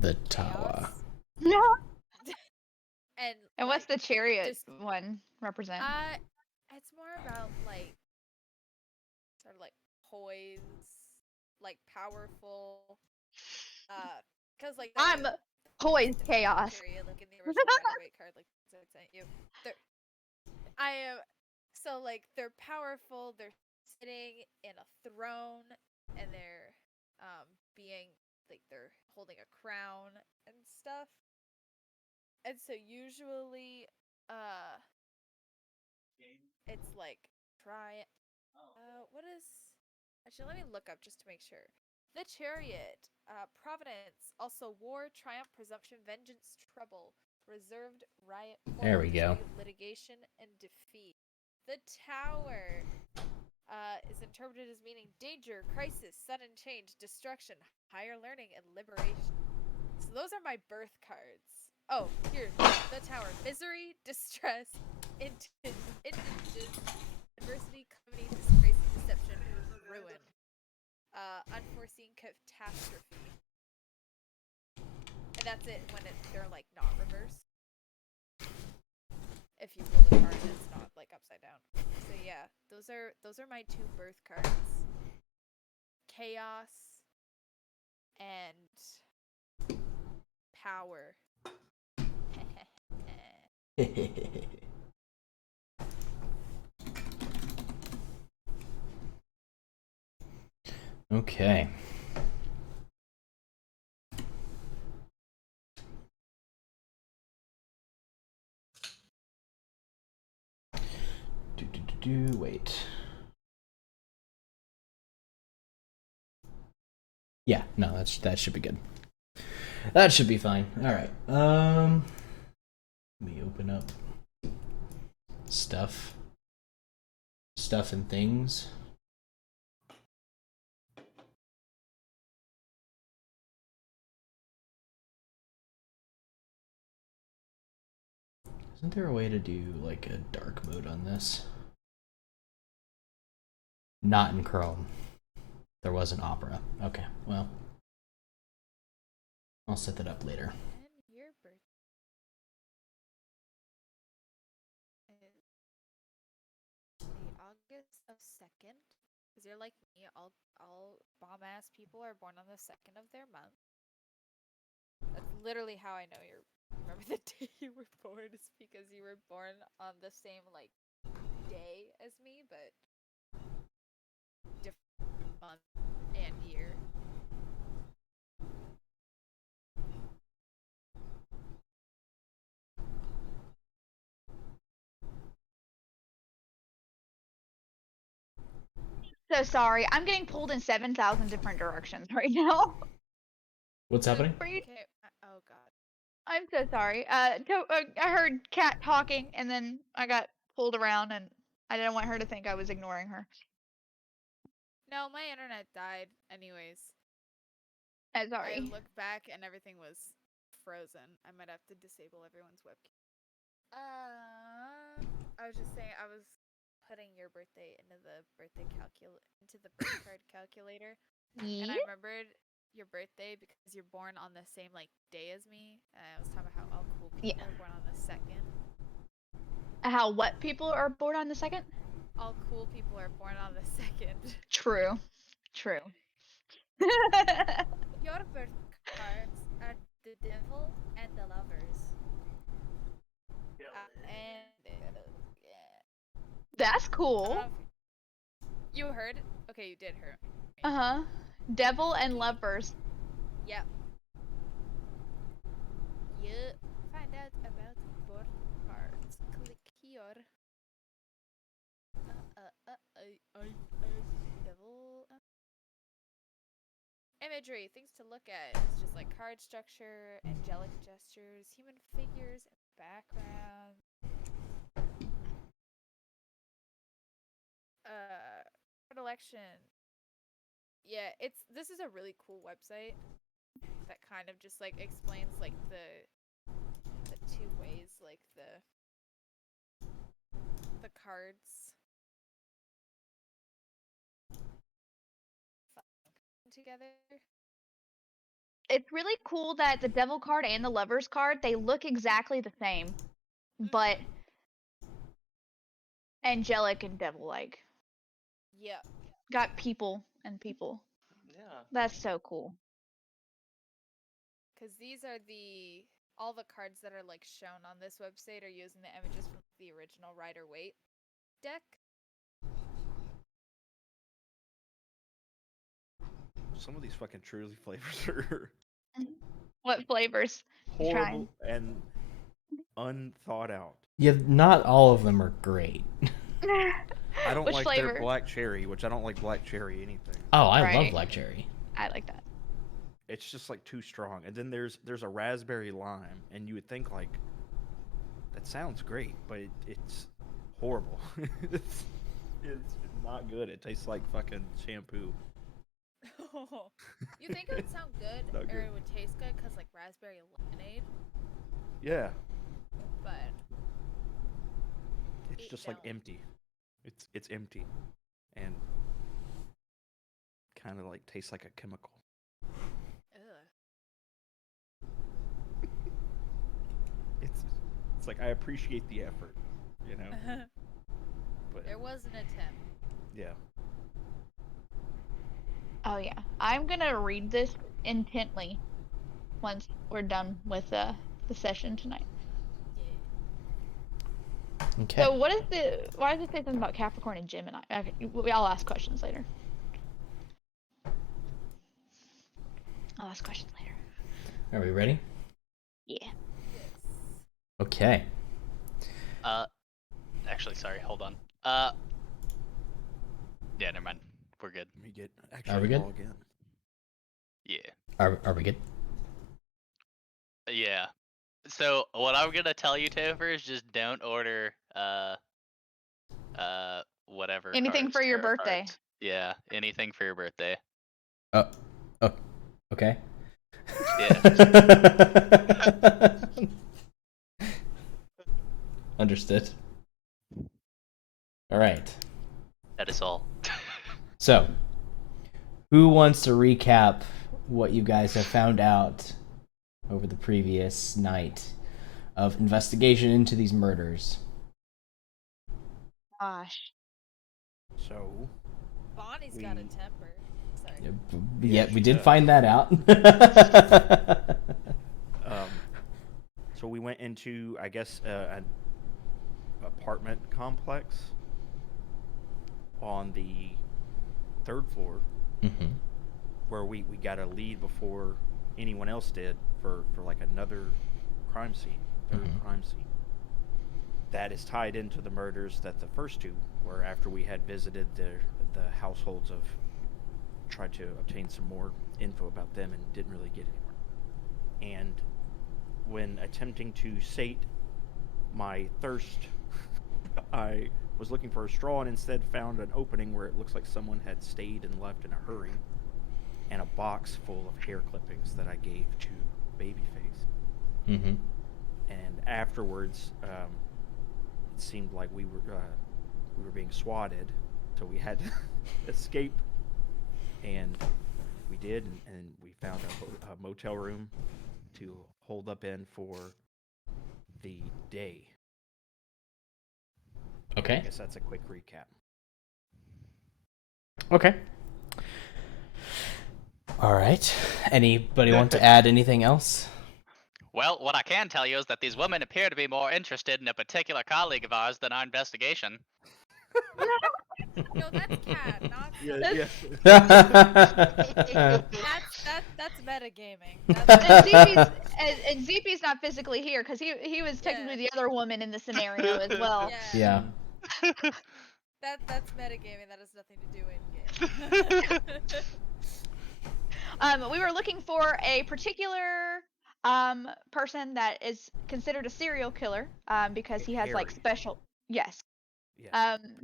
The tower. chaos. No. And what's the chariot just one represent? it's more about like sort of like poise, like powerful. Cause like I'm poised chaos. Chariot, like in the original Rider-Waite card, like I sent you. I am so like they're powerful. They're sitting in a throne, and they're being like they're holding a crown and stuff. And so usually, it's like try. What is? Actually, let me look up just to make sure. The Chariot, Providence, also War, Triumph, Presumption, Vengeance, Trouble, Reserved, Riot, There we go. Litigation, and Defeat. The Tower is interpreted as meaning danger, crisis, sudden change, destruction, higher learning, and liberation. So those are my birth cards. Oh, here, the Tower: misery, distress, indigence, adversity, calamity, disgrace, deception, ruin. Unforeseen catastrophe. And that's it when they're like not reversed. If you pull the card, it's not like upside down. So yeah, those are my two birth cards. Chaos and power. Okay. Wait. Yeah, no, that should be good. That should be fine. All right. Let me open up stuff and things. Isn't there a way to do like a dark mode on this? Not in Chrome. There was an Opera. Okay, well, I'll set that up later. And your birthday is the August 2nd. Because you're like me, all bomb ass people are born on the 2nd of their month. That's literally how I know you're. Remember the day you were born is because you were born on the same like day as me, but different month and year. So sorry, I'm getting pulled in 7,000 different directions right now. What's happening? Okay. Oh god. I'm so sorry. I heard Kat talking, and then I got pulled around, and I didn't want her to think I was ignoring her. No, my internet died anyways. I'm sorry. I looked back and everything was frozen. I might have to disable everyone's webcam. I was just saying I was putting your birthday into the birth card calculator. And I remembered your birthday because you're born on the same like day as me. And I was talking about how all cool people are born on the 2nd. How what people are born on the 2nd? All cool people are born on the 2nd. True. True. Your birth cards are the devil and the lovers. Yeah. That's cool. You heard? Okay, you did hear. Uh-huh. Devil and lovers. Yep. Yep. Find out about birth cards. Click here. Devil. Imagery, things to look at. It's just like card structure, angelic gestures, human figures in the background. Predilection. Yeah, this is a really cool website that kind of just like explains like the two ways like the cards together. it's really cool that the devil card and the lovers card, they look exactly the same, but angelic and devil-like. Yep. Got people and people. Yeah. That's so cool. Because these are all the cards that are like shown on this website are using the images from the original Rider-Waite deck. Some of these fucking truly flavors are What flavors? You trying? horrible and unthought out. Yeah, not all of them are great. I don't Which like flavor? their black cherry, which I don't like black cherry anything. Oh, I love Right. black cherry. I like that. It's just like too strong. And then there's a raspberry lime, and you would think like that sounds great, but it's horrible. it's not good. It tastes like fucking shampoo. You think it would sound good Not or good. it would taste good because like raspberry lemonade, Yeah, but it's It just like don't. empty. It's empty, and kind of like tastes like a chemical. ugh. It's like I appreciate the effort, you know. But There was an attempt. yeah, Oh yeah, I'm gonna read this intently once we're done with the session tonight. Yeah. Okay. So why does it say something about Capricorn and Gemini? Okay, I'll ask questions later. I'll ask questions later. Are we ready? Yeah. Yes. Okay. Actually, sorry, hold on. Yeah, never mind. We're good. let me get we actually good? log in. Yeah. Are we good? Yeah. So what I'm gonna tell you, Topher, is just don't order whatever. Anything cards, for your tarot birthday. cards. Yeah, anything for your birthday. Oh, okay. Yeah. Understood. All right. That is all. So, who wants to recap what you guys have found out over the previous night of investigation into these murders? Gosh. So Bonnie's got a We- temper. Sorry. Yeah, she we did does. find that out. So we went into, I guess, an apartment complex on the 3rd floor, Mhm. where we got a lead before anyone else did for like another crime scene, 3rd Mhm. crime scene. That is tied into the murders that the first two were after we had visited the households of, tried to obtain some more info about them and didn't really get anywhere. And when attempting to sate my thirst, I was looking for a straw and instead found an opening where it looks like someone had stayed and left in a hurry, and a box full of hair clippings that I gave to Babyface. Mhm. And afterwards, it seemed like we were being swatted, so we had to escape, and we did, and we found a motel room to hold up in for the day. I Okay. guess that's a quick recap. Okay. All right. Anybody want to add anything else? Well, what I can tell you is that these women appear to be more interested in a particular colleague of ours than our investigation. No, that's Cat, not Yeah, That's metagaming. And ZP's not physically here because he was technically the other woman in the scenario as well. Yeah. Yeah. That's metagaming. That has nothing to do in game. We were looking for a particular person that is considered a serial killer because he has like Harry. special because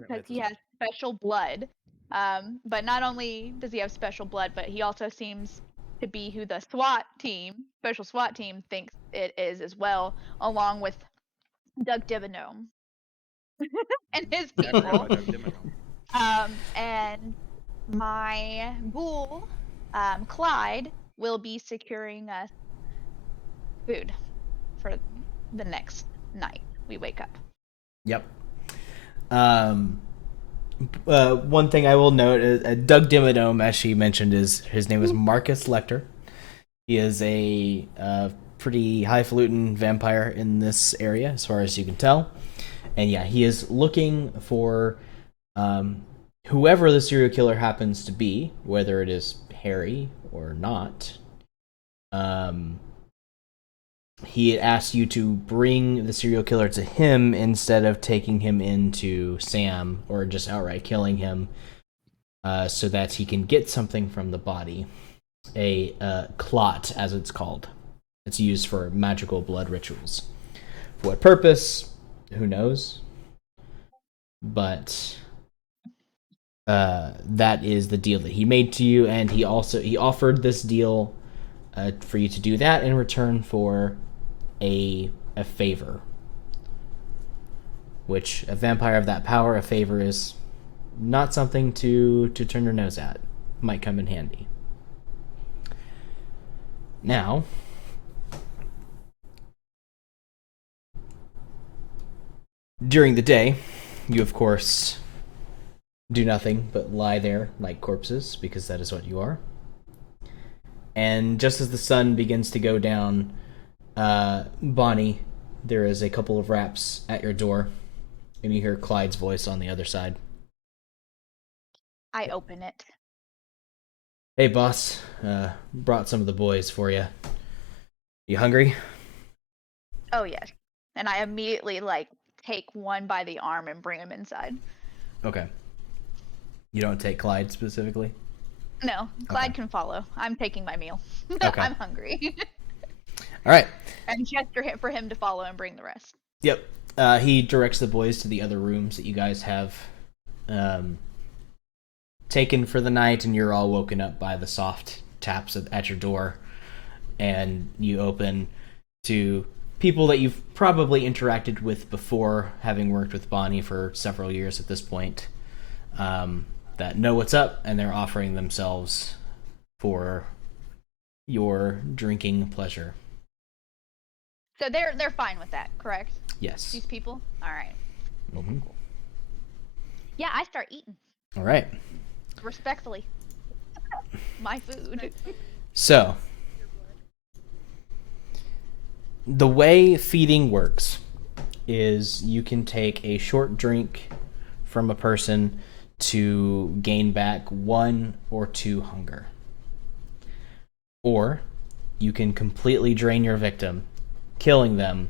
that's he his has special blood. But not only does he have special blood, but he also seems to be who the special SWAT team thinks it is as well, along with Doug Divino and his I forgot people. about Doug Dimmadome. And my ghoul, Clyde, will be securing us food for the next night we wake up. Yep. One thing I will note is Doug Dimmadome, as she mentioned, his name is Marcus Lecter. He is a pretty highfalutin vampire in this area, as far as you can tell. And yeah, he is looking for whoever the serial killer happens to be, whether it is Harry or not. He asked you to bring the serial killer to him instead of taking him into Sam or just outright killing him, so that he can get something from the body. A clot, as it's called. It's used for magical blood rituals. For what purpose? Who knows? But that is the deal that he made to you, and he offered this deal for you to do that in return for a favor. Which, a vampire of that power, a favor is not something to turn your nose at. Might come in handy. Now, during the day, you of course do nothing but lie there like corpses, because that is what you are. And just as the sun begins to go down, Bonnie, there is a couple of raps at your door, and you hear Clyde's voice on the other side. I open it. Hey, boss. Brought some of the boys for you. You hungry? Oh yes. And I immediately take one by the arm and bring him inside. Okay. You don't take Clyde specifically? No, Clyde can follow. I'm taking my meal. Okay. I'm hungry. All right. And gesture for him to follow and bring the rest. Yep. He directs the boys to the other rooms that you guys have taken for the night, and you're all woken up by the soft taps at your door. And you open to people that you've probably interacted with before, having worked with Bonnie for several years at this point, that know what's up, and they're offering themselves for your drinking pleasure. So they're fine with that, correct? Yes. These people? Alright. Mm-hmm. Cool. Yeah, I start eating. All right. Respectfully. My food. So, the way feeding works is you can take a short drink from a person to gain back 1 or 2 hunger. Or you can completely drain your victim, killing them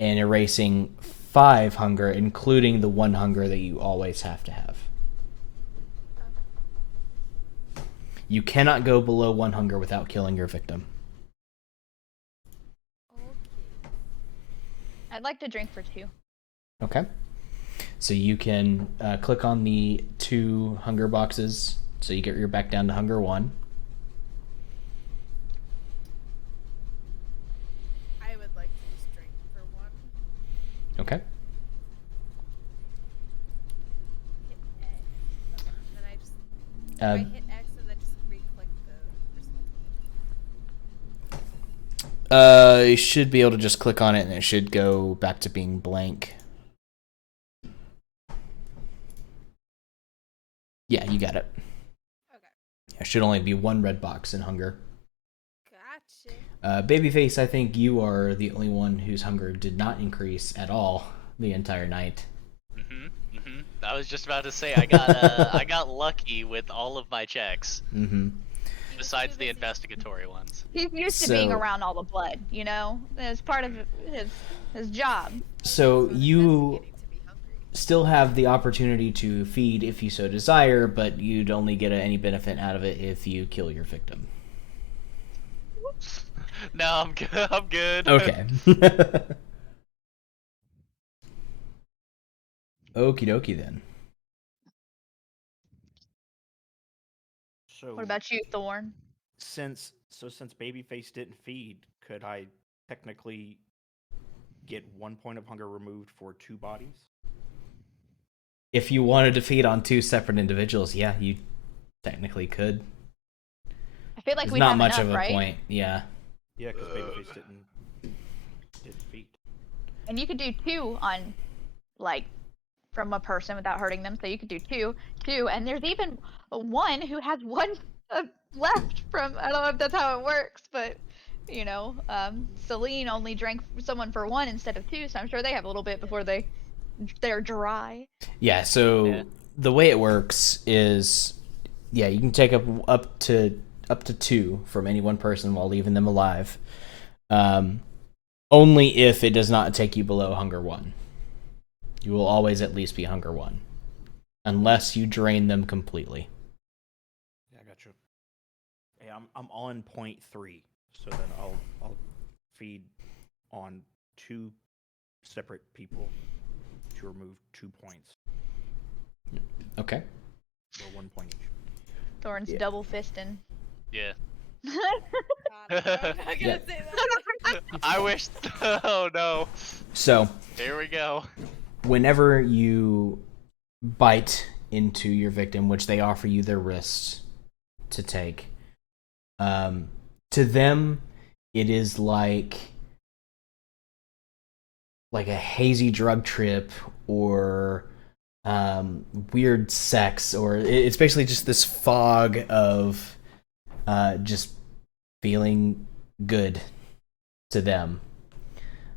and erasing 5 hunger, including the 1 hunger that you always have to have. You cannot go below 1 hunger without killing your victim. I'd like to drink for 2. Okay. So you can click on the 2 hunger boxes, so you get your back down to hunger 1. I would like to just drink for 1. Okay. Hit X. And then I just if I hit X and then just re-click the You should be able to just click on it, and it should go back to being blank. Yeah, you got it. Okay. There should only be 1 red box in hunger. Gotcha. Babyface, I think you are the only one whose hunger did not increase at all the entire night. I was just about to say I got lucky with all of my checks. Mm-hmm. Besides the investigatory ones. He's used to being around all the blood, you know? It's part of his job. So you Getting to be hungry. still have the opportunity to feed if you so desire, but you'd only get any benefit out of it if you kill your victim. No, I'm good. I'm good. Okay. Okie dokie then. So What about you, Thorn? since Babyface didn't feed, could I technically get 1 point of hunger removed for 2 bodies? If you wanted to feed on 2 separate individuals, yeah, you technically could. I feel like There's we not have much enough, of a right? point. Yeah. Yeah, because Babyface didn't feed. And you could do 2 on, like, from a person without hurting them. So you could do 2, and there's even one who has 1 left from. I don't know if that's how it works, but you know, Celine only drank someone for 1 instead of 2, so I'm sure they have a little bit before they're dry. Yeah, so Yeah. the way it works is, yeah, you can take up to 2 from any one person while leaving them alive. Only if it does not take you below hunger 1. You will always at least be hunger 1, unless you drain them completely. Yeah, I got you. Hey, I'm on point 3, so then I'll feed on 2 separate people to remove 2 points, Okay. or 1 point each. Thorn's Yeah. double fisting. Yeah. God, I'm not gonna Yeah. say that. I wish. Oh no. So, Here we go. whenever you bite into your victim, which they offer you their wrists to take, to them, it is like a hazy drug trip or weird sex, or it's basically just this fog of just feeling good to them.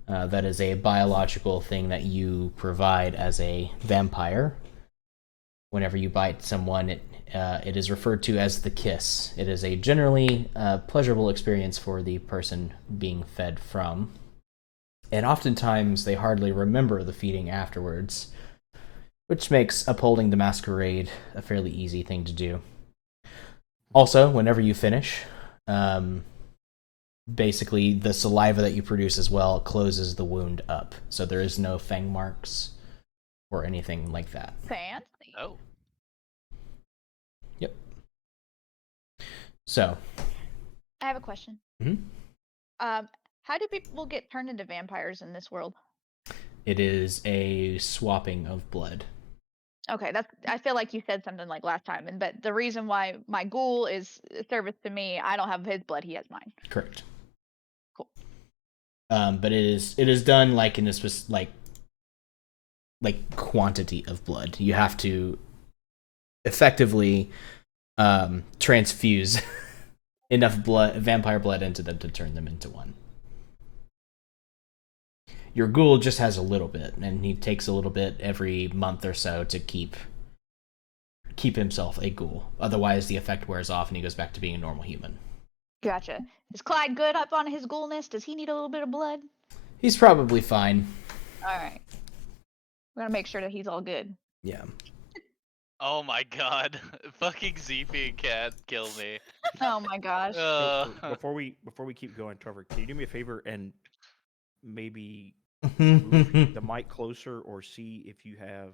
That is a biological thing that you provide as a vampire. Whenever you bite someone, it is referred to as the kiss. It is a generally pleasurable experience for the person being fed from. And oftentimes they hardly remember the feeding afterwards, which makes upholding the masquerade a fairly easy thing to do. Also, whenever you finish, basically the saliva that you produce as well closes the wound up, so there is no fang marks or anything like that. Fancy. Oh. Yep. So, I have a question. Mhm. How do people get turned into vampires in this world? it is a swapping of blood. Okay, I feel like you said something like last time, but the reason why my ghoul is a service to me, I don't have his blood, he has mine. Correct. Cool. But it is done like in this like quantity of blood. You have to effectively transfuse enough vampire blood into them to turn them into one. Your ghoul just has a little bit, and he takes a little bit every month or so to keep himself a ghoul. Otherwise, the effect wears off, and he goes back to being a normal human. Gotcha. Is Clyde good up on his ghoulness? Does he need a little bit of blood? He's probably fine. All right. We're gonna make sure that he's all good. Yeah. Oh my god. Fucking Zeepy can't kill me. Oh my gosh. So, before we keep going, Trevor, can you do me a favor and maybe move the mic closer, or see if you have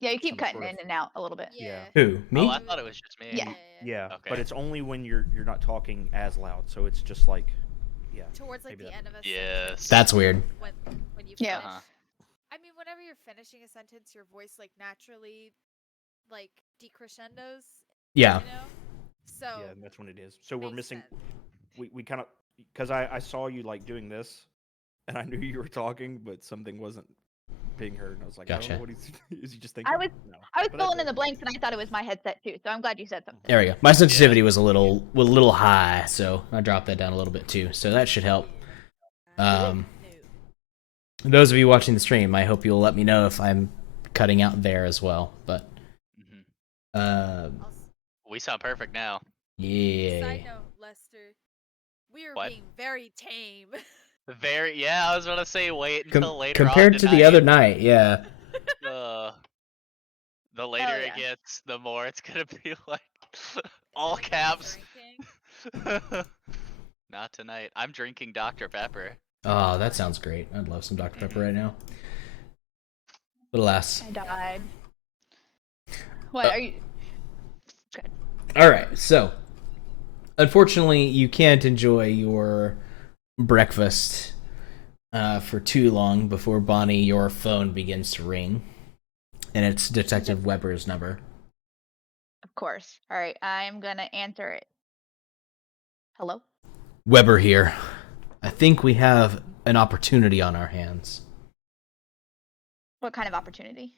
Yeah, you keep some cutting sort in of- and out a little bit. Yeah. Who? Me? Oh, I thought it was just me. Yeah. yeah, Okay. but it's only when you're not talking as loud, so it's just like, yeah. Towards like Maybe the that- end of a Yes. sentence. That's weird. When you Yeah. finish. Uh-huh. I mean, whenever you're finishing a sentence, your voice like naturally like decrescendos. Yeah. You know. So. Yeah, and that's when it is. So we're makes missing. sense. We kind of, because I saw you like doing this, and I knew you were talking, but something wasn't being heard, and I was like, I don't Gotcha. know what is he just thinking? I was No. But filling in that's the blanks and I thought it was my headset too, so I'm glad you said something. There we go. My sensitivity was a little high, so I dropped that down a little bit too. So that should help. No. Those of you watching the stream, I hope you'll let me know if I'm cutting out there as well. But Mhm. Also, We sound perfect now. yeah. side note, Lester, we are What? being very tame. Yeah, I was gonna say wait until later Compared on to the other night, yeah. The later yeah. it gets, the more it's gonna be like all Is anybody caps. drinking? Not tonight. I'm drinking Dr. Pepper. Oh, that sounds great. I'd love some Dr. Pepper right now. But alas. I died. What are you? Good. All right, so unfortunately, you can't enjoy your breakfast for too long before Bonnie, your phone begins to ring, and it's Detective Weber's number. Of course. All right, I'm gonna answer it. Hello? Weber here. I think we have an opportunity on our hands. What kind of opportunity?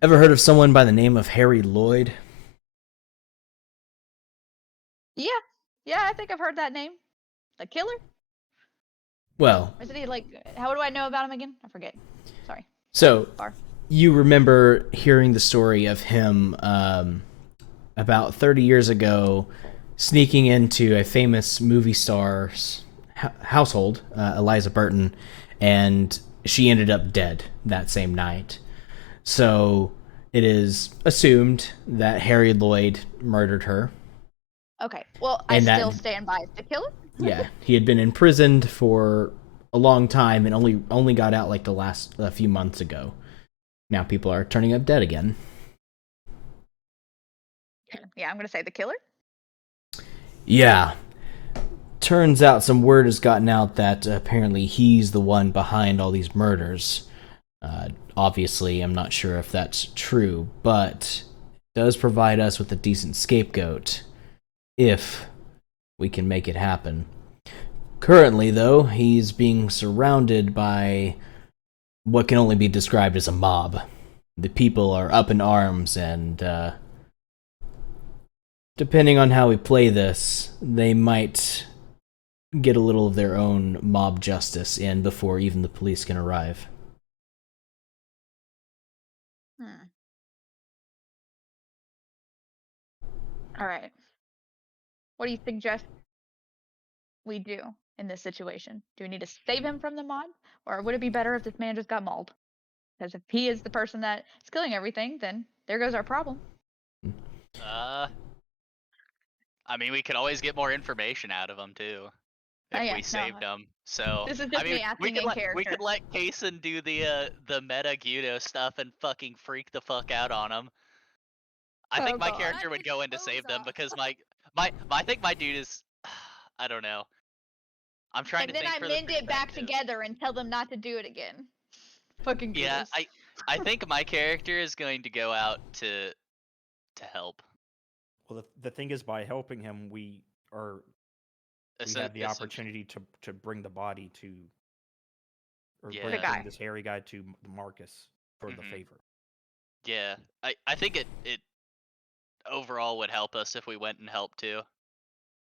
Ever heard of someone by the name of Harry Lloyd? Yeah, I think I've heard that name. The killer? Well, Or is he like? How do I know about him again? I forget. Sorry. so Bar. you remember hearing the story of him about 30 years ago sneaking into a famous movie star's household, Eliza Burton, and she ended up dead that same night. So it is assumed that Harry Lloyd murdered her. Okay. Well, I And that- still stand by the killer. Yeah, he had been imprisoned for a long time and only got out like the last few months ago. Now people are turning up dead again. Yeah, I'm gonna say the killer. Yeah. Turns out some word has gotten out that apparently he's the one behind all these murders. Obviously, I'm not sure if that's true, but it does provide us with a decent scapegoat if we can make it happen. Currently, though, he's being surrounded by what can only be described as a mob. The people are up in arms, and depending on how we play this, they might get a little of their own mob justice in before even the police can arrive. All right. What do you suggest we do in this situation? Do we need to save him from the mob, or would it be better if this man just got mauled? Because if he is the person that is killing everything, then there goes our problem. I mean, we could always get more information out of him too, if yeah, we saved him. So This is I just mean, me acting in we character. could let Kason do the meta Guido stuff and fucking freak the fuck out on him. I think Oh, my God. character would go in to save them because I think my dude is, I don't know. I'm trying And to then think I for the mend it back perspective. together and tell them not to do it again. Fucking Yeah, Goose. I think my character is going to go out to help. Well, the thing is, by helping him, we have the Essentially. opportunity to bring the body to, or Yeah. bring, The guy. bring this hairy guy to Marcus for the Mhm. favor. Yeah, I think it overall would help us if we went and helped too.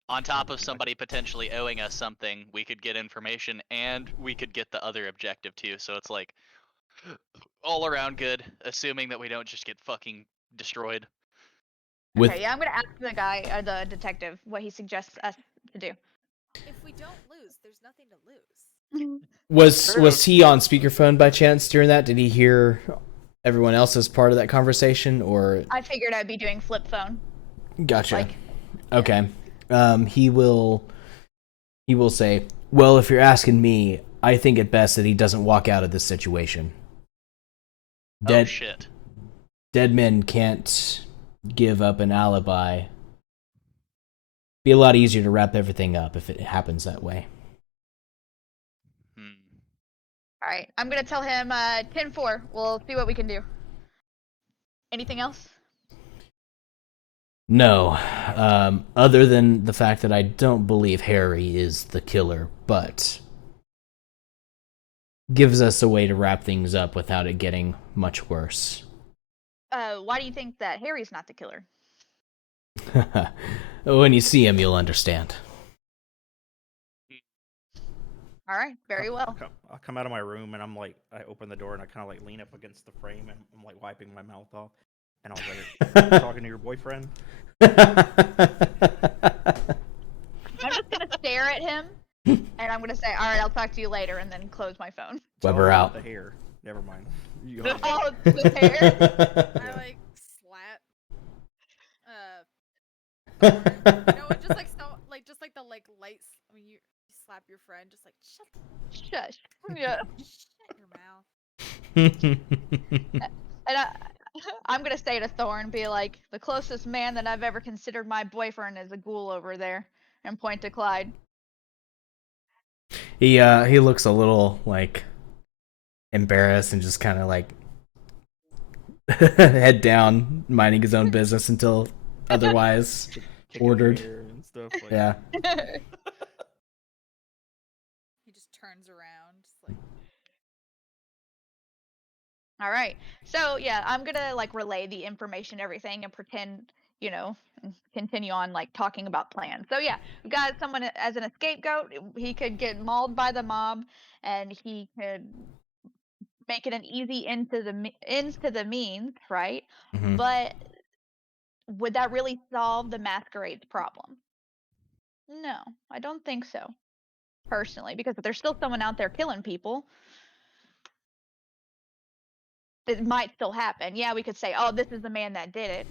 On top of somebody potentially owing us something, we could get information and we could get the other objective too. So it's like all around good, assuming that we don't just get fucking destroyed. With Okay, yeah, I'm gonna ask the guy, the detective, what he suggests us to do. If we don't lose, there's nothing to lose. was he on speakerphone by chance during that? Did he hear everyone else as part of that conversation, or I figured I'd be doing flip phone. gotcha? Like, Okay. He will say, "Well, if you're asking me, I think it best that he doesn't walk out of this situation. Oh shit. Dead men can't give up an alibi. Be a lot easier to wrap everything up if it happens that way." all right, I'm gonna tell him 10-4. We'll see what we can do. Anything else? No, other than the fact that I don't believe Harry is the killer, but gives us a way to wrap things up without it getting much worse. Why do you think that Harry's not the killer? When you see him, you'll understand. All right, very well. I'll come out of my room and I'm like, I open the door and I kind of like lean up against the frame and I'm like wiping my mouth off, and I was like, talking to your boyfriend. I'm just gonna stare at him, and I'm gonna say, "All right, I'll talk to you later," and then close my phone. Weber Tell him out. about the hair. Never mind. You go. Oh, the hair. I like slap. No, just like just like the lights. I mean, you slap your friend, just like shut Shush. Yeah. your mouth. And I'm gonna stay to Thor and be like, "The closest man that I've ever considered my boyfriend is a ghoul over there," and point to Clyde. He looks a little like embarrassed and just kind of like head down, minding his own business until otherwise Kicking ordered. the air and stuff. Like, Yeah. He just turns around, just like, All right. So yeah, I'm gonna like relay the information, everything, and pretend, continue on like talking about plans. So yeah, we've got someone as an scapegoat. He could get mauled by the mob, and he could make it an easy ends to the means, right? Mhm. But would that really solve the Masquerade's problem? No, I don't think so. Personally, because if there's still someone out there killing people, it might still happen. Yeah, we could say, "Oh, this is the man that did it."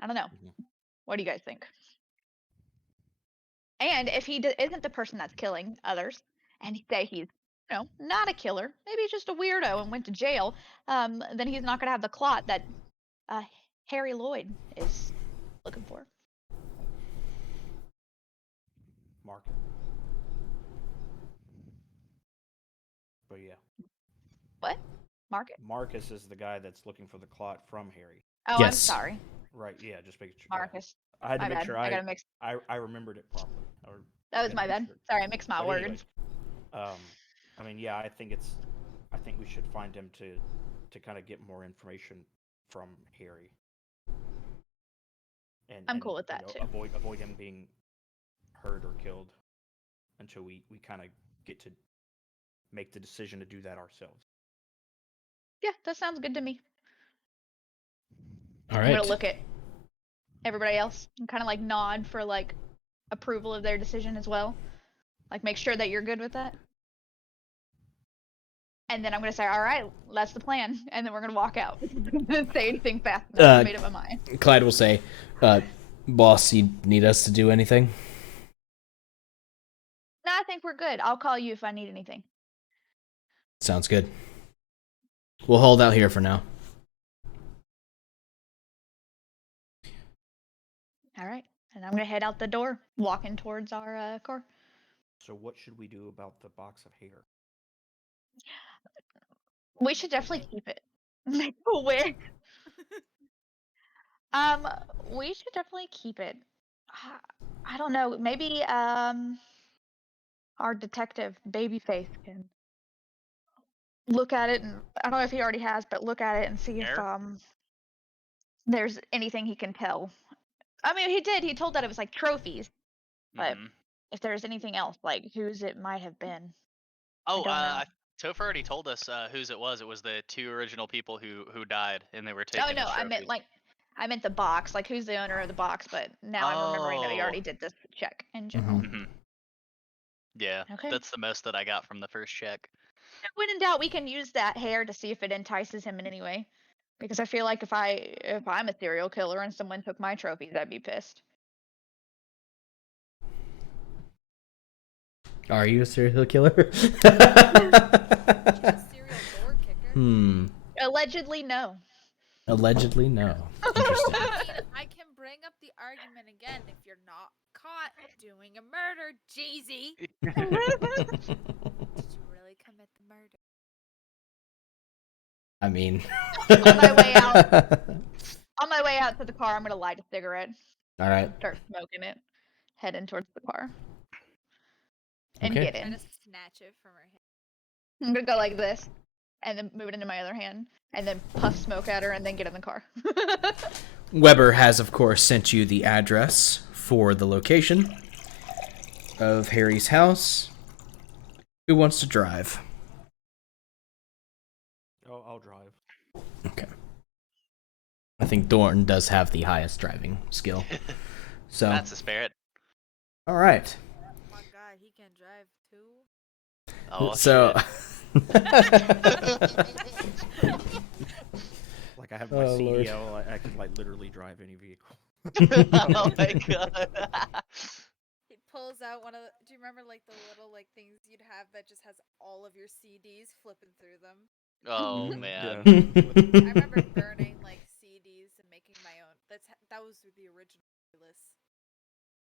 I don't know. Mhm. What do you guys think? And if he isn't the person that's killing others, and say he's, not a killer, maybe he's just a weirdo and went to jail, then he's not going to have the clot that uh, Harry Lloyd is looking for. Mark. But yeah, What? Market? Marcus is the guy that's looking for the clot from Harry. Oh, I'm Yes. sorry, Right? Yeah, just making sure. Yeah. Marcus. I had to My make bad. sure I gotta mix. I remembered it properly. Or That was had to my make bad. sure. Sorry, I mixed my But words. anyway, I mean, I think we should find him to kind of get more information from Harry. I'm cool with that too. Avoid him being hurt or killed until we kind of get to make the decision to do that ourselves. Yeah, that sounds good to me. All I'm right. gonna look at everybody else and kind of like nod for like approval of their decision as well. Like make sure that you're good with that. And then I'm gonna say, all right, that's the plan. And then we're gonna walk out. Didn't say anything fast enough. I made up my mind. Clyde will say, "Boss, you need us to do anything?" No, I think we're good. I'll call you if I need anything. Sounds good. We'll hold out here for now. All right. And I'm gonna head out the door, walking towards our car. So what should we do about the box of hair? We should definitely keep it. Make a wig. We should definitely keep it. I don't know. Maybe our detective Babyface can look at it, and I don't know if he already has, but look at it and see if Hair? there's anything he can tell. I mean, he did. He told that it was like trophies, but Mhm. if there's anything else, like whose it might have been, Oh, don't know. Topher already told us whose it was. It was the two original people who died, and they were Oh taken no, as trophies. I meant the box. Like who's the owner of the box? But now I'm remembering that he Oh. already did this check in general. Mhm. Mhm. Yeah, Okay. that's the most that I got from the first check. When in doubt, we can use that hair to see if it entices him in any way. Because I feel like if I'm a serial killer and someone took my trophies, I'd be pissed. Are you a serial killer? she's a serial door kicker. Allegedly, no. Allegedly, no. Interesting. I mean, I can bring up the argument again if you're not caught doing a murder, Jeezy. Did you really commit the murder? I mean, On my way out. On my way out to the car, I'm gonna light a cigarette, All right. start smoking it, heading towards the car, and Okay. get Try in. to snatch it from her hand. I'm gonna go like this, and then move it into my other hand, and then puff smoke at her, and then get in the car. Weber has, of course, sent you the address for the location of Harry's house. Who wants to drive? Oh, I'll drive. Okay. I think Thornton does have the highest driving skill. So, That's the spirit. all right. Oh my god, he can drive too. Oh, So, Like I have my Oh, Lord. CDL, I can like literally drive any vehicle. oh my god. He pulls out one of the. Do you remember like the little like things you'd have that just has all of your CDs flipping through them? Oh Mhm, man. I remember burning like CDs and making my own. That was the original list.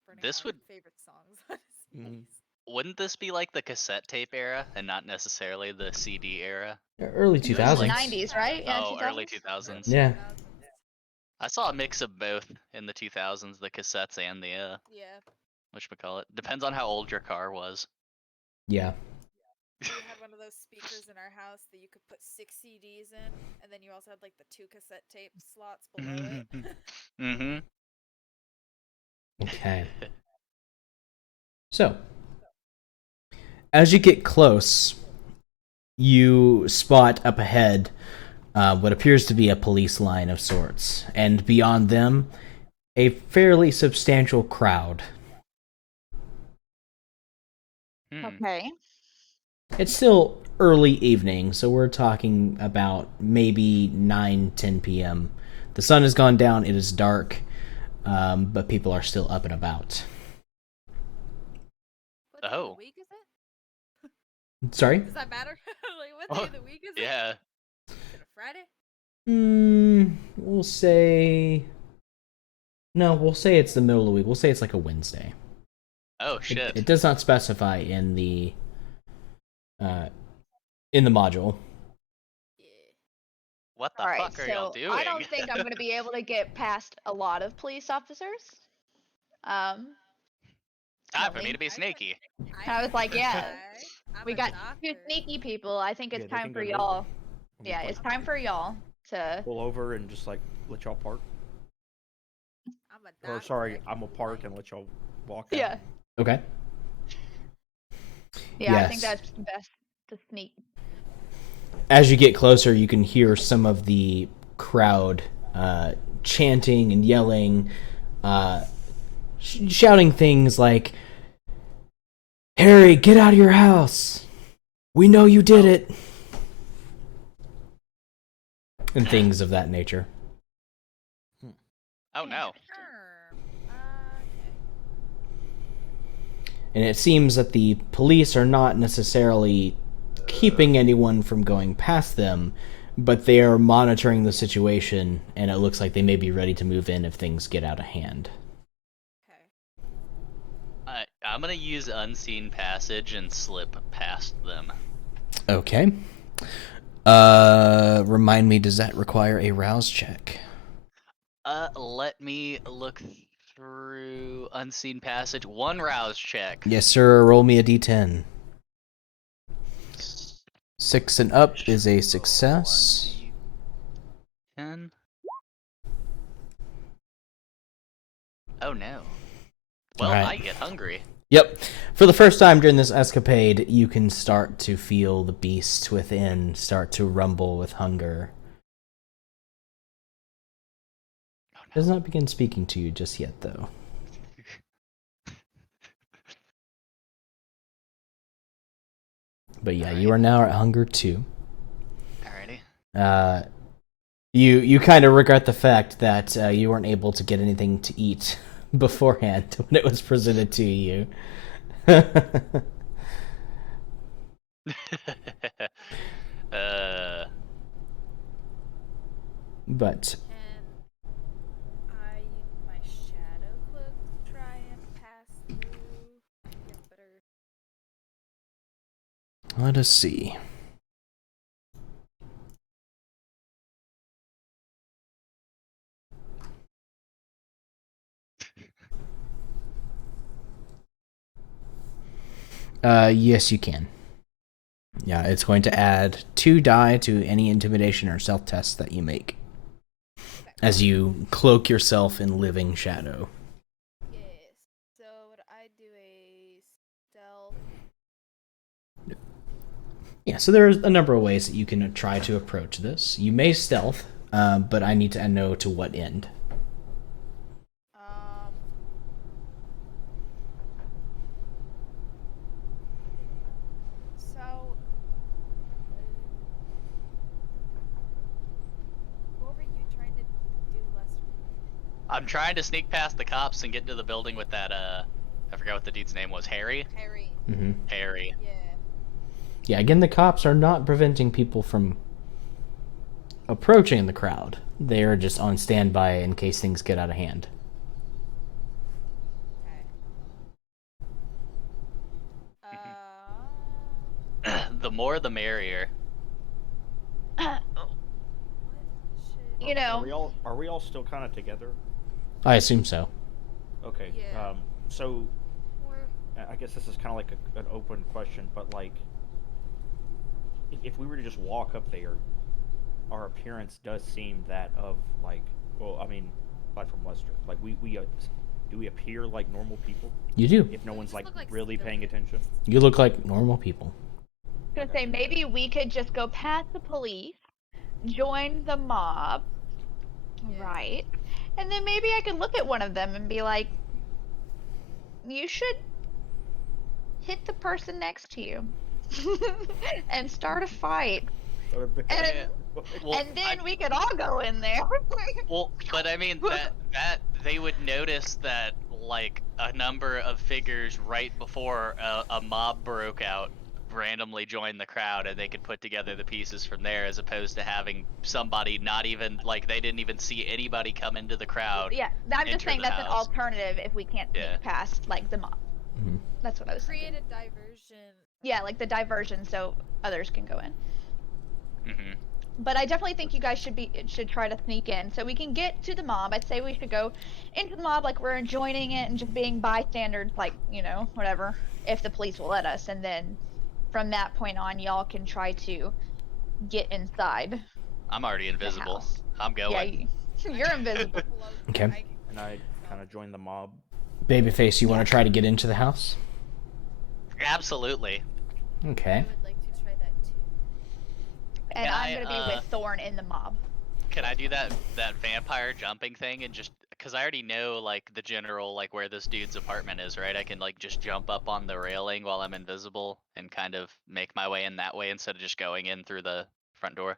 Burning This my would- favorite songs on Mhm. CDs. Wouldn't this be like the cassette tape era and not necessarily the CD era? Early It was 2000s. the 90s, right? Yeah, Oh, 2000s? early 2000s. Yeah. 2000s. I saw a mix of both in the 2000s, the cassettes and the Yeah. whatchamacallit. Depends on how old your car was. Yeah. We had one of those speakers in our house that you could put 6 CDs in, and then you also had like the 2 cassette tape slots below it. Mm-hmm. Okay. So, as you get close, you spot up ahead what appears to be a police line of sorts, and beyond them, a fairly substantial crowd. Okay. It's still early evening, so we're talking about maybe 9-10 p.m. The sun has gone down, it is dark, but people are still up and about. What day of Oh. the week is it? Sorry? Does that matter? Like, what day of the week is it? Yeah. Is it a Friday? We'll say... No, we'll say it's the middle of the week. We'll say it's like a Wednesday. Oh shit. It does not specify in the module. Yeah. What the All right, fuck are y'all so doing? I don't think I'm going to be able to get past a lot of police officers. Time for me Lonely. to be sneaky. I was like, yeah, I'm we a got doctor. 2 sneaky people. I think it's Yeah, they time can for go y'all. over. And we Yeah, can, it's time for y'all to. pull over and just like let y'all park. I'm a doctor. Or sorry, I I'm can a park like- and let y'all walk out. Yeah, Okay. yeah, I think Yes. that's best to sneak. As you get closer, you can hear some of the crowd chanting and yelling, shouting things like, "Harry, get out of your house! We know you did it!" And things of that nature. Oh no. Okay. And it seems that the police are not necessarily keeping anyone from going past them, but they are monitoring the situation, and it looks like they may be ready to move in if things get out of hand. Okay. I'm gonna use unseen passage and slip past them. Okay. Remind me, does that require a rouse check? Let me look through unseen passage. 1 rouse check. Yes, sir. Roll me a d10. 6 and up is a success. 10. Oh no. Well, Alright. I get hungry. Yep. For the first time during this escapade, you can start to feel the beast within start to rumble with hunger. Oh Does not begin speaking to you just yet, though. But yeah, you are now at hunger 2. Alrighty. You kind of regret the fact that you weren't able to get anything to eat beforehand when it was presented to you. But Can I use my shadow cloak to try and pass through? Get better. let us see. Yes, you can. Yeah, it's going to add 2 die to any intimidation or stealth test that you make as you cloak yourself in living shadow. Yes. So would I do a stealth? Yeah, so there's a number of ways that you can try to approach this. You may stealth, but I need to know to what end. So. What were you trying to do, Lester? I'm trying to sneak past the cops and get into the building with that, I forgot what the dude's name was. Harry? Harry. Mm-hmm. Harry. Yeah. Yeah, again, the cops are not preventing people from approaching the crowd. They are just on standby in case things get out of hand. Okay. The more the merrier. What should You know, Are we all still kind of together? I assume so. Okay. Yeah. So more I guess this is kind of like an open question, but like, if we were to just walk up there, our appearance does seem that of like, well, I mean, aside from Lester, like we do we appear like normal people You do. if no We one's just like look like really paying civilians. attention? You look like normal people. I was gonna say maybe we could just go past the police, join the mob, Yeah. right? And then maybe I could look at one of them and be like, "You should hit the person next to you and start a fight." Yeah. Well, And then we could all go in there. Well, but I mean that they would notice that like a number of figures right before a mob broke out randomly joined the crowd, and they could put together the pieces from there, as opposed to having somebody not even like they didn't even see anybody come into the crowd. Yeah, I'm just Enter saying the that's an house. alternative if we can't sneak Yeah. past like the mob. Mhm. That's what I was create thinking. a diversion. Yeah, like the diversion so others can go in. Hmm. But I definitely think you guys should try to sneak in so we can get to the mob. I'd say we should go into the mob like we're enjoying it and just being bystanders, like, you know, whatever, if the police will let us. And then from that point on, y'all can try to get inside I'm already the invisible. house. I'm going. Yeah, you're invisible. Okay. And I kind of joined the mob. Babyface, you want to try to get into the house? Absolutely. I Okay. would like to try that too. And Can I'm I, gonna be with Thorn in the mob. Can I do that vampire jumping thing and just because I already know like the general like where this dude's apartment is, right? I can like just jump up on the railing while I'm invisible and kind of make my way in that way instead of just going in through the front door.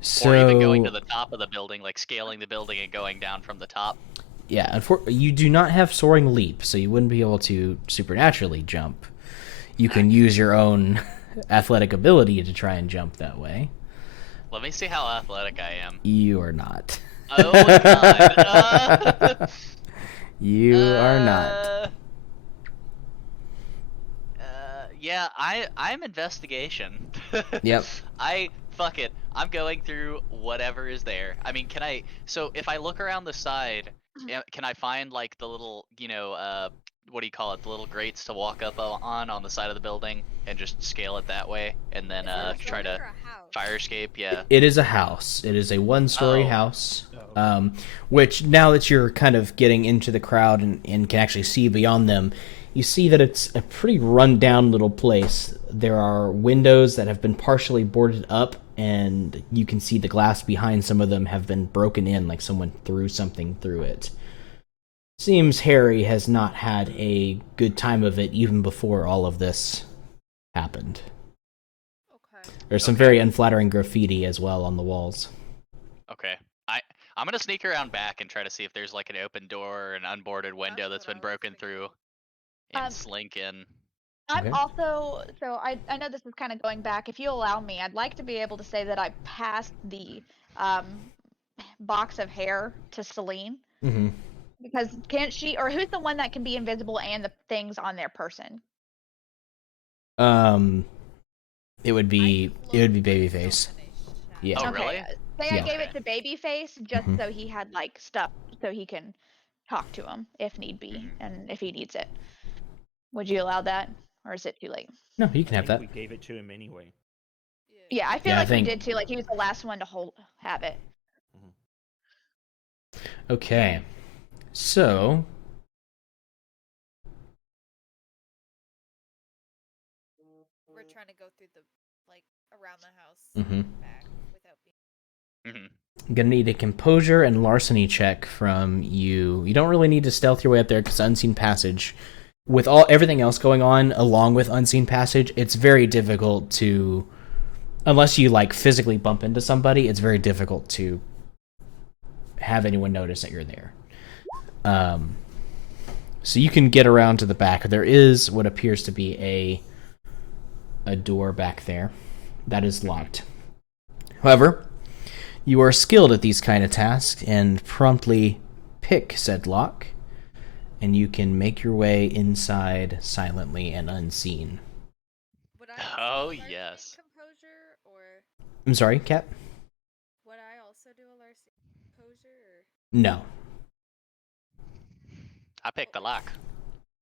So, Or even going to the top of the building, like scaling the building and going down from the top. yeah, you do not have soaring leap, so you wouldn't be able to supernaturally jump. You can use your own athletic ability to try and jump that way. Let me see how athletic I am. You are not. Oh god. You are not. Yeah, I'm investigation. Yep. Fuck it. I'm going through whatever is there. I mean, so if I look around the side, can I find like the little, what do you call it? The little grates to walk up on the side of the building and just scale it that way, and then Is it a try building to or a house? fire escape. Yeah. It is a house. It is a one-story Oh. house. Oh. Which, now that you're kind of getting into the crowd and can actually see beyond them, you see that it's a pretty run-down little place. There are windows that have been partially boarded up, and you can see the glass behind some of them have been broken in, like someone threw something through it. Seems Harry has not had a good time of it even before all of this happened. Okay. There's some Okay. very unflattering graffiti as well on the walls. Okay. I'm gonna sneak around back and try to see if there's like an open door or an unboarded window that's That's what been I was broken thinking. through, and Um, slink in. I'm Okay. also, so I know this is kind of going back. If you allow me, I'd like to be able to say that I passed the box of hair to Celine. Mm-hmm. Because can't she, or who's the one that can be invisible and the things on their person? It would be Babyface. Yeah. Oh, Okay, really? say I Yeah. gave it to Babyface just Mhm. so he had like stuff so he can talk to him if need be Mhm. and if he needs it. Would you allow that, or is it too late? No, you can I have think that. we gave it to him anyway. Yeah, I feel Yeah, I like think- we did too. Like he was the last one to have it. Okay. So, We're trying to go through around the house Mhm. back without being. Hmm. I'm gonna need a composure and larceny check from you. You don't really need to stealth your way up there because unseen passage, with everything else going on along with unseen passage, it's very difficult to, unless you like physically bump into somebody, it's very difficult to have anyone notice that you're there. So you can get around to the back. There is what appears to be a door back there that is locked. However, you are skilled at these kind of tasks and promptly pick said lock, and you can make your way inside silently and unseen. Would Oh, alarcing yes. composure, or I'm sorry, Cat? would I also do alarcing composure, or No. I picked the lock.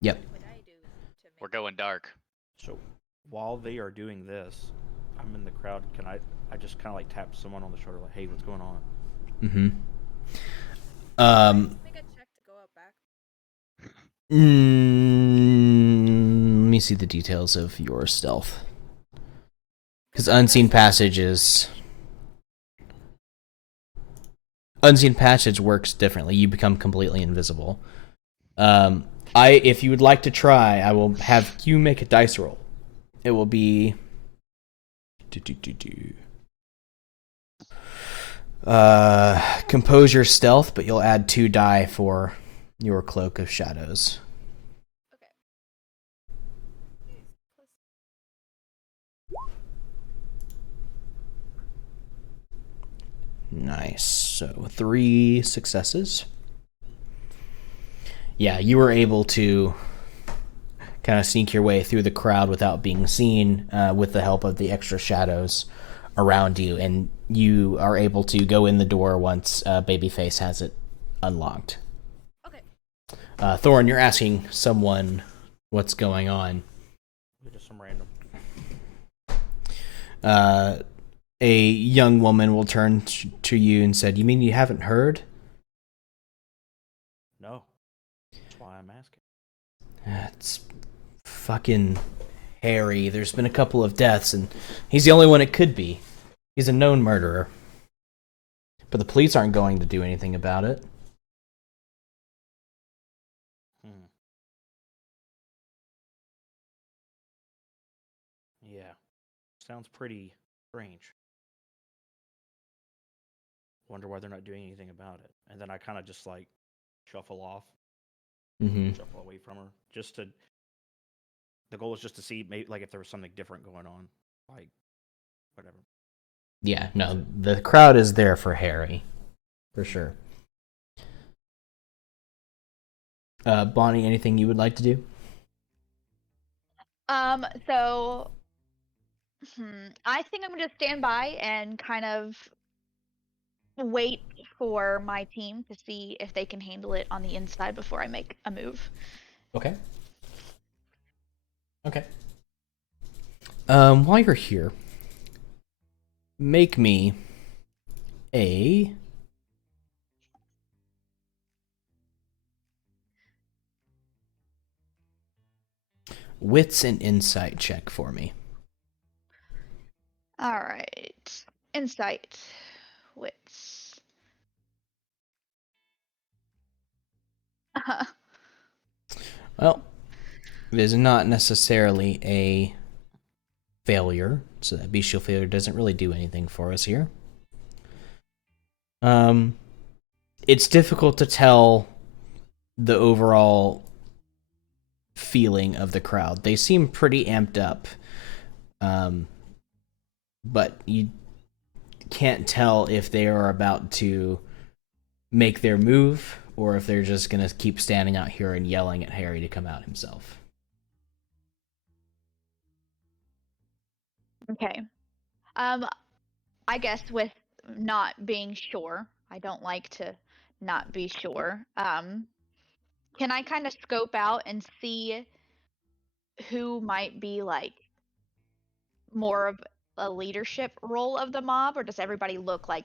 Yep. what would I do to make We're going dark. So while they are doing this, I'm in the crowd. Can I just kind of like tap someone on the shoulder, like, "Hey, what's going on?" Mm-hmm. Just make a check to go up back? Let me see the details of your stealth. Because unseen passage works differently. You become completely invisible. If you would like to try, I will have you make a dice roll. It will be compose your stealth, but you'll add 2 die for your cloak of shadows. Okay. Nice. So 3 successes. Yeah, you were able to kind of sneak your way through the crowd without being seen, with the help of the extra shadows around you, and you are able to go in the door once Babyface has it unlocked. Okay. Thorn, you're asking someone what's going on. Just some random. A young woman will turn to you and said, "You mean you haven't heard?" No. That's why I'm asking. It's fucking Harry. There's been a couple of deaths, and he's the only one it could be. He's a known murderer. But the police aren't going to do anything about it. Yeah. Sounds pretty strange. Wonder why they're not doing anything about it. And then I kind of just like shuffle off, Mm-hmm. shuffle away from her. Just to. The goal is just to see maybe like if there was something different going on, like whatever. Yeah, no, the crowd is there for Harry, for sure. Bonnie, anything you would like to do? So I think I'm gonna just stand by and kind of wait for my team to see if they can handle it on the inside before I make a move. Okay. Okay. While you're here, make me a wits and insight check for me. All right, insight, wits. Well, it is not necessarily a failure, so that bestial failure doesn't really do anything for us here. It's difficult to tell the overall feeling of the crowd. They seem pretty amped up, but you can't tell if they are about to make their move or if they're just going to keep standing out here and yelling at Harry to come out himself. Okay. I guess with not being sure, I don't like to not be sure. Can I kind of scope out and see who might be like more of a leadership role of the mob, or does everybody look like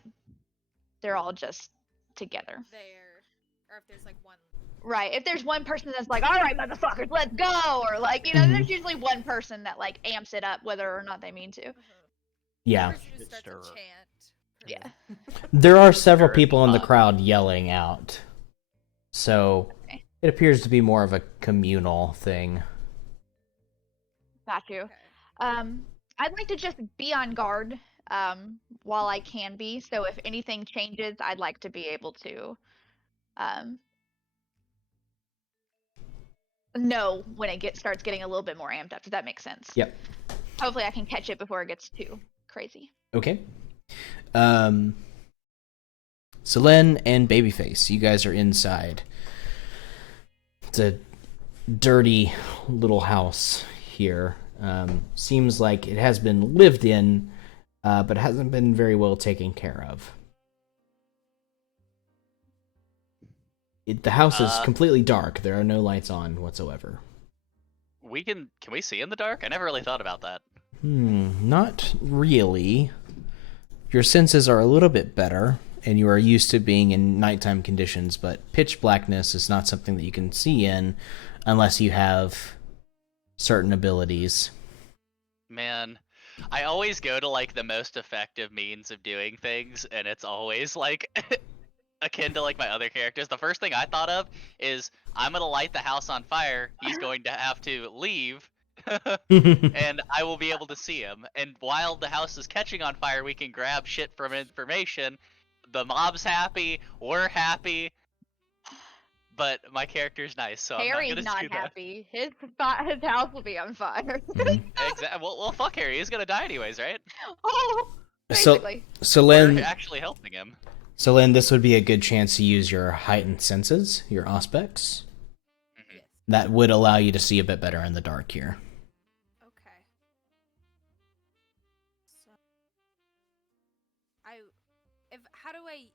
they're all just together? There, or if there's like one. Right. If there's one person that's like, "All right, motherfuckers, let's go," or like, there's usually one person that like amps it up, whether or not they mean to. Yeah. The person who starts Stirrer. a chant. Yeah. There are several Sure, people in the Bob. crowd yelling out. So Okay. it appears to be more of a communal thing. Got you. Okay. I'd like to just be on guard while I can be. So if anything changes, I'd like to be able to know when it starts getting a little bit more amped up. Does that make sense? Yep. Hopefully I can catch it before it gets too crazy. Okay. Selene and Babyface, you guys are inside. It's a dirty little house here. Seems like it has been lived in, but hasn't been very well taken care of. The house is completely dark. There are no lights on whatsoever. Can we see in the dark? I never really thought about that. Not really. Your senses are a little bit better, and you are used to being in nighttime conditions, but pitch blackness is not something that you can see in unless you have certain abilities. Man, I always go to like the most effective means of doing things, and it's always like akin to like my other characters. The first thing I thought of is I'm gonna light the house on fire. He's going to have to leave, and I will be able to see him. And while the house is catching on fire, we can grab shit from information. The mob's happy, we're happy, but my character's nice, so I'm not Harry's gonna not do that. happy. His house will be on fire. Exactly. Well, fuck Harry. He's gonna die anyways, right? Oh, So, basically. so We're Lynn, actually helping him. so Lynn, this would be a good chance to use your heightened senses, your aspects. Yes. That would allow you to see a bit better in the dark here. Okay. So, how do I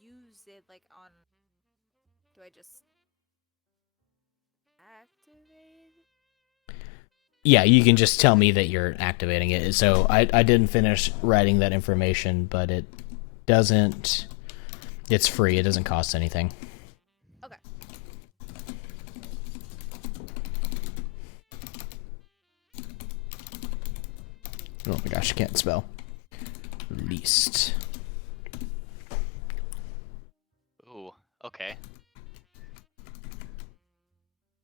use it? Like on, do I just activate? Yeah, you can just tell me that you're activating it. So I didn't finish writing that information, but it doesn't. It's free. It doesn't cost anything. Okay. Oh my gosh, I can't spell. Least. Ooh, okay.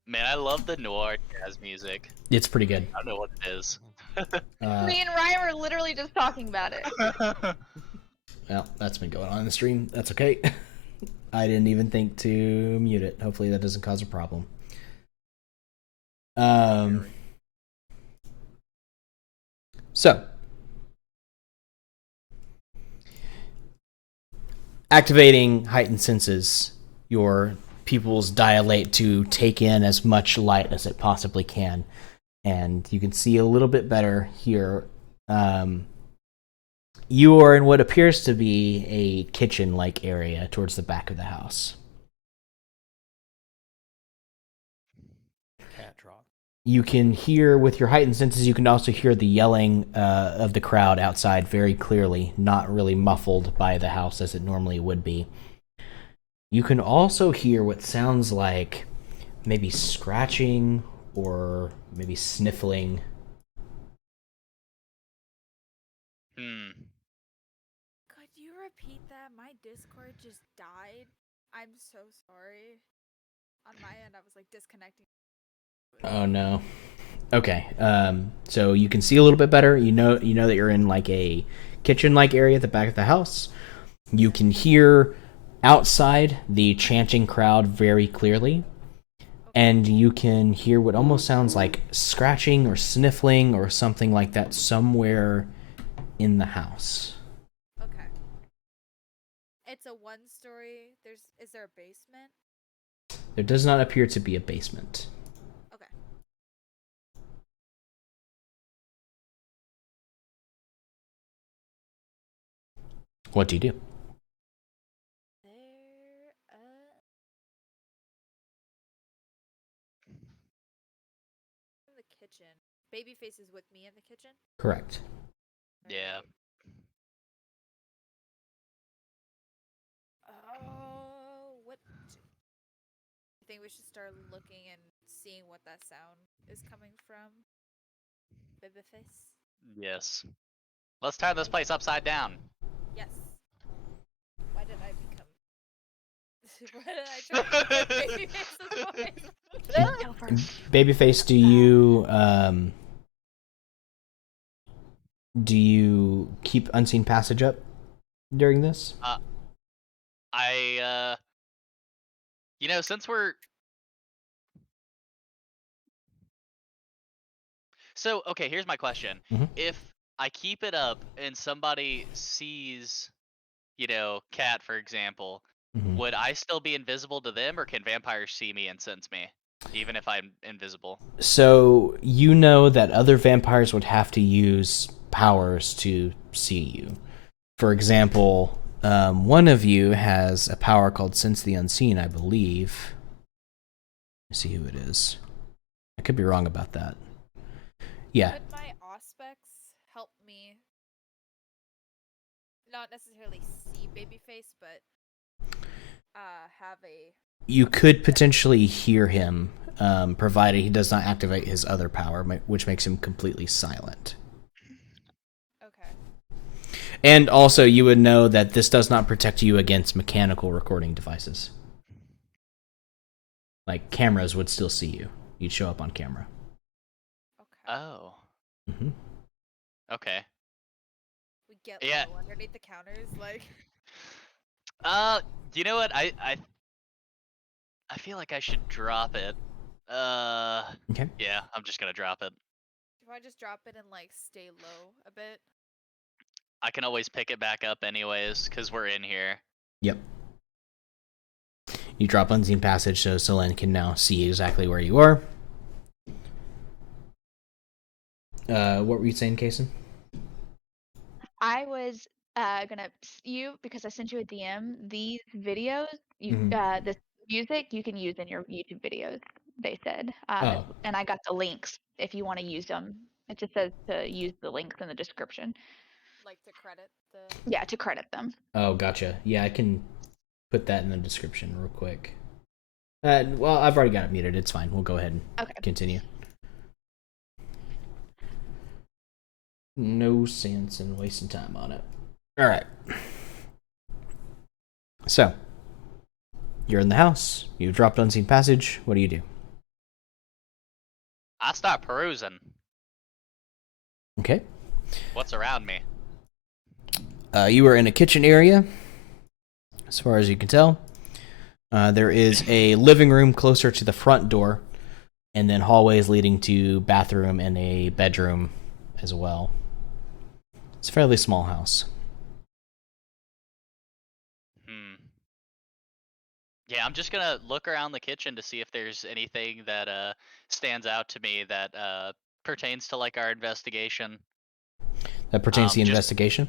Man, I love the noir jazz music. It's pretty good. I don't know what it is. Me and Ryan were literally just talking about it. Well, that's been going on in the stream. That's okay. I didn't even think to mute it. Hopefully that doesn't cause a problem. So, activating heightened senses, your pupils dilate to take in as much light as it possibly can, and you can see a little bit better here. You are in what appears to be a kitchen-like area towards the back of the house. Cat drop. You can hear, with your heightened senses, you can also hear the yelling of the crowd outside very clearly, not really muffled by the house as it normally would be. You can also hear what sounds like maybe scratching or maybe sniffling. Could you repeat that? My Discord just died. I'm so sorry. On my end, I was like disconnecting. Oh no. Okay. So you can see a little bit better. You know that you're in like a kitchen-like area at the back of the house. You can hear outside the chanting crowd very clearly. And you can hear what almost sounds like scratching or sniffling or something like that somewhere in the house. Okay. It's a one-story. Is there a basement? There does not appear to be a basement. Okay. What do you do? In the kitchen. Babyface is with me in the kitchen? Correct. Yeah. Oh, what? I think we should start looking and seeing what that sound is coming from. Babyface? Yes. Let's turn this place upside down. Yes. Why did I become... Why did I try to become Babyface's voice? Babyface, do you keep unseen passage up during this? Since we're okay, here's my question. Mhm. If I keep it up and somebody sees, Cat, for example, Mhm. would I still be invisible to them, or can vampires see me and sense me? even if I'm invisible. So you know that other vampires would have to use powers to see you. For example, one of you has a power called Sense the Unseen, I believe. Let's see who it is. I could be wrong about that. Yeah. Could my Auspex help me not necessarily see Babyface, but have a... You could potentially hear him, provided he does not activate his other power, which makes him completely silent. Okay. And also, you would know that this does not protect you against mechanical recording devices. Like, cameras would still see you. You'd show up on camera. Okay. Oh. Mm-hmm. Okay. We get Yeah. low underneath the counters, like... You know what? I feel like I should drop it. Okay. Yeah, I'm just gonna drop it. Do I just drop it and, like, stay low a bit? I can always pick it back up anyways, because we're in here. Yep. You drop Unseen Passage so Selene can now see exactly where you are. What were you saying, Kason? I was gonna you because I sent you a DM. These videos, this music you can use in your YouTube videos. They said, Oh. and I got the links if you want to use them. It just says to use the links in the description. Like, to credit the... Yeah, to credit them. Oh, gotcha. Yeah, I can put that in the description real quick. Well, I've already got it muted. It's fine. We'll go ahead and continue. No sense in wasting time on it. All right. So, you're in the house. You've dropped Unseen Passage. What do you do? I start perusing. Okay. What's around me? You are in a kitchen area, as far as you can tell. There is a living room closer to the front door, and then hallways leading to bathroom and a bedroom as well. It's a fairly small house. Yeah, I'm just gonna look around the kitchen to see if there's anything that stands out to me that pertains to like our investigation. That pertains to the Just investigation?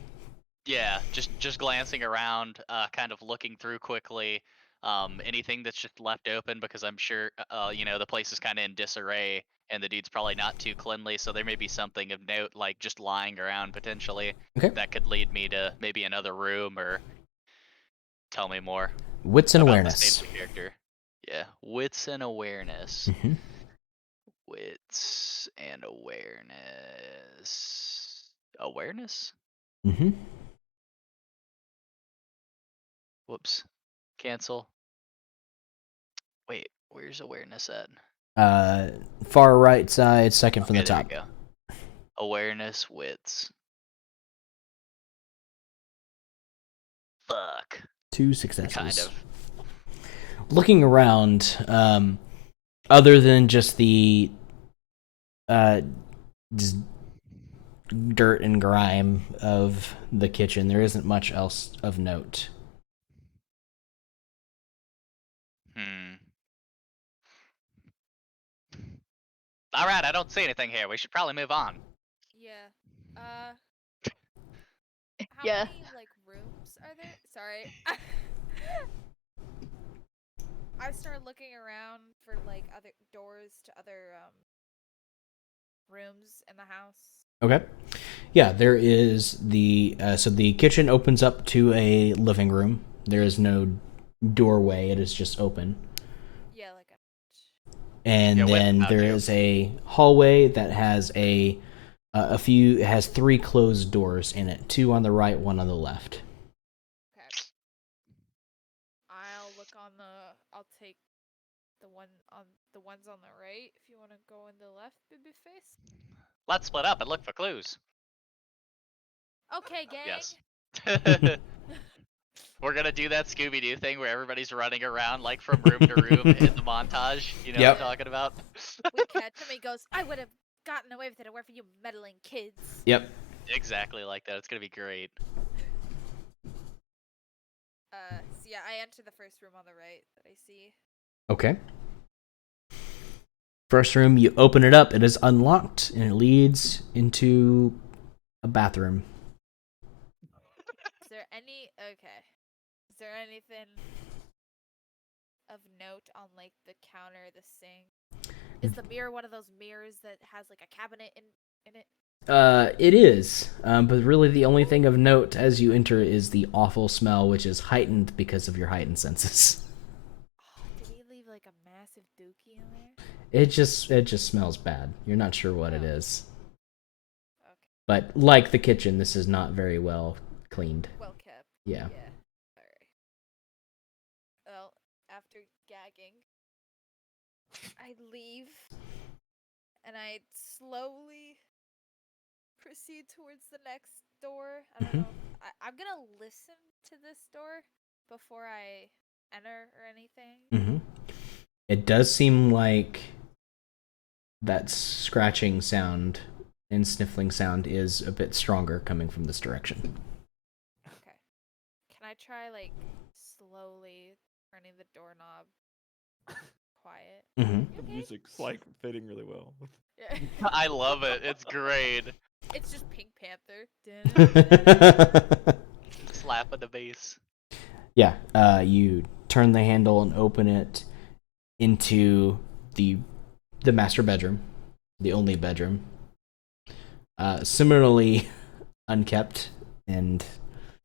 Yeah, just glancing around, kind of looking through quickly. Anything that's just left open because I'm sure the place is kind of in disarray and the dude's probably not too cleanly, so there may be something of note like just lying around potentially Okay. that could lead me to maybe another room or tell me more Wits and about awareness. the state of the character. Yeah, wits and awareness. Mm-hmm. Wits and awareness. Awareness? Mm-hmm. Whoops. Cancel. Wait, where's awareness at? Far right side, second from the There top. we go. Awareness, wits. Fuck. 2 successes. Kind of. Looking around, other than just the just dirt and grime of the kitchen, there isn't much else of note. Alright, I don't see anything here. We should probably move on. Yeah. How Yeah. many, like, rooms are there? Sorry. I started looking around for, like, other doors to other, rooms in the house. Okay. Yeah, there is so the kitchen opens up to a living room. There is no doorway. It is just open. Yeah, like a... And Yeah, then without there you. is a hallway that has it has 3 closed doors in it. 2 on the right, 1 on the left. Okay. I'll take the ones on the right if you want to go in the left, Babyface. Let's split up and look for clues. Okay, gang. Yes. We're gonna do that Scooby-Doo thing where everybody's running around like from room to room in the montage. You know Yep. what I'm talking about? We catch him. He goes, "I would have gotten away with it if it weren't for you meddling kids." Yep. Exactly like that. It's gonna be great. So yeah, I enter the first room on the right that I see. Okay. First room, you open it up. It is unlocked, and it leads into a bathroom. Is there any okay? Is there anything of note on like the counter, the sink? Is the mirror one of those mirrors that has like a cabinet in it? It is, but really the only thing of note as you enter is the awful smell, which is heightened because of your heightened senses. Oh, did he leave like a massive dookie in there? It just smells bad. You're not sure what it Oh. is, Okay. but like the kitchen, this is not very well cleaned. Well kept. Yeah. Yeah. Alright. Well, after gagging, I leave and I slowly proceed towards the next door. I don't know. I'm gonna listen to this door before I enter or anything. Mm-hmm. It does seem like that scratching sound and sniffling sound is a bit stronger coming from this direction. Okay. Can I try like slowly turning the doorknob quiet? Mm-hmm. You The okay? music's like fitting really well. Yeah. I love it. It's great. It's just Pink Panther. Slap of the bass. Yeah, you turn the handle and open it into the master bedroom, the only bedroom. Similarly unkept and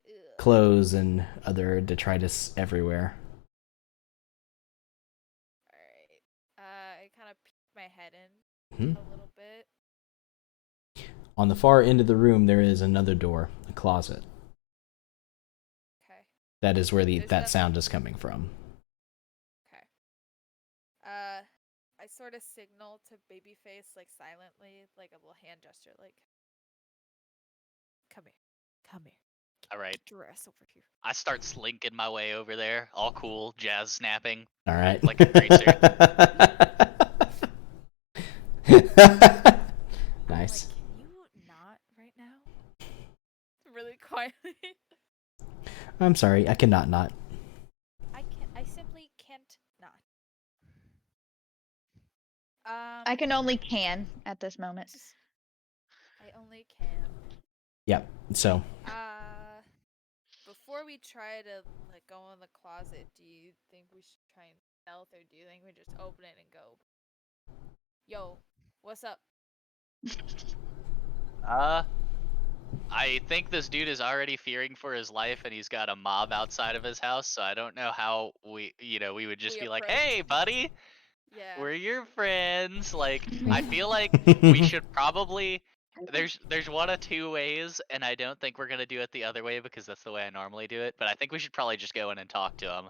Ugh. clothes and other detritus everywhere. Alright. I kind of peek my head in Hmm. a little bit. On the far end of the room, there is another door, a closet. Okay. That is where There's that nothing- sound is coming from. Okay. I sort of signal to Babyface like silently, like a little hand gesture, like, "Come here, come here, All right. get your ass over here." I start slinking my way over there, all cool, jazz snapping. All right. Like a greaser. Nice. Like, can you not right now? Really quietly. I'm sorry, I cannot not. I simply can't not. I can only can at this moment. I only can. Yep. So, Before we try to like go in the closet, do you think we should try and stealth, or do you think we just open it and go, "Yo, what's up?" I think this dude is already fearing for his life and he's got a mob outside of his house, so I don't know how we would just We be like, approach. "Hey, buddy, Yeah. we're your friends." Like, I feel like we should probably there's one of two ways, and I don't think we're gonna do it the other way because that's the way I normally do it, but I think we should probably just go in and talk to him.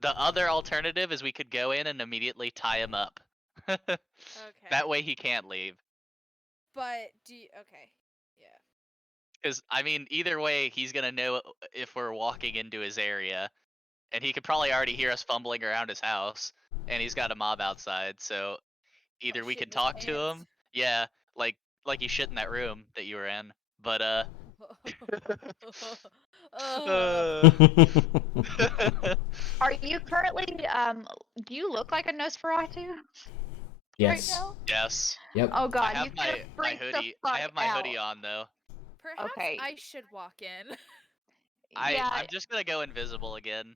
The other alternative is we could go in and immediately tie him up. Okay. That way he can't leave. But do you, okay. Yeah. Because, I mean, either way, he's gonna know if we're walking into his area, and he could probably already hear us fumbling around his house, and he's got a mob outside, so either we Shit can in his talk to pants. him, yeah, like you shit in that room that you were in, but Ugh. Are you currently do you look like a Nosferatu right yes. now? yes, Yep. Oh I god, have he's gonna my freak hoodie. the fuck I have my out. hoodie on though. Perhaps Okay. I should walk in. Yeah, I'm just gonna go invisible again.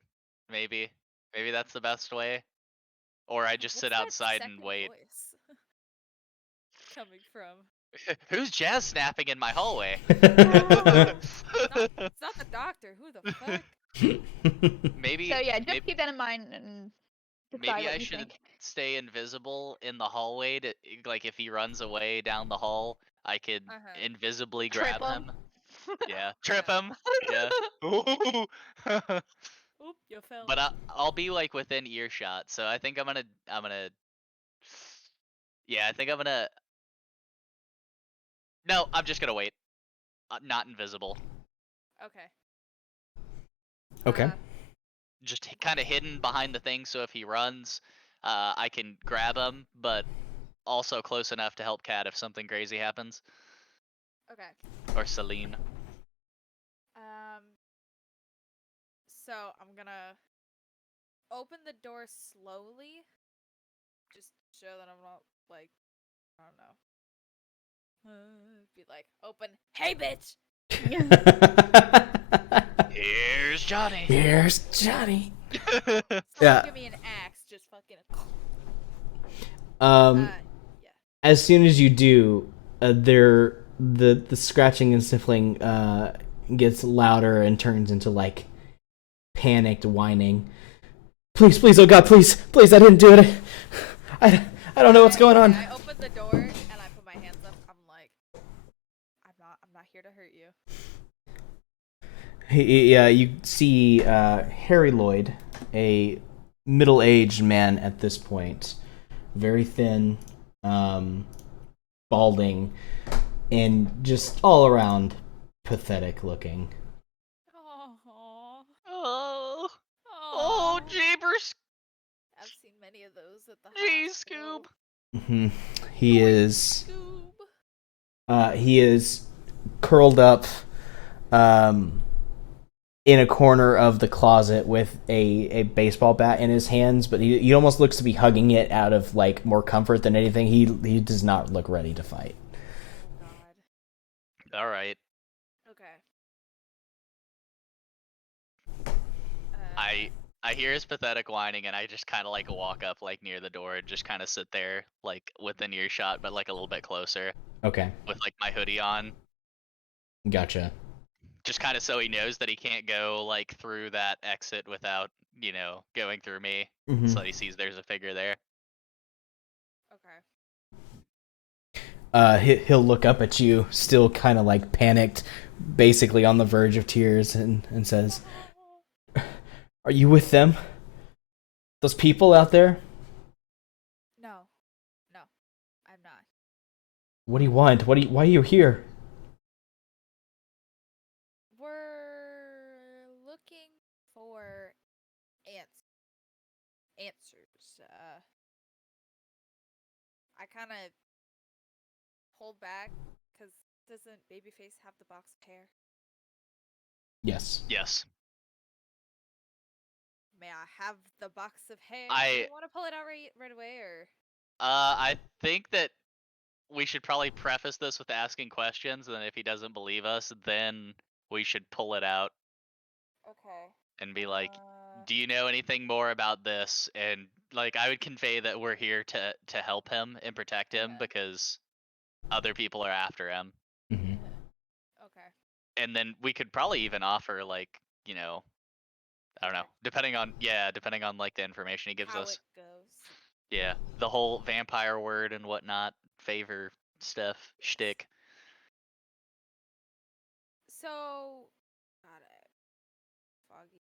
Maybe that's the best way, or I just What's sit that outside and second wait. voice coming from? Who's jazz snapping in my hallway? It's not the doctor. Who the fuck? Maybe so yeah, just maybe, keep that in mind and decide maybe what I you should think. stay invisible in the hallway to, like, if he runs away down the hall, I could Uh-huh. invisibly Trip grab him. him. Yeah, trip Yeah. him. Yeah. Ooh. Oop, you fell. But I'll be like within earshot, so I think I'm gonna. Yeah, I think I'm gonna. No, I'm just gonna wait. Not invisible. Okay. Okay. Just kind of hidden behind the thing, so if he runs, I can grab him, but also close enough to help Cat if something crazy happens. Okay. Or Celine. So I'm gonna open the door slowly just show that I'm not like, I don't know. Be like, open, hey bitch. Here's Johnny. Here's Johnny. Someone Yeah. give me an axe, just fucking. Um, Yeah. as soon as you do, the scratching and sniffling gets louder and turns into like panicked whining. Please, please, oh God, please, please, I didn't do it. I don't know what's going on. I open the door and I put my hands up. I'm like, I'm not here to hurt you. You see Harry Lloyd, a middle-aged man at this point, very thin, balding, and just all around pathetic looking. Oh, Oh, oh, jeepers, I've seen many of those at the gee, hospital. Scoob. Mm-hmm. He is Scoob. curled up in a corner of the closet with a baseball bat in his hands, but he almost looks to be hugging it out of like more comfort than anything. He does not look ready to fight. Oh God. All right. Okay. I hear his pathetic whining, and I just kind of like walk up like near the door and just kind of sit there like within earshot, but like a little bit closer Okay, with like my hoodie on, gotcha. just kind of so he knows that he can't go like through that exit without going through me, Mm-hmm. so that he sees there's a figure there. Okay. He'll look up at you, still kind of like panicked, basically on the verge of tears, and says, "Are you with them? Those people out there? No, I'm not. What do you want? Why are you here?" We're looking for answers. I kind of pulled back because doesn't Babyface have the box of hair? Yes. Yes. May I have the box of hair? I- Do you want to pull it out right away, or? I think that we should probably preface this with asking questions, and then if he doesn't believe us, then we should pull it out Okay. and be like, "Do you know anything more about this?" And like, I would convey that we're here to help him and protect him because other people are after him. Mm-hmm. Okay. And then we could probably even offer like, I don't know, depending on like the information he gives How us. it goes. Yeah, the whole vampire word and whatnot, favor stuff, shtick. So, got it. Foggy.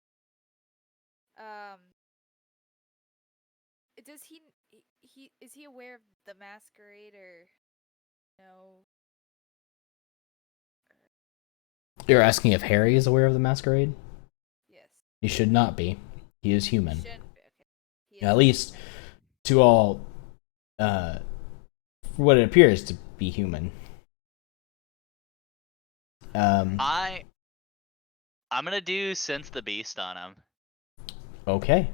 Does he is he aware of the masquerade or no? You're asking if Harry is aware of the masquerade? Yes. He should not be. He is human. Shouldn't be. Okay. He At is- least to all, for what it appears to be human. I'm gonna do sense the beast on him. Okay.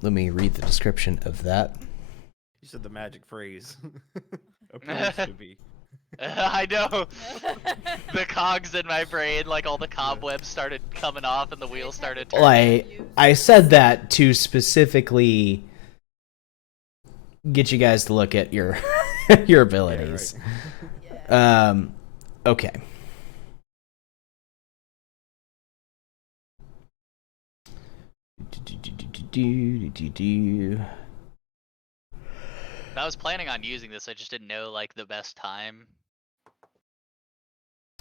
Let me read the description of that. You said the magic phrase. Appears to be. I know. The cogs in my brain, like all the cobwebs started coming off and the wheels started turning. I said that to specifically get you guys to look at your your abilities. Yeah. Okay. I was planning on using this, I just didn't know like the best time.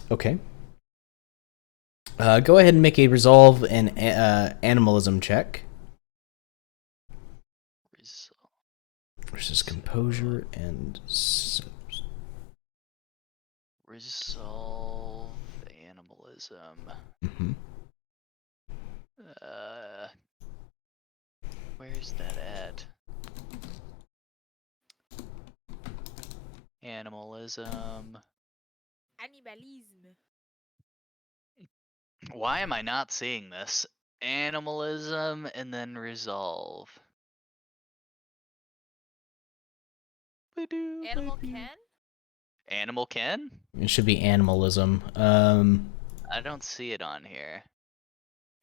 Okay. Go ahead and make a resolve and animalism check. Versus composure and Resolve animalism. Mm-hmm. Where's that at? Animalism. Animalism. Why am I not seeing this? Animalism and then resolve. Animal Ken? Animal Ken? It should be animalism. I don't see it on here.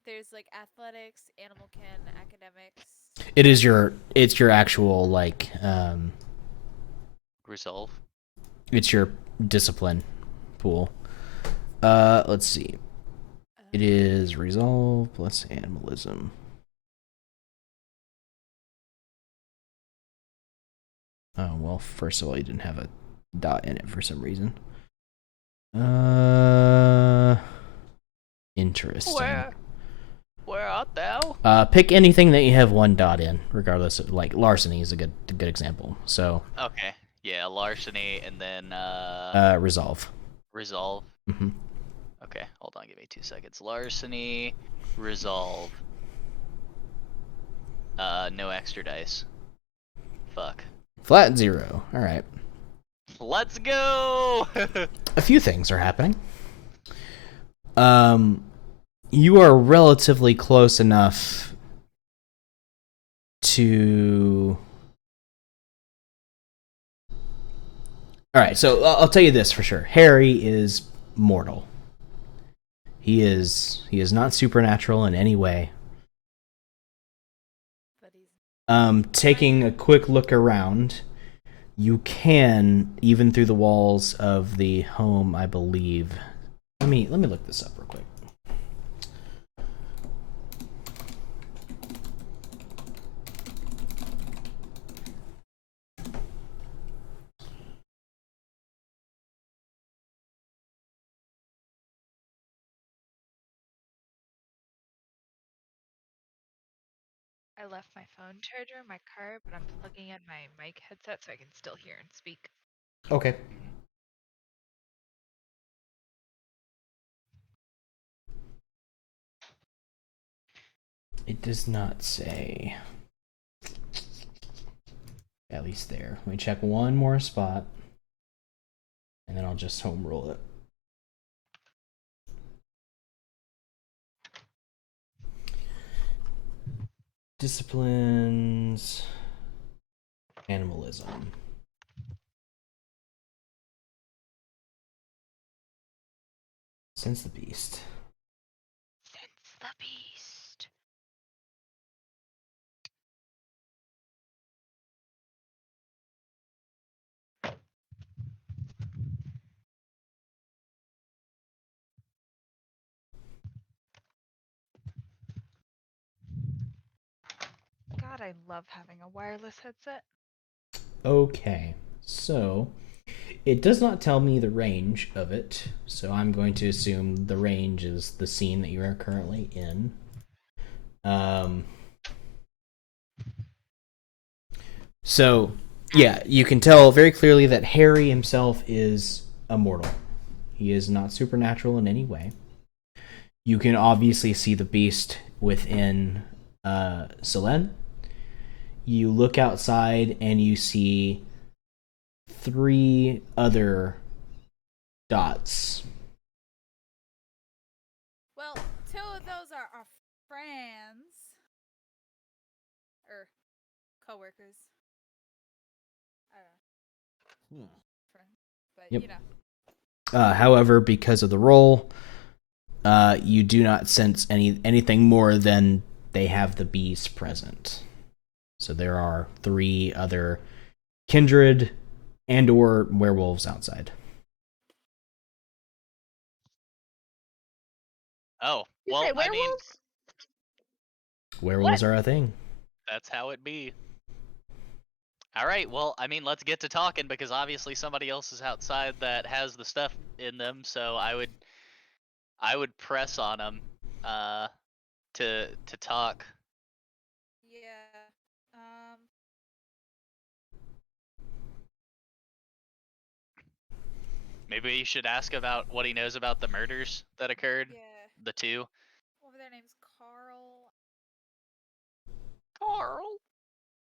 There's like athletics, Animal Ken, academics. It's your actual like Resolve. it's your discipline pool. Let's see. It is resolve plus animalism. Oh well, first of all, you didn't have a dot in it for some reason. Interesting. Where art thou? Pick anything that you have one dot in, regardless of, like, larceny is a good example. So, Okay. Yeah, larceny and then resolve. resolve. Mm-hmm. Okay, hold on, give me 2 seconds. Larceny, resolve. No extra dice. Fuck. Flat 0. All right. Let's go! A few things are happening. You are relatively close enough to. All right, so I'll tell you this for sure. Harry is mortal. He is not supernatural in any way. But he's Taking a quick look around, you can, even through the walls of the home, I believe. Let me look this up real quick. I left my phone charger in my car, but I'm plugging in my mic headset so I can still hear and speak. Okay. It does not say. At least there. Let me check one more spot, and then I'll just home roll it. Disciplines, animalism. Sense the beast. Sense the beast. God, I love having a wireless headset. Okay, so it does not tell me the range of it, so I'm going to assume the range is the scene that you are currently in. So, yeah, you can tell very clearly that Harry himself is immortal. He is not supernatural in any way. You can obviously see the beast within Selene. You look outside and you see 3 other dots. Well, 2 of those are our friends. Or coworkers. I don't know. Friends. But Yep. you know. However, because of the roll, you do not sense anything more than they have the beast present. So there are 3 other kindred and or werewolves outside. Oh, You well, say I mean, werewolves? Werewolves are a thing. that's how it be. All right, well, I mean, let's get to talking because obviously somebody else is outside that has the stuff in them, so I would press on them to talk. Yeah. Maybe you should ask about what he knows about the murders that occurred, Yeah. the 2. What were their names? Carl. Carl.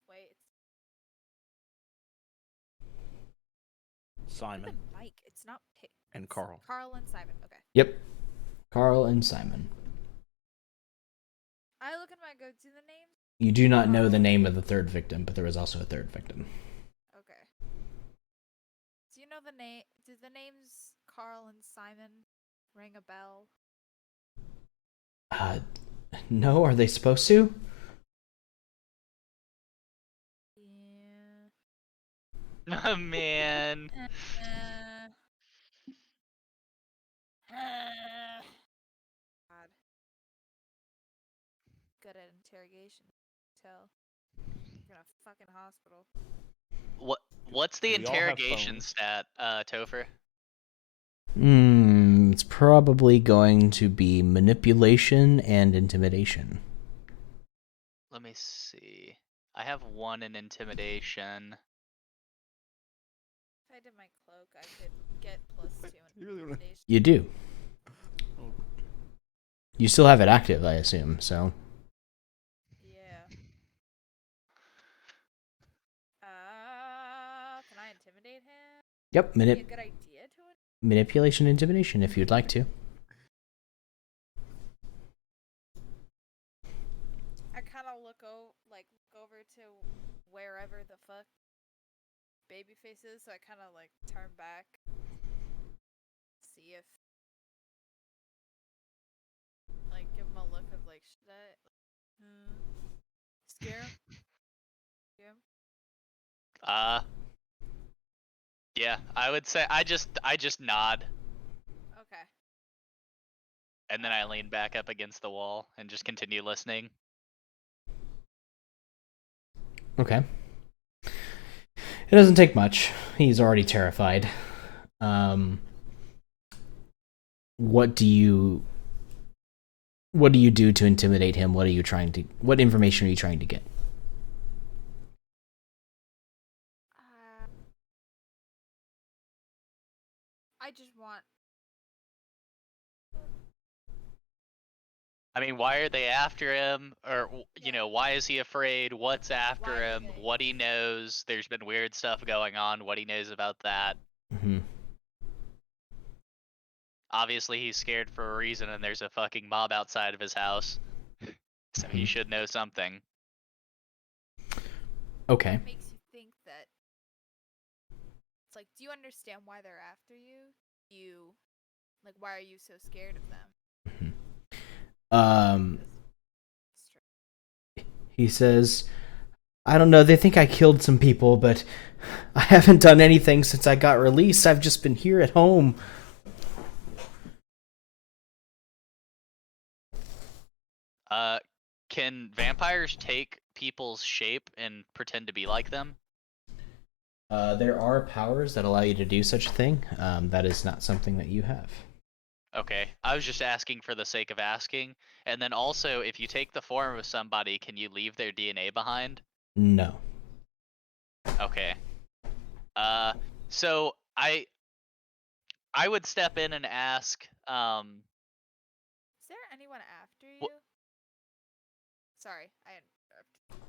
Wait. Simon It's Mike. It's not and it's Carl. Carl and Simon. Okay. Yep. Carl and Simon. I look at my go to the names. You do not know the name of the 3rd victim, but there was also a 3rd victim. Okay. know the name? Do the names Carl and Simon ring a bell? No, are they supposed to? Yeah. Man. God. Good at interrogation. Tell. You're in a fucking hospital. What's the We all have interrogation phones. stat, Topher? It's probably going to be manipulation and intimidation. Let me see. I have 1 in intimidation. If I did my cloak, I could get +2 You really wanna- intimidation. You do. Oh, You still have it active, I assume, so. Yeah. Can I intimidate him? Yep, Be a good idea to it? manipulation, intimidation, if you'd like to. I kind of look over to wherever the fuck Babyface is, so I kind of like turn back, see if like give him a look of like, should I scare him? Scare him? Yeah, I would say I just nod, Okay. and then I lean back up against the wall and just continue listening. Okay. It doesn't take much. He's already terrified. What do you do to intimidate him? What information are you trying to get? I just want. I mean, why are they after him? Or, why is he afraid? What's after Why him? did they- What he knows? There's been weird stuff going on. What he knows about that. Mm-hmm. Obviously, he's scared for a reason, and there's a fucking mob outside of his house. So he should know something. Okay. What makes you think that? It's like, do you understand why they're after you? Why are you so scared of them? He says, I don't know, they think I killed some people, but I haven't done anything since I got released. I've just been here at home. Can vampires take people's shape and pretend to be like them? There are powers that allow you to do such a thing. That is not something that you have. Okay, I was just asking for the sake of asking. And then also, if you take the form of somebody, can you leave their DNA behind? No. Okay. So I would step in and ask, Is there anyone after you? Sorry, I interrupted.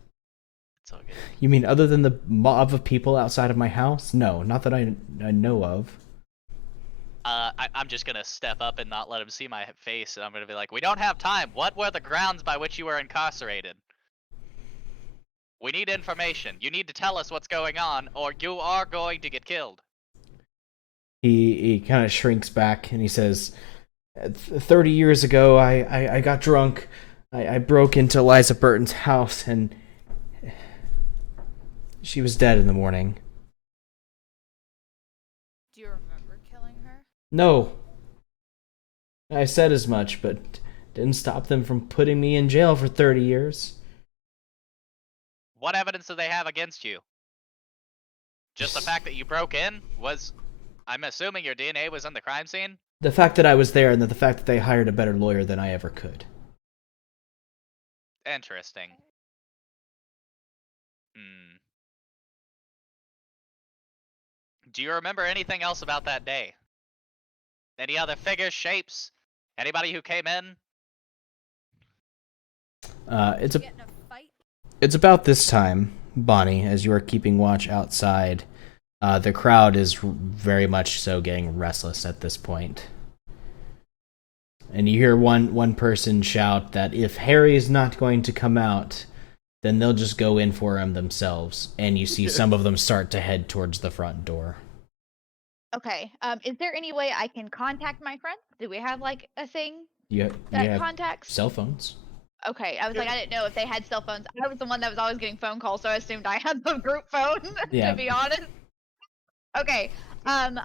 It's all good. You mean other than the mob of people outside of my house? No, not that I know of. I'm just gonna step up and not let him see my face, and I'm gonna be like, we don't have time. What were the grounds by which you were incarcerated? We need information. You need to tell us what's going on, or you are going to get killed. He kind of shrinks back and he says, 30 years ago, I got drunk. I broke into Liza Burton's house and she was dead in the morning. Do you remember killing her? No. I said as much, but didn't stop them from putting me in jail for 30 years. What evidence do they have against you? Just the fact that you broke in? I'm assuming your DNA was on the crime scene? The fact that I was there and the fact that they hired a better lawyer than I ever could. Interesting. Do you remember anything else about that day? Any other figures, shapes? Anybody who came in? It's Get in a fight? It's about this time, Bonnie, as you are keeping watch outside. The crowd is very much so getting restless at this point. And you hear one person shout that if Harry is not going to come out, then they'll just go in for him themselves. And you see some of them start to head towards the front door. Okay. Is there any way I can contact my friends? Do we have like a thing You that have contacts? cell phones. Okay, I was like, I didn't know if they had cell phones. I was the one that was always getting phone calls, so I assumed I had the group phone. Yeah. To be honest. Okay. I'm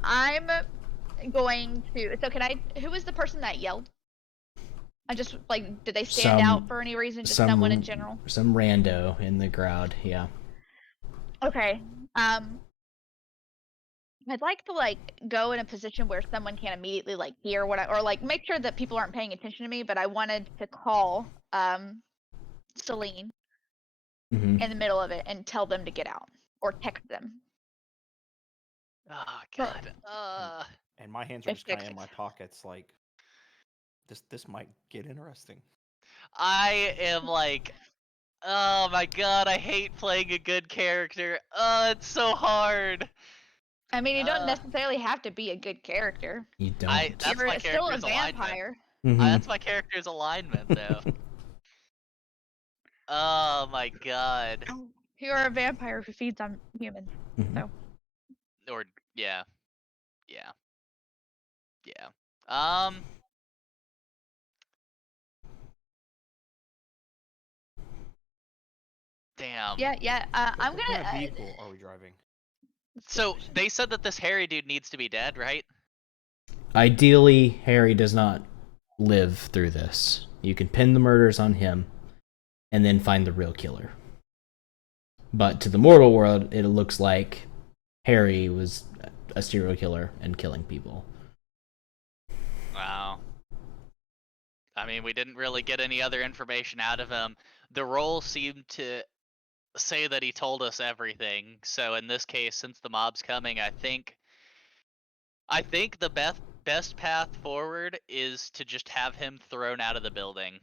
going to. So can I? Who was the person that yelled? I just like, did they stand out for any reason? Just someone in general. Some rando in the crowd. Yeah. Okay. I'd like to like go in a position where someone can immediately like hear what or like make sure that people aren't paying attention to me. But I wanted to call Celine Mm-hmm. in the middle of it and tell them to get out or text them. Oh But- god. And my hands are just kind of in my Fix. pockets, like this might get interesting. I am like, oh my god, I hate playing a good character. Oh, it's so hard. I mean, you don't necessarily have to be a good character. You don't. That's You're my still a character's alignment. vampire. Mhm. That's my character's alignment, though. Oh my god. You're a vampire who feeds on humans. Mhm. So Or yeah, yeah, yeah. Damn. yeah. I'm What kind gonna. of vehicle are we driving? So they said that this Harry dude needs to be dead, right? Ideally, Harry does not live through this. You can pin the murders on him, and then find the real killer. But to the mortal world, it looks like Harry was a serial killer and killing people. Wow. I mean, we didn't really get any other information out of him. The role seemed to say that he told us everything. So in this case, since the mob's coming, I think the best path forward is to just have him thrown out of the building.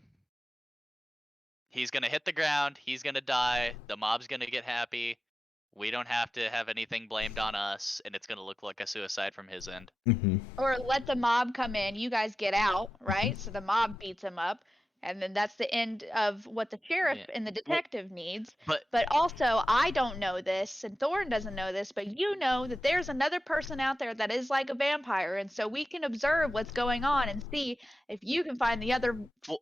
He's gonna hit the ground, he's gonna die, the mob's gonna get happy, we don't have to have anything blamed on us, and it's gonna look like a suicide from his end. Mm-hmm. Or let the mob come in. You guys get out, right? So the mob beats him up, and then that's the end of what the sheriff Yeah. and the detective needs. But But also, I don't know this, and Thorn doesn't know this, but you know that there's another person out there that is like a vampire, and so we can observe what's going on and see if you can find the other Well-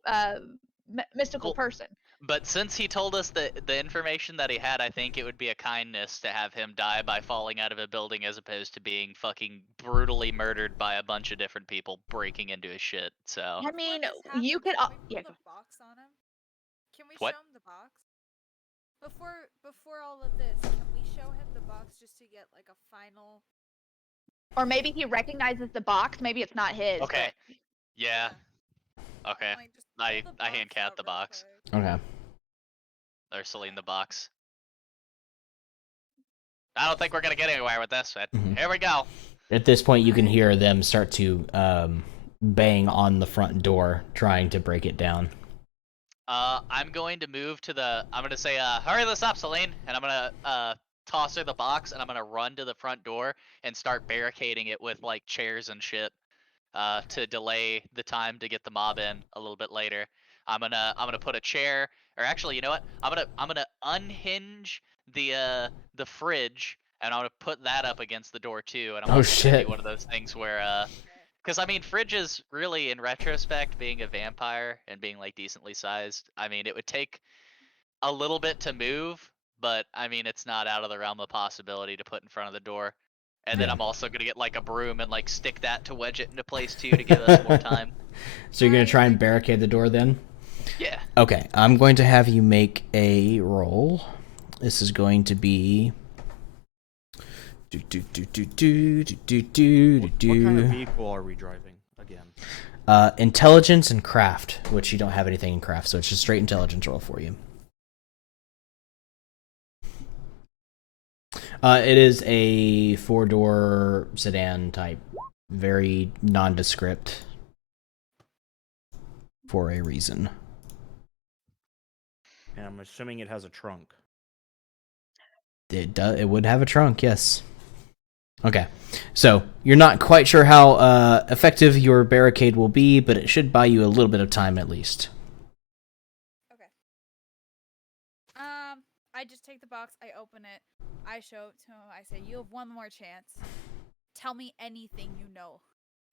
mystical well, person. But since he told us the information that he had, I think it would be a kindness to have him die by falling out of a building as opposed to being fucking brutally murdered by a bunch of different people breaking into his shit. So I mean, Before this you could. happens, can we Yeah, pull the box on him? Can we What? show him the box? Before all of this, can we show him the box just to get like a final? or maybe he recognizes the box. Maybe it's not his. Okay. But Yeah. Okay. Like, just pull I the hand box cat out the real box. quick. Okay. Or Celine the box. I don't think we're gonna get anywhere with this, but Mhm. here we go. At this point, you can hear them start to bang on the front door, trying to break it down. I'm going to move to the. I'm gonna say, hurry this up, Celine, and I'm gonna toss her the box, and I'm gonna run to the front door and start barricading it with like chairs and shit, to delay the time to get the mob in a little bit later. I'm gonna put a chair, or actually, you know what? I'm gonna unhinge the fridge, and I'm gonna put that up against the door too, and I'm Oh, also gonna shit. do one of those things where because I mean, fridges really, in retrospect, being a vampire and being like decently sized, I mean, it would take a little bit to move, but I mean, it's not out of the realm of possibility to put in front of the door. And then Yeah. I'm also gonna get like a broom and like stick that to wedge it into place too to give us more time. So you're gonna try and barricade the door then? Yeah. Okay, I'm going to have you make a roll. This is going to be. What kind of vehicle are we driving again? Intelligence and craft, which you don't have anything in craft, so it's just straight intelligence roll for you. It is a 4-door sedan type, very nondescript for a reason. And I'm assuming it has a trunk. It would have a trunk, yes. Okay, so you're not quite sure how effective your barricade will be, but it should buy you a little bit of time at least. Okay. I just take the box, I open it, I show it to him, I say, you have one more chance. Tell me anything you know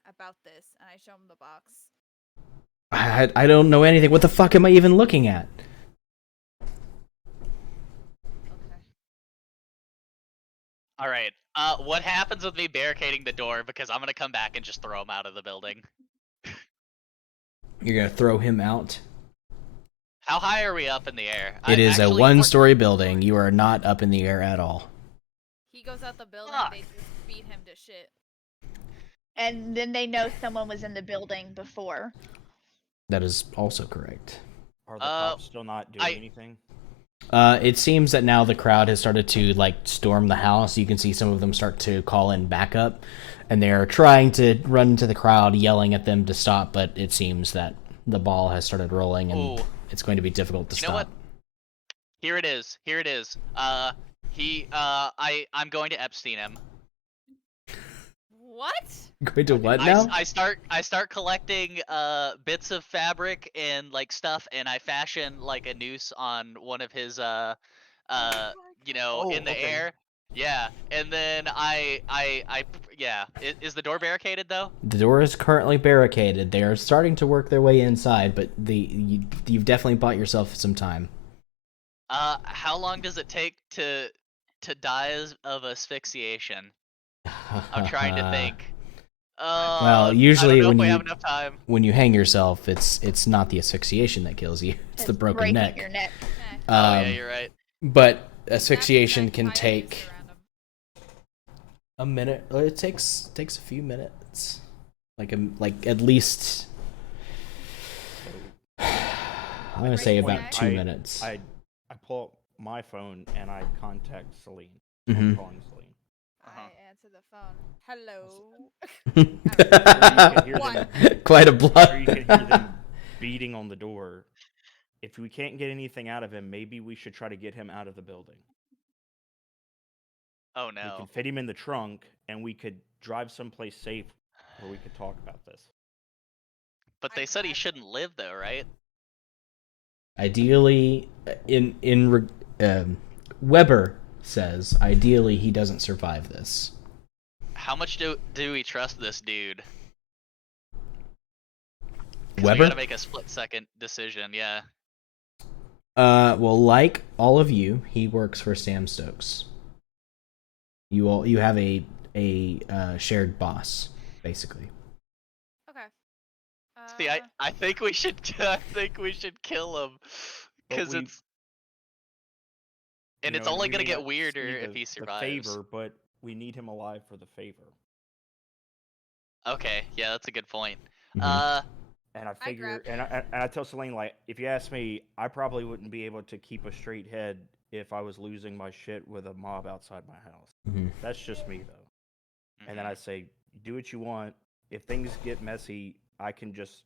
about this. And I show him the box. I don't know anything. What the fuck am I even looking at? Okay. All right. What happens with me barricading the door? Because I'm gonna come back and just throw him out of the building. You're gonna throw him out? How high are we up in the air? It is a one-story building. You are not up in the air at all. He goes out the building, Fuck. they just beat him to shit. And then they know someone was in the building before. That is also correct. Are the cops still not doing anything? It seems that now the crowd has started to like storm the house. You can see some of them start to call in backup, and they're trying to run into the crowd, yelling at them to stop. But it seems that the ball has started rolling, and it's going to be difficult to stop. You know what? Here it is. Here it is. I'm going to Epstein him. What? Going to what now? I start collecting bits of fabric and like stuff, and I fashion like a noose on one of his in the air. Yeah, and then is the door barricaded though? The door is currently barricaded. They are starting to work their way inside, but you've definitely bought yourself some time. How long does it take to die of asphyxiation? I'm trying to think. Well, usually I don't know if we have enough time. when you hang yourself, it's not the asphyxiation that kills you; it's the broken neck. Your neck. Yeah, you're right. But asphyxiation can take a minute. It takes a few minutes, like at least. I'm gonna say about 2 minutes. I pull up my phone and I contact Celine. Mhm. I'm calling Celine. I answer the phone. Hello. Quite a Or bluff. you can hear them beating on the door. If we can't get anything out of him, maybe we should try to get him out of the building. Oh We no. can fit him in the trunk, and we could drive someplace safe where we could talk about this. But they said he shouldn't live though, right? Ideally, Weber says ideally he doesn't survive this. How much do we trust this dude? 'Cause Weber? we gotta make a split-second decision. Yeah. Well, like all of you, he works for Sam Stokes. You have a shared boss, basically. Okay. See, I think we should kill him because it's only gonna get weirder if he survives. The favor, but we need him alive for the favor. Okay, yeah, that's a good point. Mhm. And I figure, and I tell Celine, like, if you ask me, I probably wouldn't be able to keep a straight head if I was losing my shit with a mob outside my house. Mhm. That's just me, though. And then I say, do what you want. If things get messy, I can just,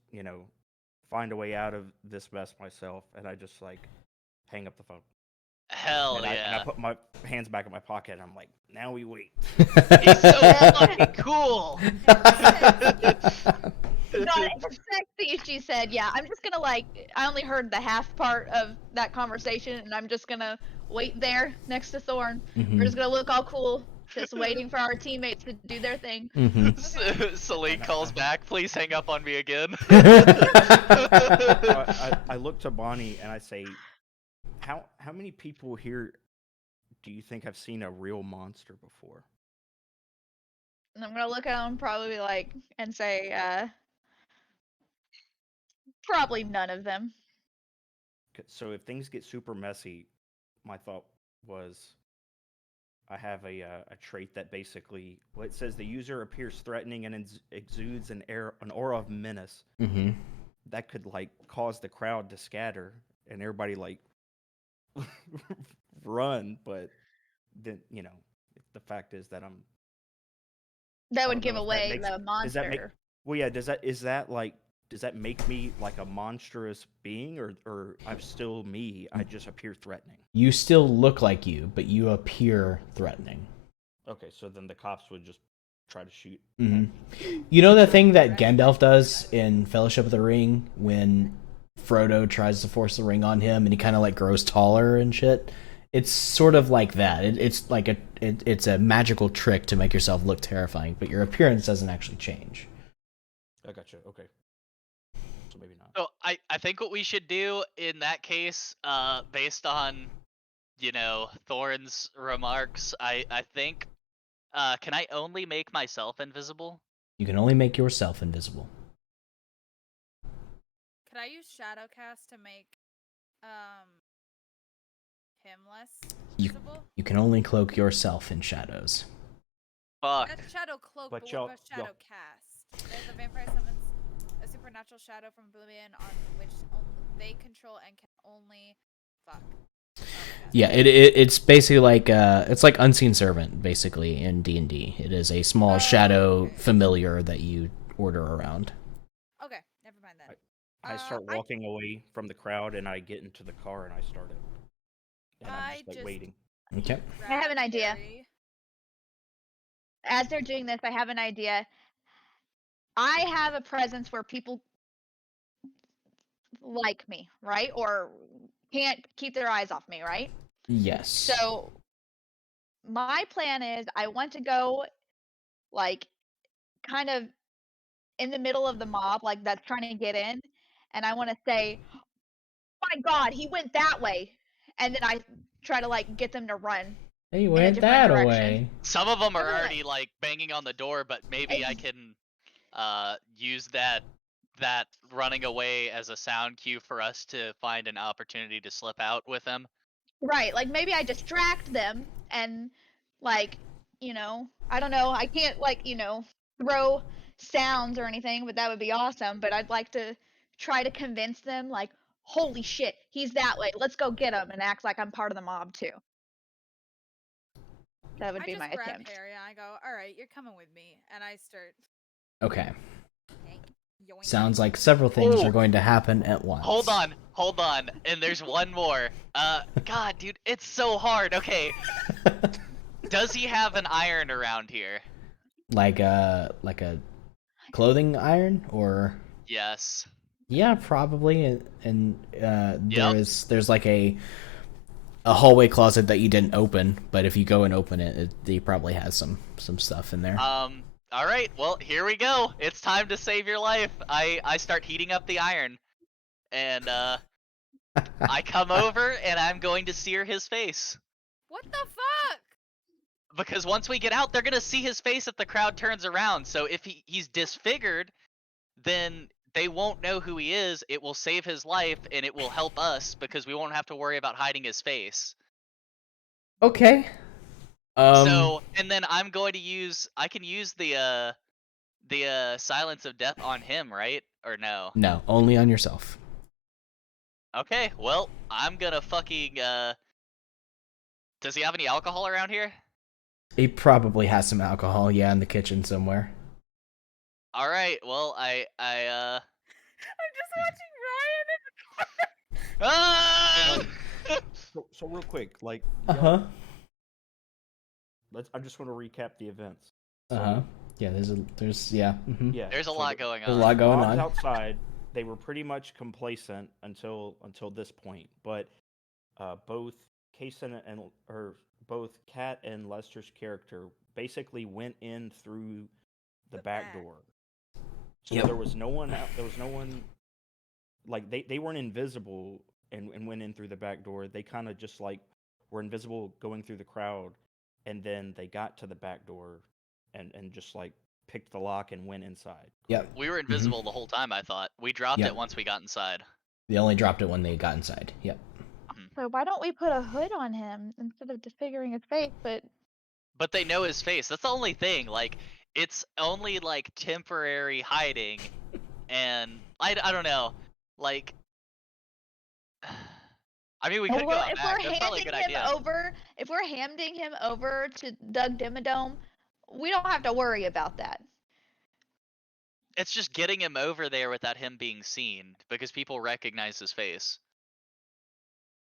find a way out of this mess myself. And I just, like, hang up the phone. Hell yeah. And I put my hands back in my pocket, and I'm like, now we wait. He's so fucking cool! Not as sexy as she said. Yeah, I'm just gonna I only heard the half part of that conversation, and I'm just gonna wait there next to Thorn. Mhm. We're just gonna look all cool, just waiting for our teammates to do their thing. Mhm. Celine calls back, please hang up on me again. I look to Bonnie and I say, how many people here do you think have seen a real monster before? And I'm gonna look at him probably and say, probably none of them. So if things get super messy, my thought was, I have a trait that basically, it says the user appears threatening and exudes an aura of menace. Mhm. That could cause the crowd to scatter and everybody run, but then the fact is that That would give away the monster. Does that make me like a monstrous being, or I'm still me? I just appear threatening. You still look like you, but you appear threatening. Okay, so then the cops would just try to shoot. Mhm. You know the thing that Gandalf does in Fellowship of the Ring when Frodo tries to force the ring on him and he kind of grows taller and shit? It's sort of like that. It's like it's a magical trick to make yourself look terrifying, but your appearance doesn't actually change. I gotcha. Okay. So maybe not. So I think what we should do in that case, based on, Thorn's remarks, I think, can I only make myself invisible? You can only make yourself invisible. Could I use Shadowcast to make him less You visible? you can only cloak yourself in shadows. Fuck. That's Shadow Cloak, But but y'all- what about Shadowcast? The vampire summons a supernatural shadow from oblivion on which they control and can only fuck. Yeah, it's basically like it's like Unseen Servant basically in D&D. It is a small shadow okay. familiar that you order around. Okay, never mind then. I start walking away from the crowd, and I get into the car, and I start it. And I'm I just like just- waiting. Okay. I have an idea. Harry. As they're doing this, I have an idea. I have a presence where people like me, right? Or can't keep their eyes off me, right? Yes. So my plan is I want to go like kind of in the middle of the mob, like that's trying to get in, and I want to say, "My God, he went that way," and then I try to like get them to run. He a went different that direction. away. Some of them are Everyone- already like banging on the door, but maybe I can use that running away as a sound cue for us to find an opportunity to slip out with them. Right, like maybe I distract them and like, I don't know, I can't like, throw sounds or anything, but that would be awesome, but I'd like to try to convince them like, holy shit, he's that way. Let's go get him and act like I'm part of the mob too. That would I be just my grab attempt. Harry and I go, all right, you're coming with me, and I start. Okay. Yoink. Sounds like several things Oh. are going to happen at once. Hold on, and there's one more. God, dude, it's so hard. Okay, does he have an iron around here? like a clothing iron or Yes. yeah, probably. And Yep. there's like a hallway closet that you didn't open, but if you go and open it, he probably has some stuff in there. All right. Well, here we go. It's time to save your life. I start heating up the iron, and I come over and I'm going to sear his face. What the fuck? Because once we get out, they're gonna see his face if the crowd turns around. So if he's disfigured, then they won't know who he is. It will save his life, and it will help us because we won't have to worry about hiding his face. Okay. So, and then I can use the silence of death on him, right? Or no? No, only on yourself. Okay, well, I'm gonna fucking does he have any alcohol around here? He probably has some alcohol, yeah, in the kitchen somewhere. All right, well, I I'm just watching Ryan. ah! So real quick, like, Uh-huh. I just want to recap the events. Uh-huh. Yeah, there's yeah. Mhm. Yeah. There's a so lot the- going on. There's a lot going mobs on. outside, they were pretty much complacent until this point, but both Kason both Kat and Lester's character basically went in through the back door. So Yep. there was no one out. There was no one. Like they weren't invisible and went in through the back door. They kind of just like were invisible going through the crowd, and then they got to the back door, and just like picked the lock and went inside. Yep. We were invisible the whole time, I thought. We dropped Yep. it once we got inside. They only dropped it when they got inside. Yep. So why don't we put a hood on him instead of disfiguring his face? But But they know his face. That's the only thing. Like, it's only like temporary hiding, and I don't know. Like, I mean, we could go well, out if back. we're That's probably a handing good him idea. over, if we're handing him over to Doug Dimmadome, we don't have to worry about that. It's just getting him over there without him being seen because people recognize his face.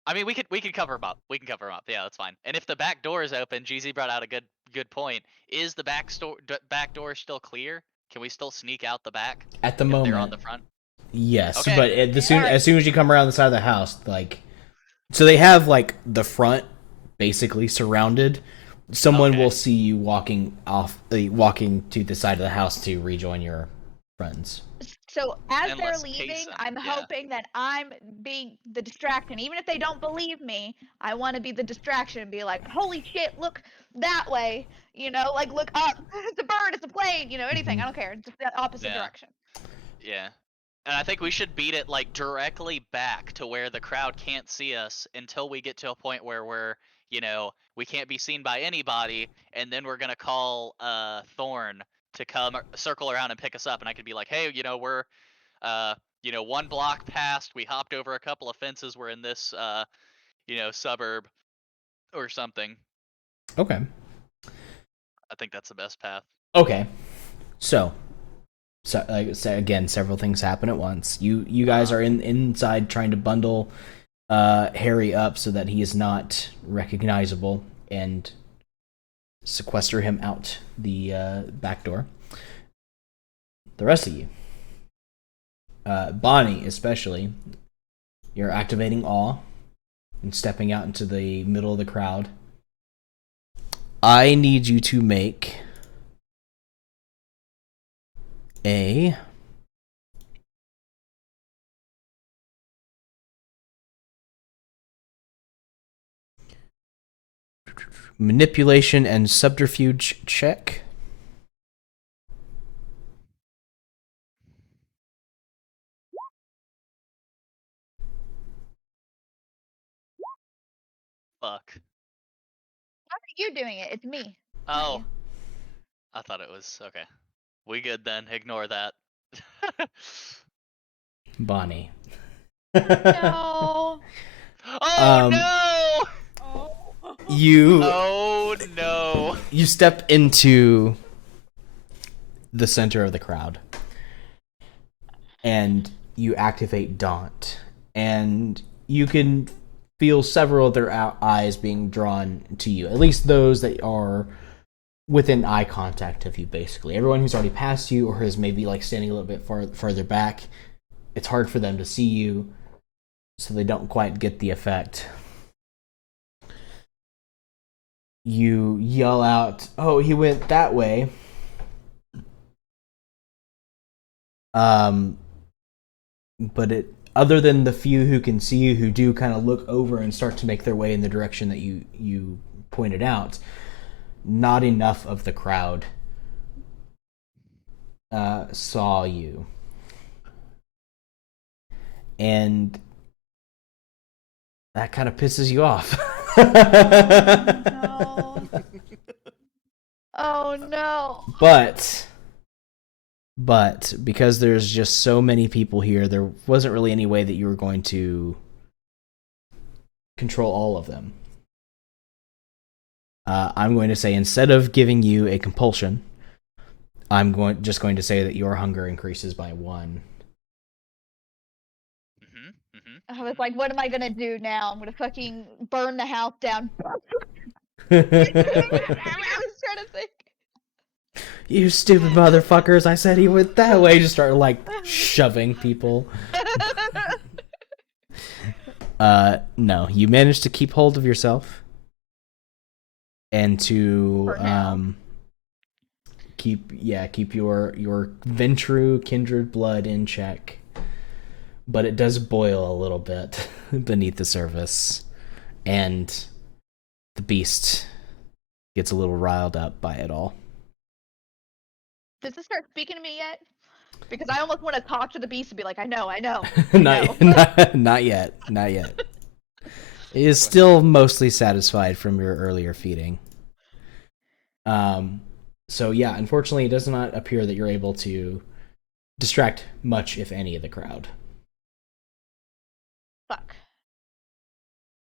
I mean, we could cover him up. We can cover him up. Yeah, that's fine. And if the back door is open, Jeezy brought out a good point. Is the back door still clear? Can we still sneak out the back At the if moment. they're on the front? Yes, Okay. but as soon as you come around the side of the house, like, so they have like the front basically surrounded. Someone Okay. will see you walking to the side of the house to rejoin your friends. So as they're Unless leaving, Kason, I'm yeah. hoping that I'm being the distraction. Even if they don't believe me, I want to be the distraction and be like, "Holy shit, look that way!" Like look up. It's a bird. It's a plane. Anything. I don't care. It's the opposite Yeah. direction. Yeah. And I think we should beat it like directly back to where the crowd can't see us until we get to a point where we're, we can't be seen by anybody, and then we're gonna call Thorn to come circle around and pick us up, and I could be like, hey, we're 1 block past, we hopped over a couple of fences, we're in this suburb or something. Okay. I think that's the best path. Okay. So like I said, again, several things happen at once. You guys are inside trying to bundle Harry up so that he is not recognizable and sequester him out the back door. The rest of you, Bonnie especially, you're activating awe and stepping out into the middle of the crowd. I need you to make a manipulation and subterfuge check. Fuck. How are you doing it? It's me. not Oh, you. I thought it was okay. We good then. Ignore that. Bonnie. No. Oh no! Oh. You Oh no! you step into the center of the crowd and you activate Daunt, and you can feel several of their eyes being drawn to you, at least those that are within eye contact of you. Basically everyone who's already passed you or is maybe like standing a little bit further back, it's hard for them to see you, so they don't quite get the effect. You yell out, "Oh, he went that way." But other than the few who can see you, who do kind of look over and start to make their way in the direction that you pointed out, not enough of the crowd saw you, and that kind of pisses you off. No. Oh no. But because there's just so many people here, there wasn't really any way that you were going to control all of them. I'm going to say, instead of giving you a compulsion, I'm just going to say that your hunger increases by 1. I was like, what am I gonna do now? I'm gonna fucking burn the house down. I was trying to think. You stupid motherfuckers! I said he went that way. Just start like shoving people. No, you managed to keep hold of yourself and to keep your Ventru kindred blood in check. But it does boil a little bit beneath the surface, and the beast gets a little riled up by it all. Does this start speaking to me yet? Because I almost want to talk to the beast and be like, I know. Not yet. It is still mostly satisfied from your earlier feeding. So yeah, unfortunately, it does not appear that you're able to distract much, if any, of the crowd.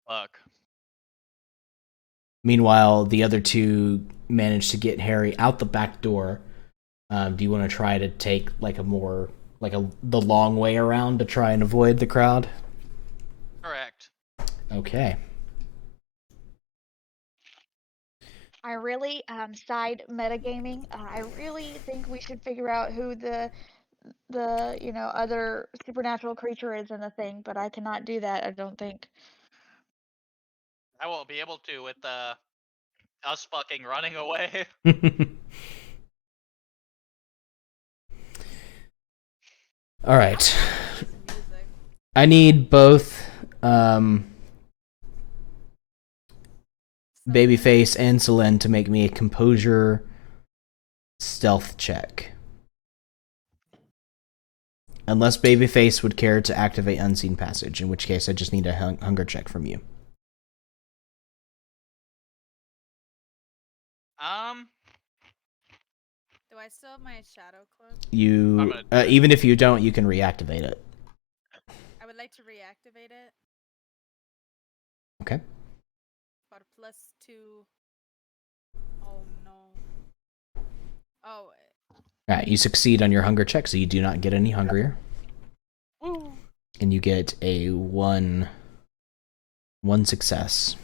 Fuck. Meanwhile, the other two manage to get Harry out the back door. Do you want to try to take the long way around to try and avoid the crowd? Correct. Okay. I really side metagaming. I really think we should figure out who the other supernatural creature is in the thing, but I cannot do that. I don't think. I won't be able to with us fucking running away. All right. Listen to music. I need both Babyface and Selene to make me a composure stealth check. Unless Babyface would care to activate Unseen Passage, in which case I just need a hunger check from you. Do I still have my shadow cloak? You, even if you don't, you can reactivate it. I would like to reactivate it. Okay. About a +2. Oh no. Oh. Alright, you succeed on your hunger check, so you do not get any hungrier. Woo. And you get a one success.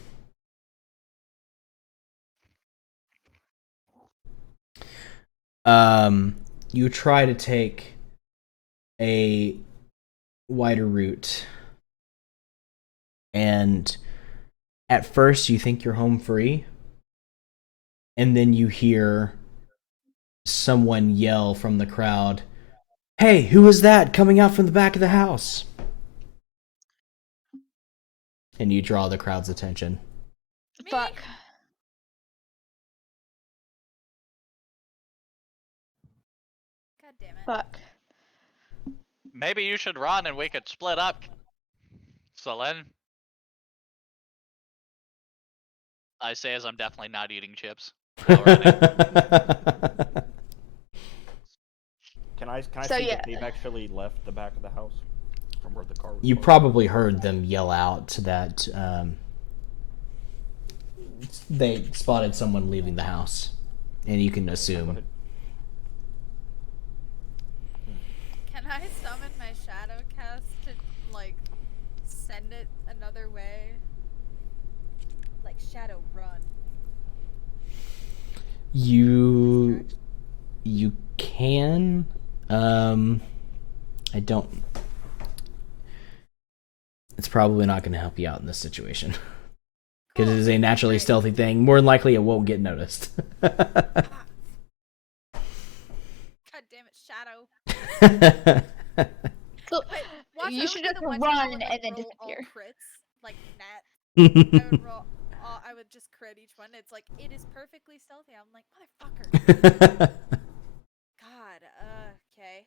You try to take a wider route, and at first you think you're home free, and then you hear someone yell from the crowd, "Hey, who is that coming out from the back of the house?" And you draw the crowd's attention. Me? Fuck. God damn it. Fuck. Maybe you should run and we could split up. Selene? I say as I'm definitely not eating chips. Already. Can I So, see yeah. that they've actually left the back of the house from where the car was? You parked? probably heard them yell out that they spotted someone leaving the house, and you can assume. Can I summon my shadow cast to, like, send it another way? Like, shadow run. You can. I don't. It's probably not going to help you out in this situation. Because it is a naturally stealthy thing. More than likely, it won't get noticed. God damn it, shadow. So, Wait, watch, you I should would be just the one run who would, and like, then roll all disappear. crits, like Nat. I would roll. I would just crit each one. It's like it is perfectly stealthy. I'm like, motherfucker. God. Okay.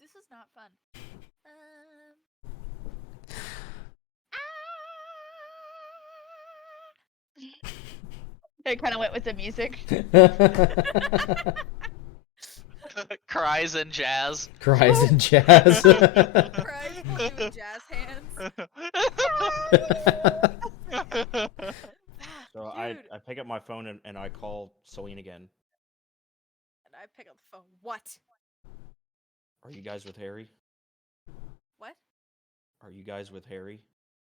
This is not fun. It kind of went with the music. Cries and jazz. Cries and jazz. Cries while doing jazz hands. So I pick up my phone and I call Celine again. And I pick up the phone. What? Are you guys with Harry? What? Are you guys with Harry?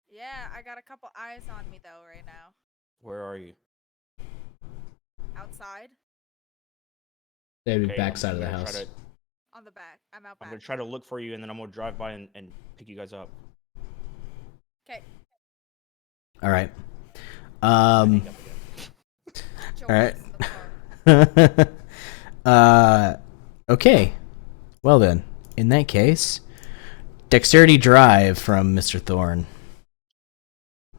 Yeah, I got a couple eyes on me though right now. Where are you? Outside. That'd be Okay, backside I'm of the gonna house. try to- On the back. I'm out I'm back. gonna try to look for you, and then I'm gonna drive by and pick you guys up. Okay. All right. Hang up again. All right. Okay. Well then, in that case, dexterity drive from Mr. Thorne.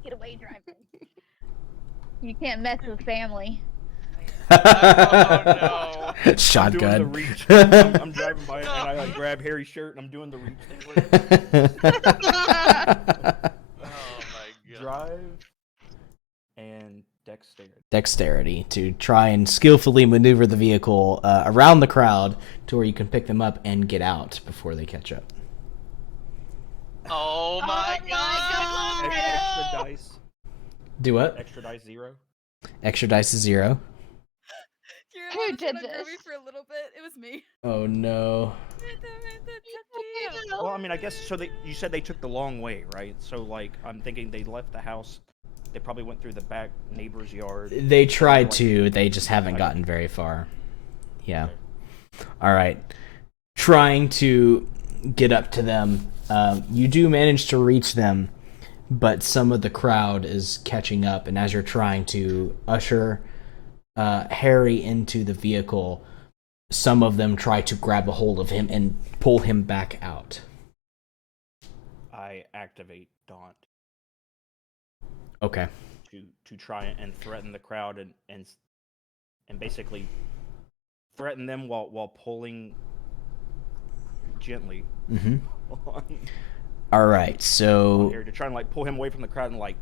Get away, driver. You can't mess with family. Oh no. Shotgun. I'm doing the reach. I'm driving by and I like, grab Harry's shirt and I'm doing the reach thing. Oh my god. Drive and dexterity. Dexterity to try and skillfully maneuver the vehicle around the crowd to where you can pick them up and get out before they catch up. Oh my god. Extra dice. Do what? Extra dice 0. Extra dice is 0. You're did gonna grow me this? for a little bit. It was me. Oh no. Well, I mean, I guess so. You said they took the long way, right? So like, I'm thinking they left the house. They probably went through the back neighbor's yard. They tried to, they just haven't gotten very far. Yeah. All right. Trying to get up to them, You do manage to reach them, but some of the crowd is catching up, and as you're trying to usher Harry into the vehicle, some of them try to grab a hold of him and pull him back out. I activate Daunt Okay. to try and threaten the crowd and basically threaten them while pulling gently Mm-hmm. on All right, so Harry to try and like pull him away from the crowd and like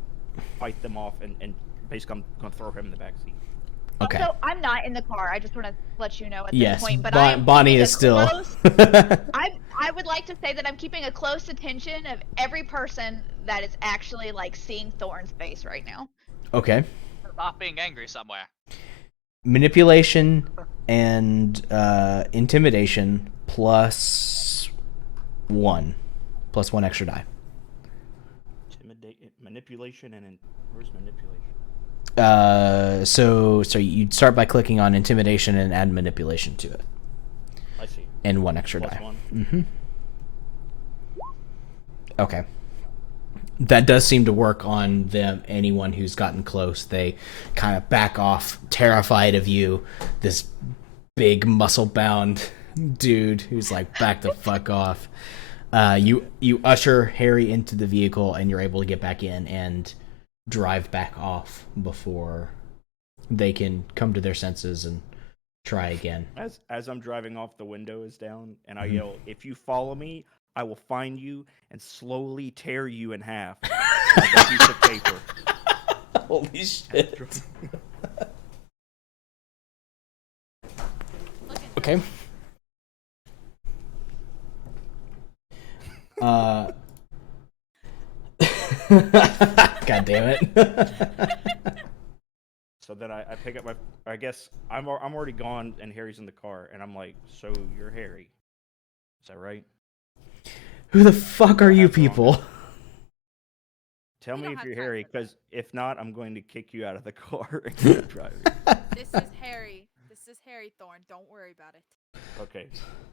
fight them off and basically I'm gonna throw him in the back seat. okay. So I'm not in the car. I just want to let you know at this Yes, point. But I'm Bonnie keeping is a still. close. I would like to say that I'm keeping a close attention of every person that is actually like seeing Thorn's face right now. Okay. Stop being angry somewhere. Manipulation and intimidation +1 extra die. Manipulation and where's manipulation? So you'd start by clicking on intimidation and add manipulation to it, I see. and 1 extra Plus die. 1. Mm-hmm. Okay. That does seem to work on them. Anyone who's gotten close, they kind of back off, terrified of you. This big muscle-bound dude who's like, back the fuck off. You usher Harry into the vehicle, and you're able to get back in and drive back off before they can come to their senses and try again. As I'm driving off, the window is down, and I yell, "If you follow me, I will find you and slowly tear you in half like a piece of paper." Holy shit. Okay. God damn it. So then I pick up I guess I'm already gone, and Harry's in the car, and I'm like, "So you're Harry, is that right? Who the fuck are you That's wrong. people? Tell We me don't if have you're time Harry, for that. because if not, I'm going to kick you out of the car and keep driving." This is Harry. This is Harry Thorn. Don't worry about it. Okay,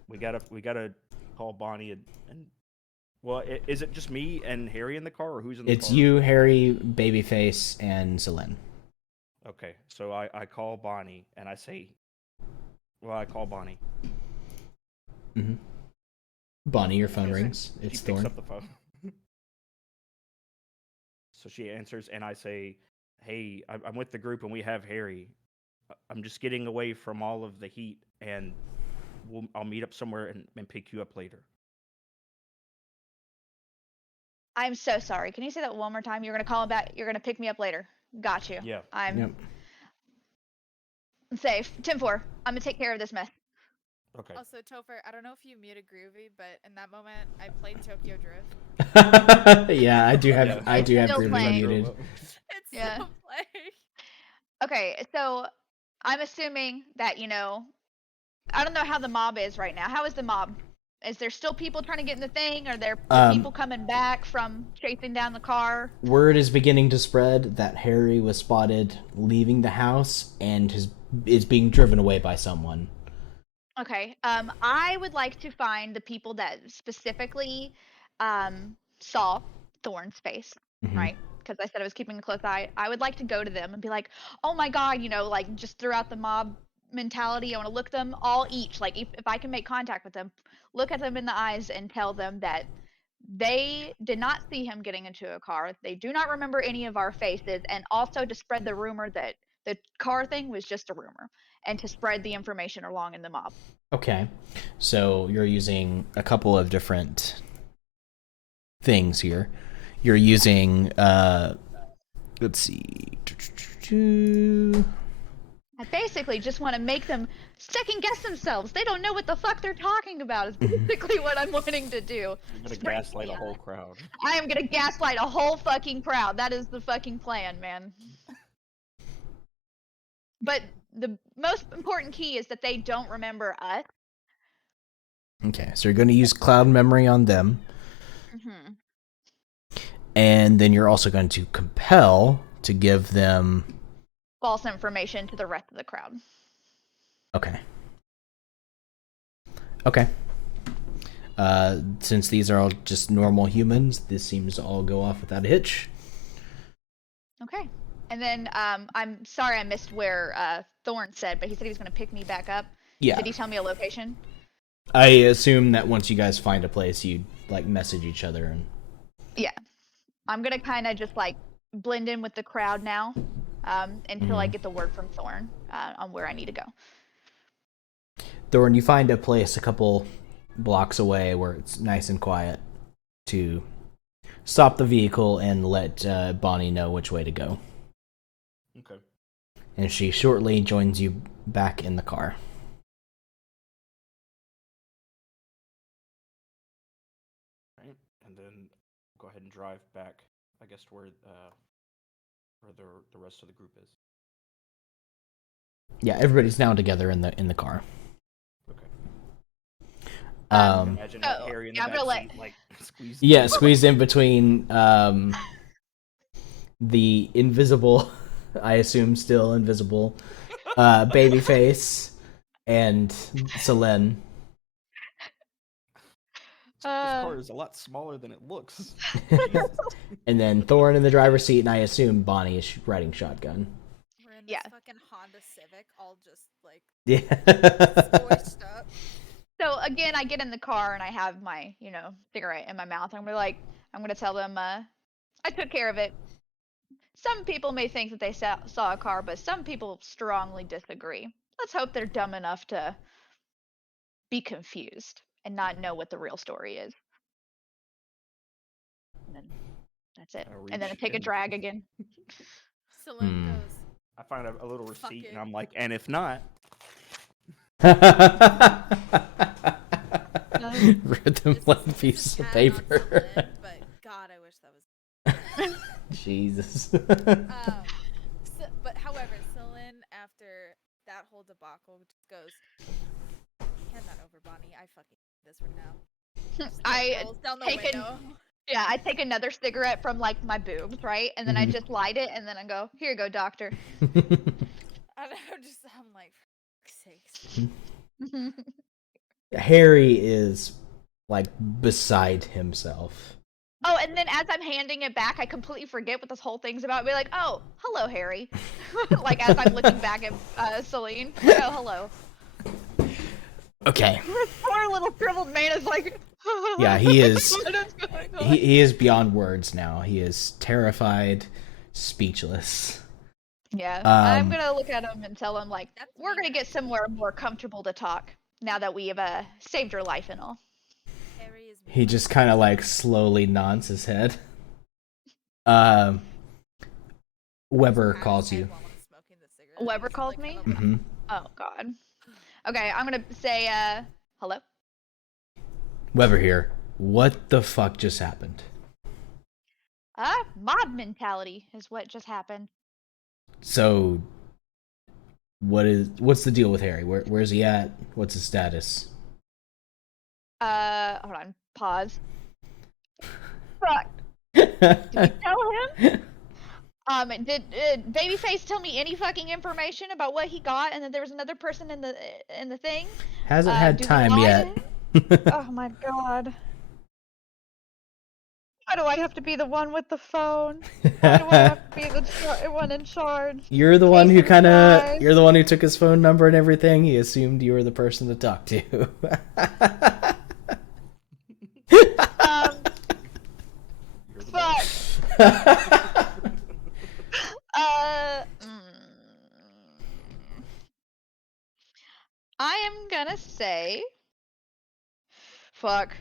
we gotta call Bonnie and well, is it just me and Harry in the car, or who's in the car? It's you, Harry, Babyface, and Selene. Okay, so I call Bonnie and I say, I call Bonnie. Mm-hmm. Bonnie, your phone She rings. She It's picks Thorn. up the phone. So she answers, and I say, "Hey, I'm with the group, and we have Harry. I'm just getting away from all of the heat, and I'll meet up somewhere and pick you up later." I'm so sorry. Can you say that one more time? You're gonna call him back. You're gonna pick me up later. Got you. Yeah. I'm Yep. safe. 10-4. I'm gonna take care of this mess. Okay. Also, Topher, I don't know if you muted Groovy, but in that moment, I played Tokyo Drift. Yeah, I do have Yeah. I do have Still Groovy playing. muted. It's Yeah. still playing. Okay, so I'm assuming that, I don't know how the mob is right now. How is the mob? Is there still people trying to get in the thing? Are there people coming back from chasing down the car? Word is beginning to spread that Harry was spotted leaving the house and is being driven away by someone. Okay. I would like to find the people that specifically saw Thorn's face, Mhm. right? Because I said I was keeping a close eye. I would like to go to them and be like, "Oh my god," like just throughout the mob mentality. I want to look them all each. Like if I can make contact with them, look at them in the eyes and tell them that they did not see him getting into a car. They do not remember any of our faces, and also to spread the rumor that the car thing was just a rumor, and to spread the information along in the mob. Okay. So you're using a couple of different things here. You're using let's see. I basically just want to make them second guess themselves. They don't know what the fuck they're talking about. Is basically what I'm wanting to do. You're gonna Spread gaslight a chaos. whole crowd. I am gonna gaslight a whole fucking crowd. That is the fucking plan, man. But the most important key is that they don't remember us. Okay, so you're going to use cloud memory on them. Mm-hmm. And then you're also going to compel to give them False information to the rest of the crowd. Okay. Okay. Since these are all just normal humans, this seems to all go off without a hitch. Okay. And then I'm sorry I missed where Thorn said, but he said he was going to pick me back up. Yeah. Did he tell me a location? I assume that once you guys find a place, you like message each other and. Yeah. I'm going to kind of just like blend in with the crowd now until I get the word from Thorn on where I need to go. Thorn, you find a place a couple blocks away where it's nice and quiet to stop the vehicle and let Bonnie know which way to go. Okay. And she shortly joins you back in the car. Right. And then go ahead and drive back, I guess, to where the rest of the group is. Yeah, everybody's now together in the car. Okay. Um, Imagine oh, Harry in the yeah, I'm gonna back seat, like squeezed. yeah, squeezed in between the invisible, I assume still invisible, Babyface and Selene. This car is a lot smaller than it looks. And then Thorn in the driver's seat, and I assume Bonnie is riding shotgun. We're in this fucking Honda Civic, all just like squished up. So again, I get in the car and I have my, cigarette in my mouth. I'm gonna tell them, I took care of it. Some people may think that they saw a car, but some people strongly disagree. Let's hope they're dumb enough to be confused and not know what the real story is. And then that's it. And then I take a drag again. Selene goes. I find a little Fuck receipt, it. and I'm like, and if not, Rhythm one piece of paper. Selene, but God, I wish that was. Jesus. But however, Selene, after that whole debacle, just goes, hand that over, Bonnie. I fucking need this right now. I rolls down the take window. Yeah, I take another cigarette from like my boobs, right? And then I just light it, and then I go, "Here you go, doctor." I'm like, for fuck's sakes. Harry is like beside himself. Oh, and then as I'm handing it back, I completely forget what this whole thing's about. Be like, "Oh, hello, Harry." Like as I'm looking back at Selene. Oh, hello. Okay. This poor little shriveled man is like. Yeah, he is. He is beyond words now. He is terrified, speechless. Yeah, I'm gonna look at him and tell him like, we're gonna get somewhere more comfortable to talk now that we have saved your life and all. He just kind of like slowly nods his head. Weber calls you. Weber calls me? Mm-hmm. Oh God. Okay, I'm gonna say hello. Weber here. What the fuck just happened? Mob mentality is what just happened. So, what's the deal with Harry? Where's he at? What's his status? Hold on. Pause. Fuck. Did you tell him? Did Babyface tell me any fucking information about what he got, and that there was another person in the thing? Hasn't had time yet. Oh my God. Why do I have to be the one with the phone? Why do I have to be the one in charge? You're the one who you're the one who took his phone number and everything. He assumed you were the person to talk to. Fuck. I am gonna say, fuck.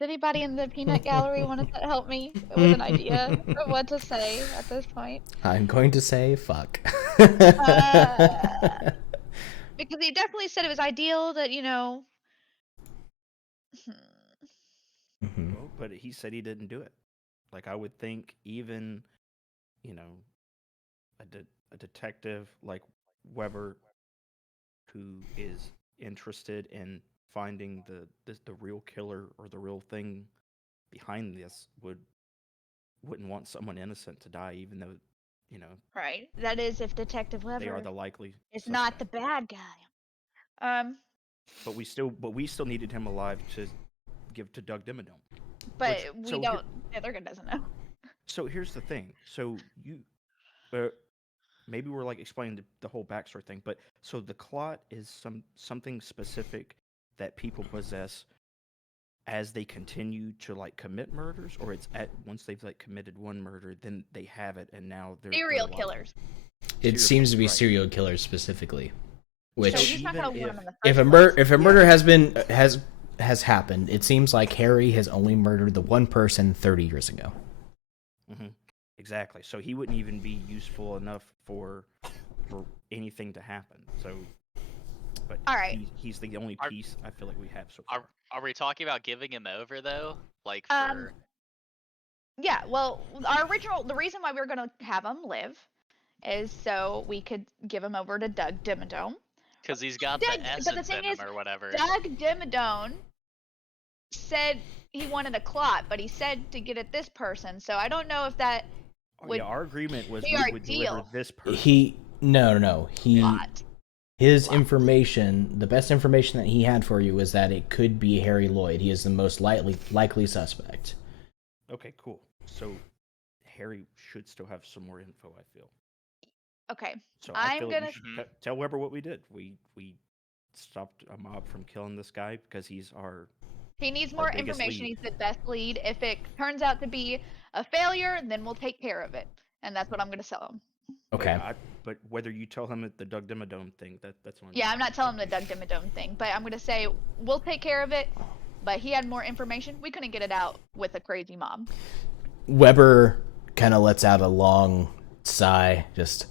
Does anybody in the peanut gallery want to help me with an idea of what to say at this point? I'm going to say fuck. Because he definitely said it was ideal that, Well, but he said he didn't do it. Like, I would think even, a detective like Weber who is interested in finding the real killer or the real thing behind this wouldn't want someone innocent to die, even though Right. That is if Detective Weber they are the likely is suspect. not the bad guy. But we still needed him alive to give to Doug Dimmadome. But Which- we so don't. Nethergard doesn't know. So here's the thing. So you, maybe we're like explaining the whole backstory thing, but so the clot is something specific that people possess as they continue to like commit murders, or it's at once they've like committed one murder, then they have it, and now they're Serial alive. killers. It Serial seems to be killers, right. serial killers specifically. So Which, he's not gonna even want him in the first if place. a murder has happened, it seems like Harry has only murdered the one person 30 years ago. Mm-hmm. Exactly. So he wouldn't even be useful enough for anything to happen. So, but All right. he's the only Are- piece I feel like we have so far. Are we talking about giving him over though? Like Um, for Yeah, well, the reason why we were gonna have him live is so we could give him over to Doug Dimmadome. because he's got Doug- the but the essence thing in is, him or whatever. Doug Dimmadome said he wanted a clot, but he said to get at this person. So I don't know if that would Yeah, our agreement was be we our would deliver deal. this person. No. Clot. His information, the best information that he had for you was that it could be Harry Lloyd. He is the most likely suspect. Okay, cool. So Harry should still have some more info, I feel. Okay. So I I'm feel like gonna- we should tell Weber what we did. We stopped a mob from killing this guy because he's our He needs our more biggest information. lead. He's the best lead. If it turns out to be a failure, then we'll take care of it. And that's what I'm gonna sell him. Okay. But whether you tell him the Doug Dimmadome thing, that's on. Yeah, I'm not telling him the Doug Dimmadome thing, but I'm gonna say we'll take care of it. But he had more information. We couldn't get it out with a crazy mob. Weber kind of lets out a long sigh, just.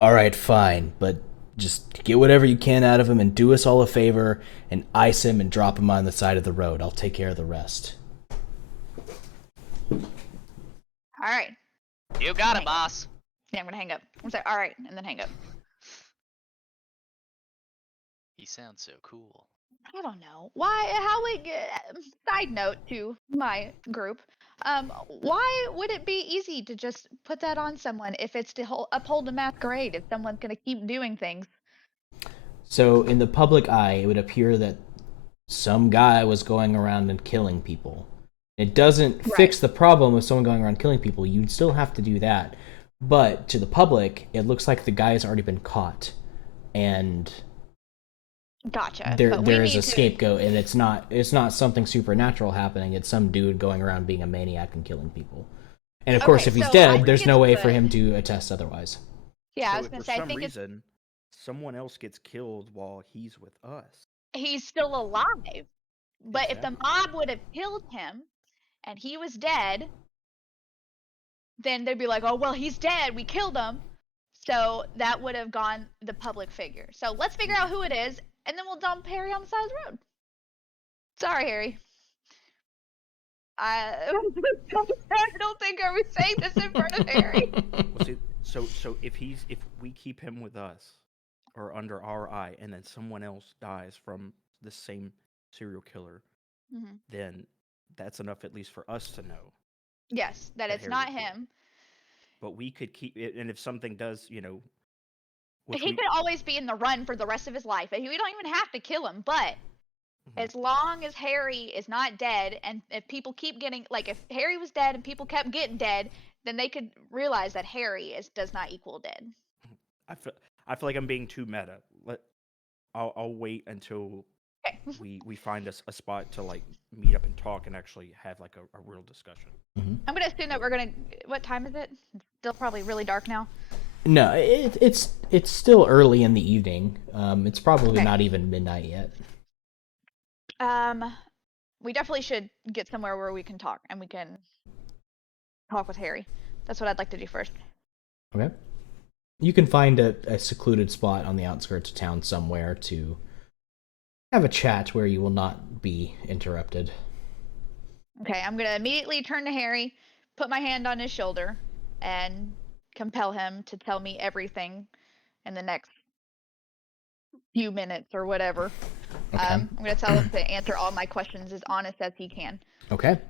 All right, fine, but just get whatever you can out of him and do us all a favor and ice him and drop him on the side of the road. I'll take care of the rest. All right. You got it, boss. Yeah, I'm gonna hang up. I'm sorry. All right, and then hang up. He sounds so cool. I don't know why. How we side note to my group. Why would it be easy to just put that on someone if it's to uphold the masquerade? If someone's gonna keep doing things. So, in the public eye, it would appear that some guy was going around and killing people. It doesn't fix the problem of someone going around killing people. You'd still have to do that. But to the public, it looks like the guy has already been caught. And Gotcha. there but we is need a to- scapegoat, and it's not something supernatural happening. It's some dude going around being a maniac and killing people. And of course, Okay, if he's so I dead, think there's no it's way for the- him to attest otherwise. Yeah, I So was if gonna for say. I some think reason someone else gets killed while he's with us. he's still alive. But if the Exactly. mob would have killed him and he was dead, then they'd be like, oh, well, he's dead. We killed him. So that would have gone the public figure. So let's figure out who it is, and then we'll dump Harry on the side of the road. Sorry, Harry. I don't think I was saying this in front of Harry. Well, see, so if we keep him with us or under our eye, and then someone else dies from the same serial killer, Mhm. then that's enough at least for us to know. Yes, that That it's Harry not was killed. him. But we could keep it, and if something does, which He we, could always be in the run for the rest of his life. We don't even have to kill him, but Mhm. as long as Harry is not dead, and if people keep getting, like, if Harry was dead and people kept getting dead, then they could realize that Harry does not equal dead. I feel like I'm being too meta. I'll wait until Okay. we find a spot to like meet up and talk and actually have like a real discussion. I'm gonna assume that we're gonna. What time is it? It's still probably really dark now. No, it's still early in the evening. It's probably Okay. not even midnight yet. We definitely should get somewhere where we can talk and we can talk with Harry. That's what I'd like to do first. Okay. You can find a secluded spot on the outskirts of town somewhere to have a chat where you will not be interrupted. Okay, I'm gonna immediately turn to Harry, put my hand on his shoulder, and compel him to tell me everything in the next few minutes or whatever. Okay. I'm gonna tell him to answer all my questions as honest as he can. Okay.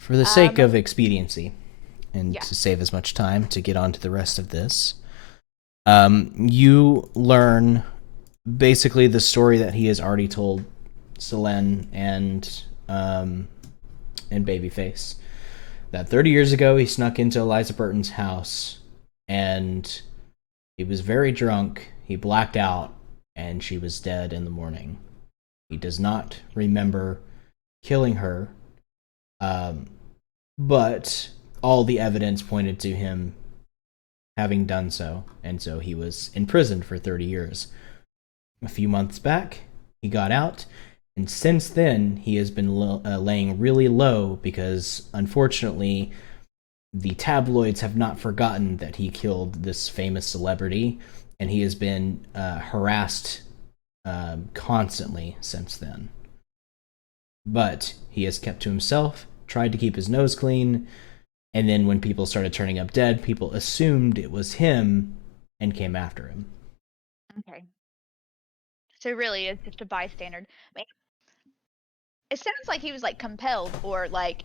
For the sake Um, of expediency, and yeah. to save as much time to get on to the rest of this, you learn basically the story that he has already told Selene and Babyface. That 30 years ago, he snuck into Eliza Burton's house, and he was very drunk. He blacked out, and she was dead in the morning. He does not remember killing her, but all the evidence pointed to him having done so, and so he was imprisoned for 30 years. A few months back, he got out, and since then, he has been laying really low because, unfortunately, the tabloids have not forgotten that he killed this famous celebrity, and he has been harassed constantly since then. But he has kept to himself, tried to keep his nose clean, and then when people started turning up dead, people assumed it was him and came after him. Okay. So really, it's just a bystander. I mean, it sounds like he was like compelled or like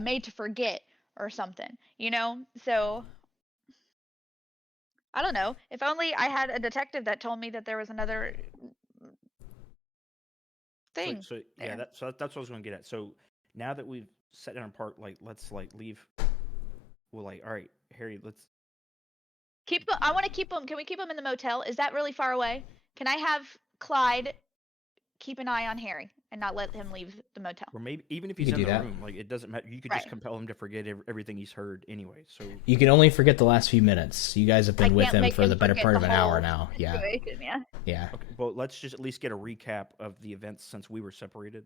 made to forget or something, you know? So I don't know. If only I had a detective that told me that there was another thing. So yeah, there. that's what I was going to get at. So now that we've set down apart, like let's like leave. Well, like all right, Harry, let's. Keep. I want to keep him. Can we keep him in the motel? Is that really far away? Can I have Clyde keep an eye on Harry and not let him leave the motel? Or maybe even if You he's could in do the that. room, like it doesn't matter. You could Right. just compel him to forget everything he's heard anyway. So You can only forget the last few minutes. You guys have I been with can't him make for him the better forget part of the an hour whole now. Yeah, situation, yeah. yeah. okay, but let's just at least get a recap of the events since we were separated.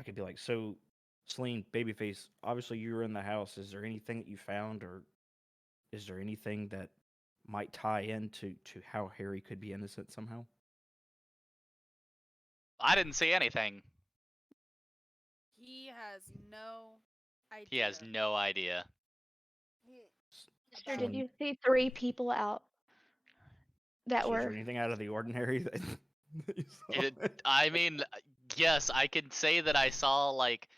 I could be like, so, Celine, Babyface. Obviously, you were in the house. Is there anything that you found, or is there anything that might tie into how Harry could be innocent somehow? I didn't see anything. He has no idea. He has no idea. Mister, about- did you see 3 people out that So is there were? anything out of the ordinary that you saw? I mean, yes, I can say that I saw, like,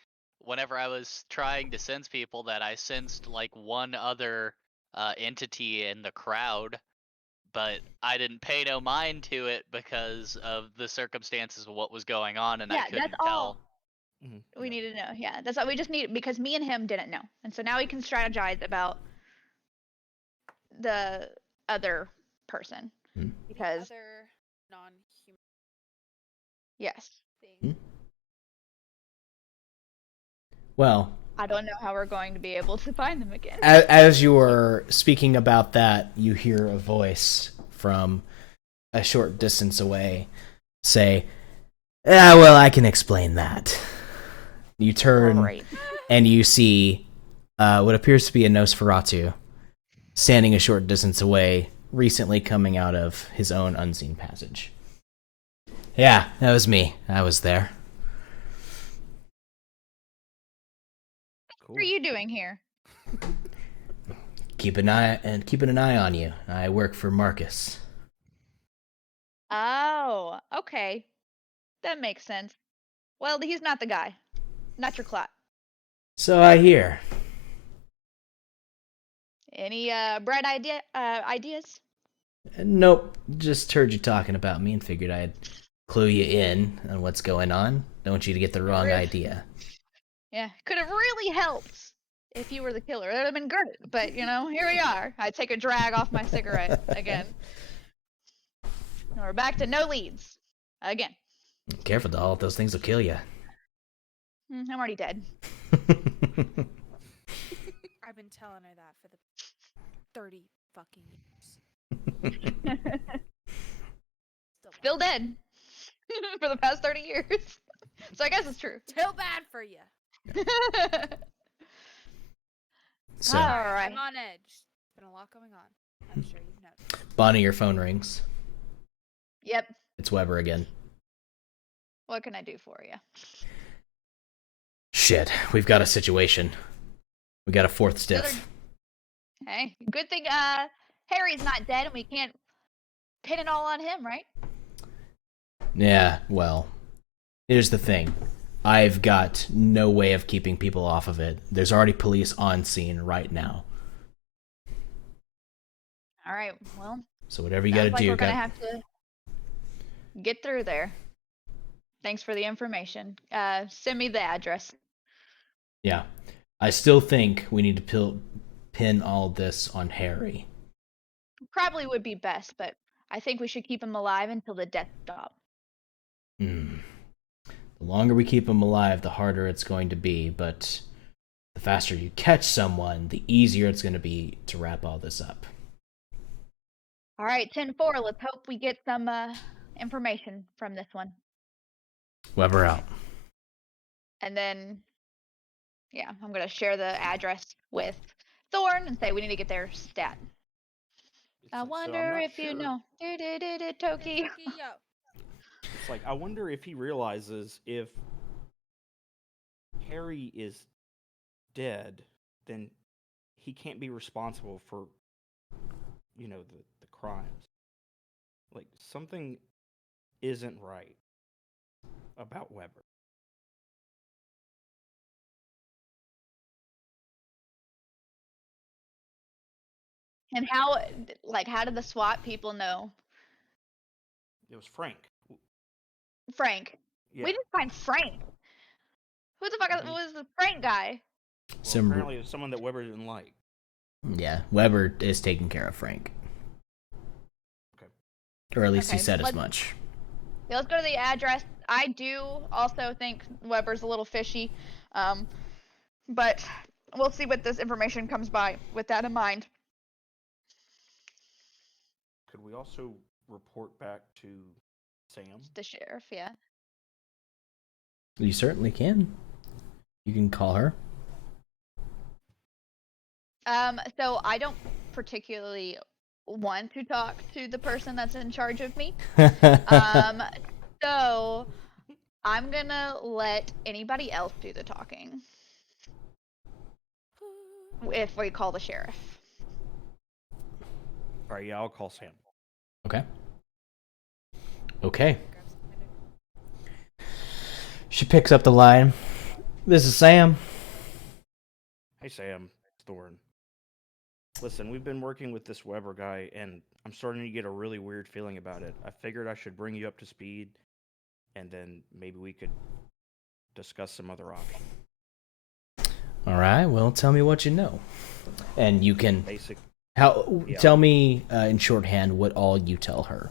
whenever I was trying to sense people, that I sensed, like, one other entity in the crowd, but I didn't pay no mind to it because of the circumstances of what was going on, and I Yeah, couldn't that's all. tell. Mhm, We yeah. need to know. Yeah, that's what we just need because me and him didn't know, and so now we can strategize about the other person Hmm. because other non-human yes, thing. Hmm. Well, I don't know how we're going to be able to find them again. as you are speaking about that, you hear a voice from a short distance away say, "Ah, well, I can explain that." You turn Great. and you see what appears to be a Nosferatu standing a short distance away, recently coming out of his own unseen passage. Yeah, that was me. I was there. Cool. What are you doing here? Keeping an eye on you. I work for Marcus. Oh, okay, that makes sense. Well, he's not the guy, not your clot. So I hear. Any bright ideas? Nope, just heard you talking about me and figured I'd clue you in on what's going on. Don't want you to get the wrong Really? idea. Yeah, could have really helped if you were the killer. It would have been great. But here we are. I take a drag off my cigarette again. And we're back to no leads again. Careful, doll. Those things will kill you. I'm already dead. I've been telling her that for the 30 fucking years. Still dead for the past 30 years. So I guess it's true. Still bad for you. So, All I'm right. on edge. There's been a lot going on. I'm sure you've noticed. Bonnie, your phone rings. Yep. It's Weber again. What can I do for you? Shit, we've got a situation. We got a fourth stiff. Hey, good thing Harry's not dead and we can't pin it all on him, right? Yeah, well, here's the thing. I've got no way of keeping people off of it. There's already police on scene right now. All right. Well, So whatever you sounds gotta like do, we're gonna have to. get through there. Thanks for the information. Send me the address. Yeah. I still think we need to pin all this on Harry. Probably would be best, but I think we should keep him alive until the death stop. The longer we keep him alive, the harder it's going to be, but the faster you catch someone, the easier it's going to be to wrap all this up. All right, 10-4. Let's hope we get some information from this one. Weber out. And then, yeah, I'm going to share the address with Thorn and say we need to get their stat. I So I'm wonder not if you sure. know. Toki. Tokyo. It's like, I wonder if he realizes if Harry is dead, then he can't be responsible for, the crimes. Like, something isn't right about Weber. And how did the SWAT people know It was Frank. Frank? Yeah. We didn't find Frank. Who the fuck was the Frank guy? Well, apparently it was someone that Weber didn't like. Yeah, Weber is taking care of Frank. Okay. Or at least he Okay, said as much. Yeah, let's go to the address. I do also think Weber's a little fishy, but we'll see what this information comes by with that in mind. Could we also report back to Sam? The sheriff, yeah. You certainly can. You can call her. So I don't particularly want to talk to the person that's in charge of me. So I'm gonna let anybody else do the talking. If we call the sheriff. All right, yeah, I'll call Sam. Okay. She picks up the line. This is Sam. Hey, Sam. It's Thorn. Listen, we've been working with this Weber guy, and I'm starting to get a really weird feeling about it. I figured I should bring you up to speed, and then maybe we could discuss some other options. All right. Well, tell me what you know, and you can. Yeah. Tell me in shorthand what all you tell her.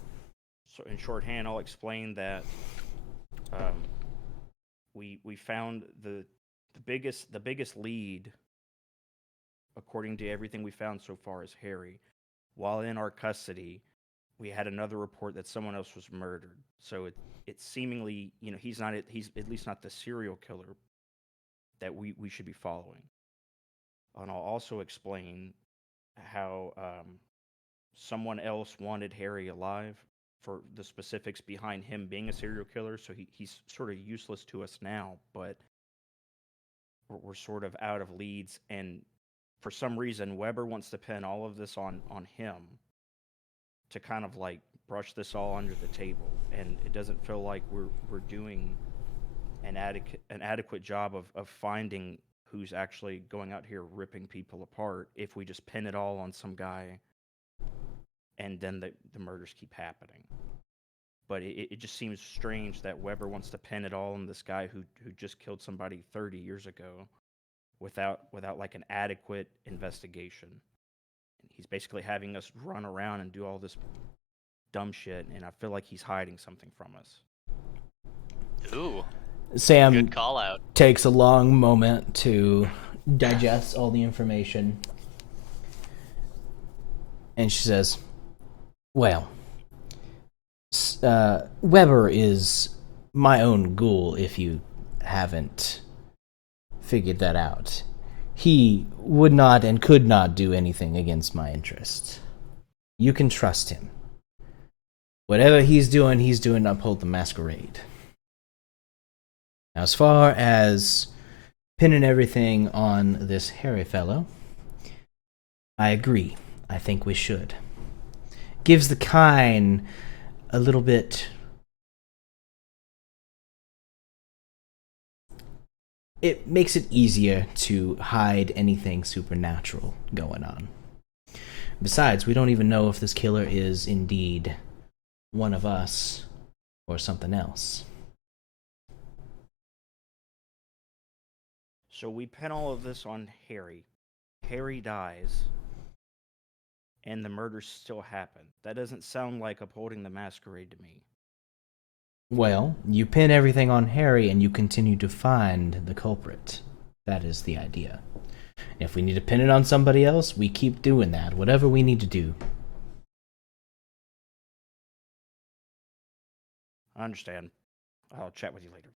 So in shorthand, I'll explain that we found the biggest lead, according to everything we found so far, is Harry. While in our custody, we had another report that someone else was murdered. So it's seemingly, he's at least not the serial killer that we should be following. And I'll also explain how someone else wanted Harry alive for the specifics behind him being a serial killer. So he's sort of useless to us now, but we're sort of out of leads. And for some reason, Weber wants to pin all of this on him to kind of like brush this all under the table. And it doesn't feel like we're doing an adequate job of finding who's actually going out here ripping people apart if we just pin it all on some guy and then the murders keep happening. But it just seems strange that Weber wants to pin it all on this guy who just killed somebody 30 years ago without like an adequate investigation. He's basically having us run around and do all this dumb shit, and I feel like he's hiding something from us. Ooh. Sam Good call out. takes a long moment to digest all the information. And she says, well, Weber is my own ghoul, if you haven't figured that out. He would not and could not do anything against my interests. You can trust him. Whatever he's doing to uphold the Masquerade. Now, as far as pinning everything on this hairy fellow, I agree. I think we should. Gives the Kine a little bit... It makes it easier to hide anything supernatural going on. Besides, we don't even know if this killer is indeed one of us or something else. So we pin all of this on Harry. Harry dies, and the murders still happen. That doesn't sound like upholding the masquerade to me. Well, you pin everything on Harry and you continue to find the culprit. That is the idea. If we need to pin it on somebody else, we keep doing that, whatever we need to do. I understand. I'll chat with you later.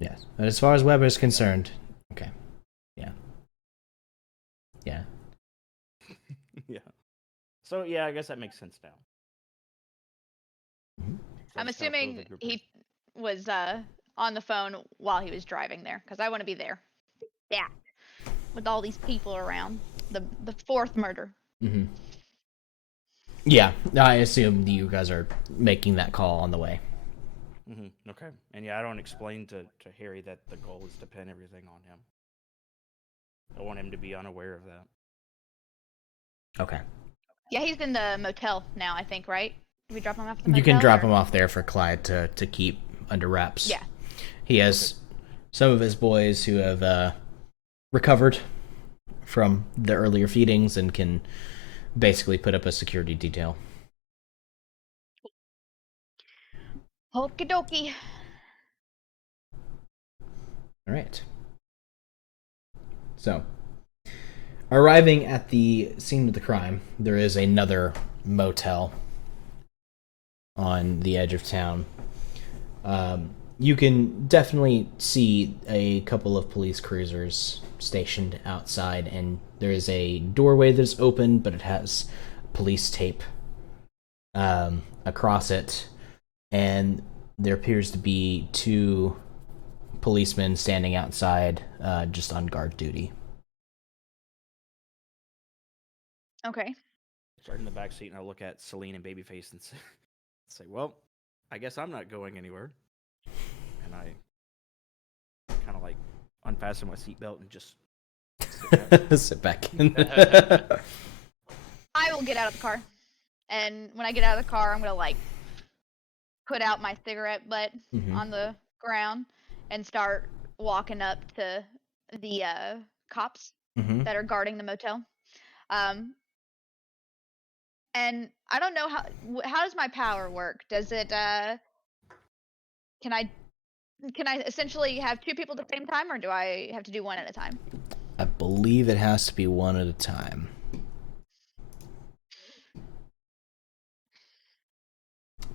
Yes. But as far as Weber is concerned, okay. Yeah. Yeah. Yeah. So yeah, I guess that makes sense now. Mhm. So I I'm just gotta fill the assuming group in. he was on the phone while he was driving there, because I want to be there. Yeah, with all these people around. The fourth murder. Mm-hmm. Yeah, I assume you guys are making that call on the way. Okay. And yeah, I don't explain to Harry that the goal is to pin everything on him. I want him to be unaware of that. Okay. Yeah, he's in the motel now, I think, right? Did we drop him off at the motel? You can drop or- him off there for Clyde to keep under wraps. Yeah. He has some of his boys who have recovered from the earlier feedings and can basically put up a security detail. Okie dokie. All right. So, arriving at the scene of the crime, there is another motel on the edge of town. You can definitely see a couple of police cruisers stationed outside, and there is a doorway that's open, but it has police tape across it, and there appears to be two policemen standing outside, just on guard duty. Okay. Start in the back seat, and I look at Celine and Babyface and say, "Well, I guess I'm not going anywhere." And I kind of like unfasten my seatbelt and just sit back. Sit back in. I will get out of the car. And when I get out of the car, I'm going to, like, put out my cigarette butt Mhm. on the ground and start walking up to the cops Mm-hmm. that are guarding the motel. And I don't know how does my power work? Does it can I essentially have two people at the same time, or do I have to do one at a time? I believe it has to be one at a time.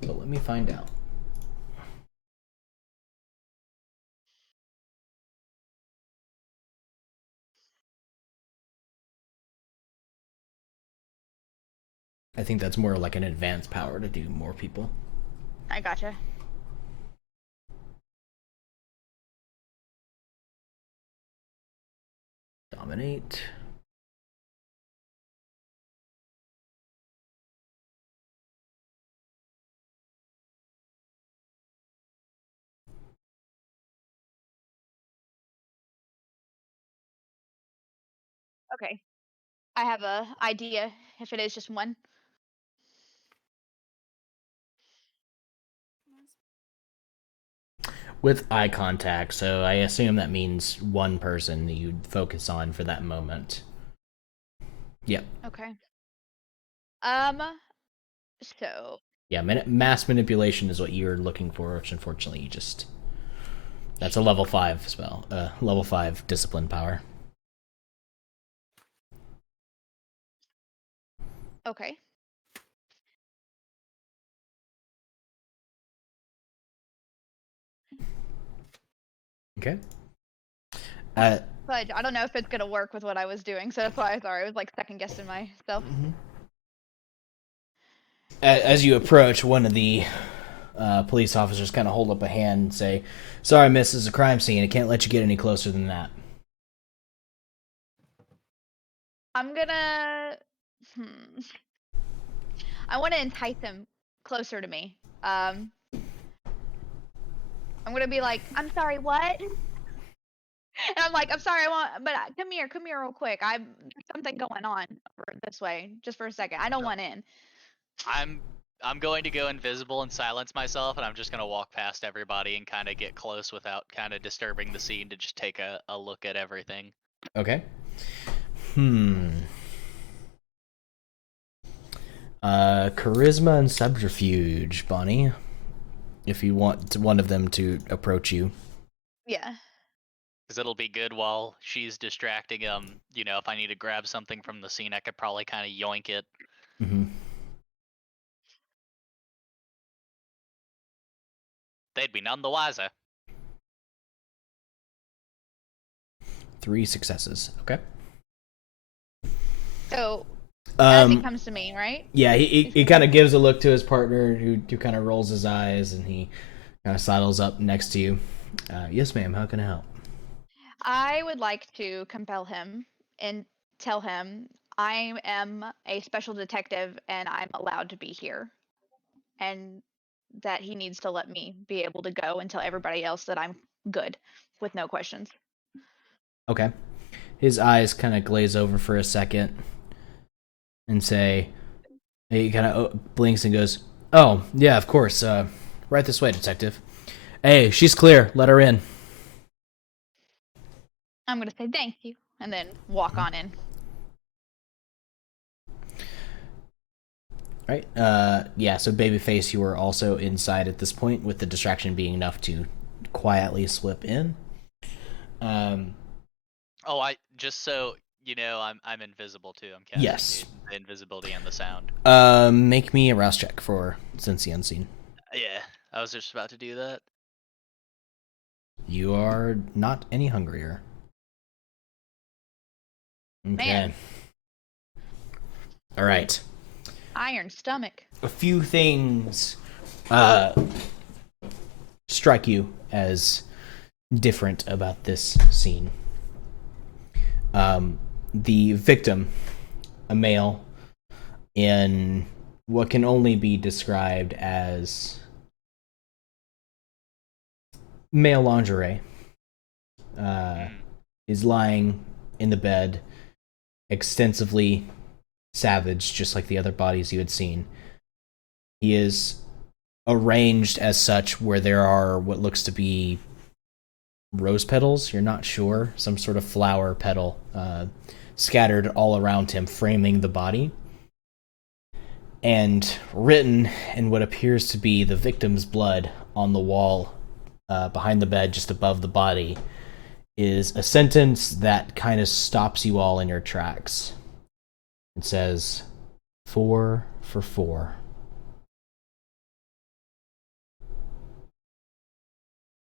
But let me find out. I think that's more like an advanced power to do more people. I gotcha. Dominate. Okay. I have a idea if it is just one. With eye contact, so I assume that means one person that you'd focus on for that moment. Yep. Okay. So Yeah, mass manipulation is what you're looking for, which unfortunately you just... That's a level 5 spell. Level 5 discipline power. okay. Okay. But I don't know if it's gonna work with what I was doing, so that's why I was like second guessing myself. As you approach, one of the police officers kind of hold up a hand and say, "Sorry, miss, this is a crime scene. I can't let you get any closer than that." I'm gonna I want to entice him closer to me. I'm gonna be like, "I'm sorry, what?" And I'm like, "I'm sorry, but come here real quick. There's something going on over this way, just for a second. I don't want in." I'm I'm going to go invisible and silence myself, and I'm just gonna walk past everybody and kind of get close without kind of disturbing the scene to just take a look at everything. Okay. Charisma and subterfuge, Bonnie. If you want one of them to approach you. Yeah. Because it'll be good while she's distracting him. You know, if I need to grab something from the scene, I could probably kind of yoink it. Mm-hmm. They'd be none the wiser. 3 successes. Okay. So as he Um, comes to me, right? yeah, he kind of gives a look to his partner, who kind of rolls his eyes, and he kind of sidles up next to you. Yes, ma'am. How can I help? I would like to compel him and tell him I am a special detective and I'm allowed to be here, and that he needs to let me be able to go and tell everybody else that I'm good with no questions. Okay. His eyes kind of glaze over for a second and say, he kind of blinks and goes, "Oh, yeah, of course. Right this way, detective. Hey, she's clear. Let her in." I'm going to say thank you and then walk on in. Right. Yeah, so Babyface, you were also inside at this point, with the distraction being enough to quietly slip in. Oh, I just so you know, I'm invisible too. I'm casting Yes. the invisibility and the sound. Make me a rouse check for Sense the Unseen. Yeah, I was just about to do that. You are not any hungrier. Okay. Man. All right. Iron stomach. A few things strike you as different about this scene. The victim, a male, in what can only be described as male lingerie, is lying in the bed, extensively savaged, just like the other bodies you had seen. He is arranged as such where there are what looks to be rose petals, you're not sure, some sort of flower petal, scattered all around him, framing the body. And written in what appears to be the victim's blood on the wall behind the bed, just above the body, is a sentence that kind of stops you all in your tracks. It says, 4 for 4.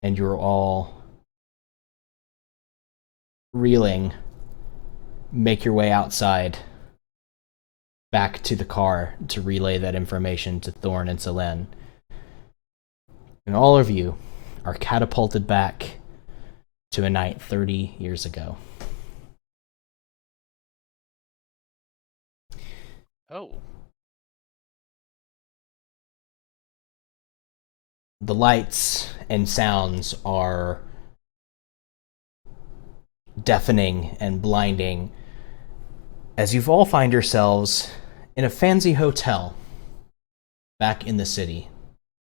And you're all reeling, make your way outside, back to the car to relay that information to Thorn and Selene. And all of you are catapulted back to a night 30 years ago. Oh. The lights and sounds are deafening and blinding as you all find yourselves in a fancy hotel back in the city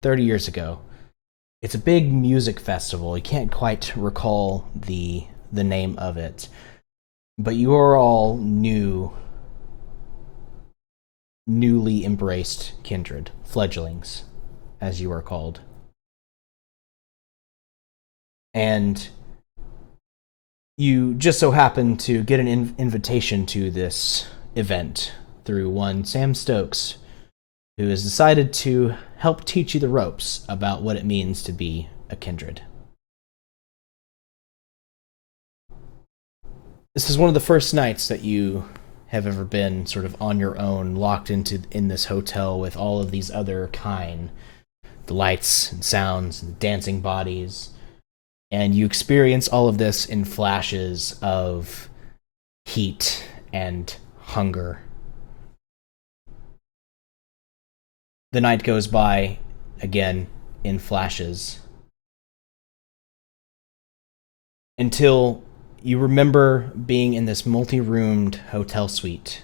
30 years ago. It's a big music festival. You can't quite recall the name of it, but you are all newly embraced kindred, fledglings, as you are called. And you just so happen to get an invitation to this event through one Sam Stokes, who has decided to help teach you the ropes about what it means to be a kindred. This is one of the first nights that you have ever been sort of on your own, locked in this hotel with all of these other kind, the lights and sounds and dancing bodies. And you experience all of this in flashes of heat and hunger. The night goes by, again, in flashes. Until you remember being in this multi-roomed hotel suite.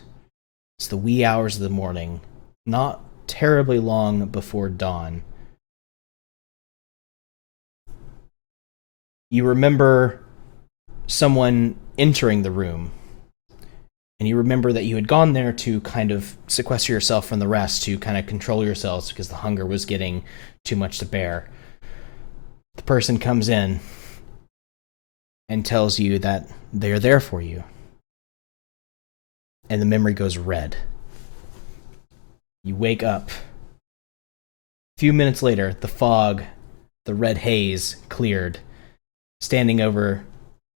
It's the wee hours of the morning. Not terribly long before dawn. You remember someone entering the room, and you remember that you had gone there to kind of sequester yourself from the rest, to kind of control yourselves because the hunger was getting too much to bear. The person comes in and tells you that they're there for you. And the memory goes red. You wake up. A few minutes later, the fog, the red haze, cleared, standing over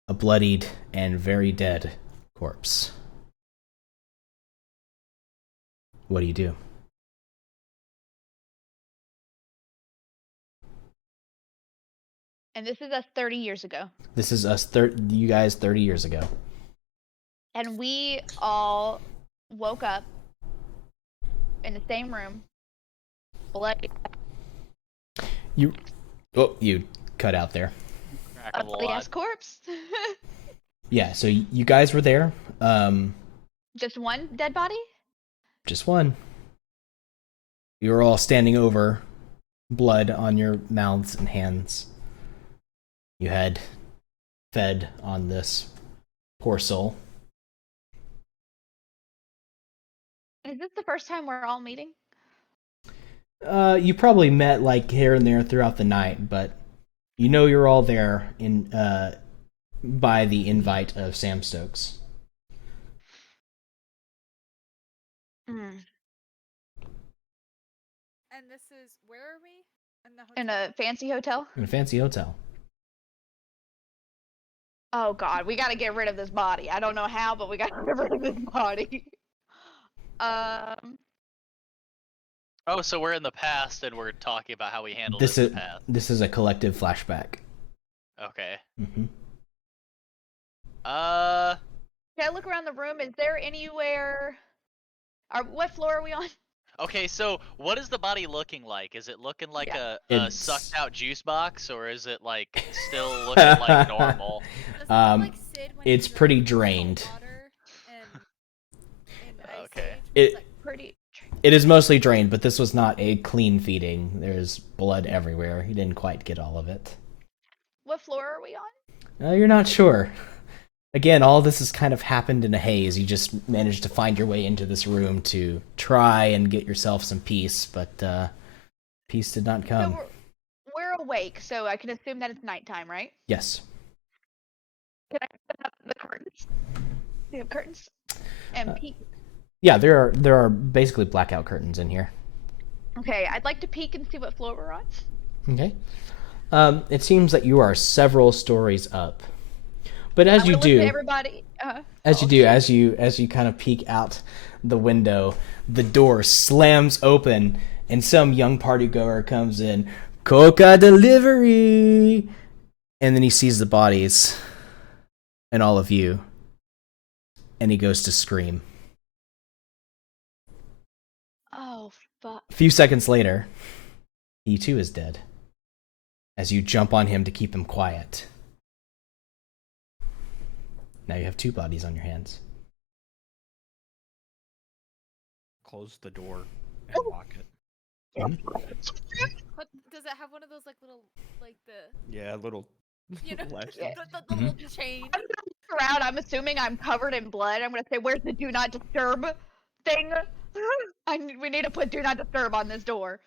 a bloodied and very dead corpse. What do you do? And this is us 30 years ago. This is us, you guys, 30 years ago. And we all woke up in the same room. Bloody. You cut out there. Crack of a Ugly ass lot. corpse. Yeah, so you guys were there. Just one dead body? Just one. You were all standing over, blood on your mouths and hands. You had fed on this poor soul. Is this the first time we're all meeting? You probably met like here and there throughout the night, but you know you're all there in by the invite of Sam Stokes. Mm. And this is, where are we? In the hotel? In a fancy hotel? In a fancy hotel. Oh god, we gotta get rid of this body. I don't know how, but we gotta get rid of this body. Oh, so we're in the past and we're talking about how we handled This it in is the past. this is a collective flashback. Okay. Mm-hmm. Can I look around the room? Is there anywhere... what floor are we on? Okay, so what is the body looking like? Is it looking like Yeah. a It's- sucked out juice box, or is it like still looking like normal? Does it look like Sid when he It's drank pretty salt drained. water in Ice Okay. Age? It- It's like, Pretty... It is mostly drained, but this was not a clean feeding. There's blood everywhere. You didn't quite get all of it. What floor are we on? You're not sure. Again, all this has kind of happened in a haze. You just managed to find your way into this room to try and get yourself some peace, but peace did not come. So we're awake, so I can assume that it's nighttime, right? Yes. Can I open up the curtains? Do you have curtains? And peek. Yeah, there are basically blackout curtains in here. Okay, I'd like to peek and see what floor we're on. Okay. It seems that you are several stories up. But as I'm you gonna look do, at everybody. as you kind of peek out the window, the door slams open and some young partygoer comes in. Coca delivery! And then he sees the bodies and all of you. And he goes to scream. Oh, fuck. A few seconds later, he too is dead. As you jump on him to keep him quiet. Now you have two bodies on your hands. Close the door and lock it. what, does it have one of those like little, like the, Yeah, a little. you know, latch Yeah. the little chain? I'm gonna look around. I'm assuming I'm covered in blood. I'm gonna say, "Where's the do not disturb thing?" We need to put do not disturb on this door.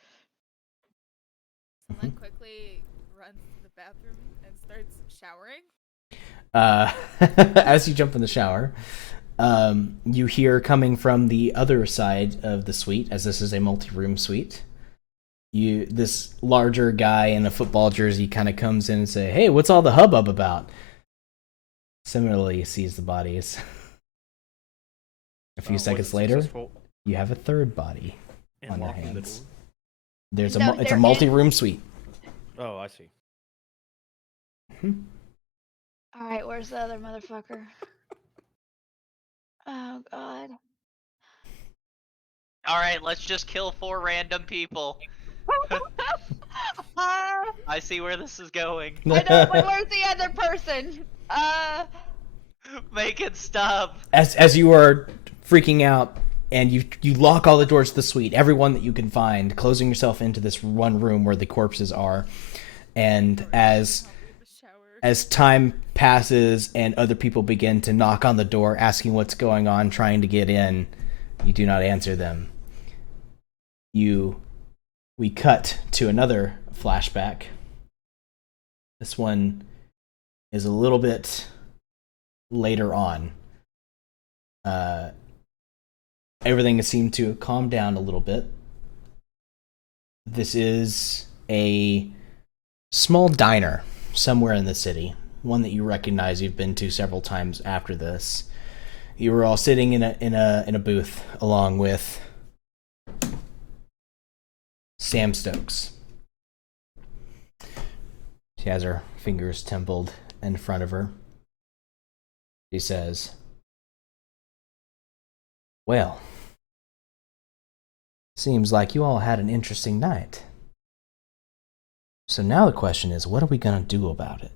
Someone quickly runs to the bathroom and starts showering. As you jump in the shower, you hear coming from the other side of the suite, as this is a multi-room suite. This larger guy in a football jersey kind of comes in and say, "Hey, what's all the hubbub about?" Similarly, sees the bodies. A few Was seconds it later, successful you have a third body in on your locking the hands. door? There's No, it's a they're multi-room suite. Oh, I see. All right, where's the other motherfucker? Oh god. All right, let's just kill 4 random people. I I see where this is going. know, but where's the other person? Make it stop. As you are freaking out and you lock all the doors to the suite, everyone that you can find, closing yourself into this one room where the corpses are. And as time passes and other people begin to knock on the door, asking what's going on, trying to get in, you do not answer them. We cut to another flashback. This one is a little bit later on. Everything has seemed to calm down a little bit. This is a small diner somewhere in the city, one that you recognize. You've been to several times after this. You were all sitting in a booth along with Sam Stokes. She has her fingers templed in front of her. She says, "Well, seems like you all had an interesting night. So now the question is, what are we gonna do about it?"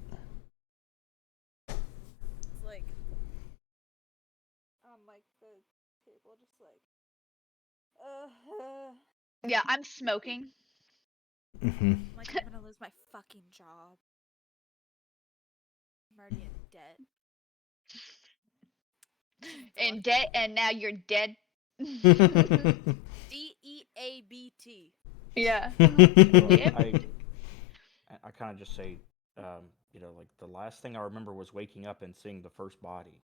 It's like on like the table, just like Yeah, I'm smoking. Mm-hmm. like I'm gonna lose my fucking job. I'm already in debt. In debt, and now you're dead. DEABT. Yeah. Well, I kind of just say, like the last thing I remember was waking up and seeing the first body.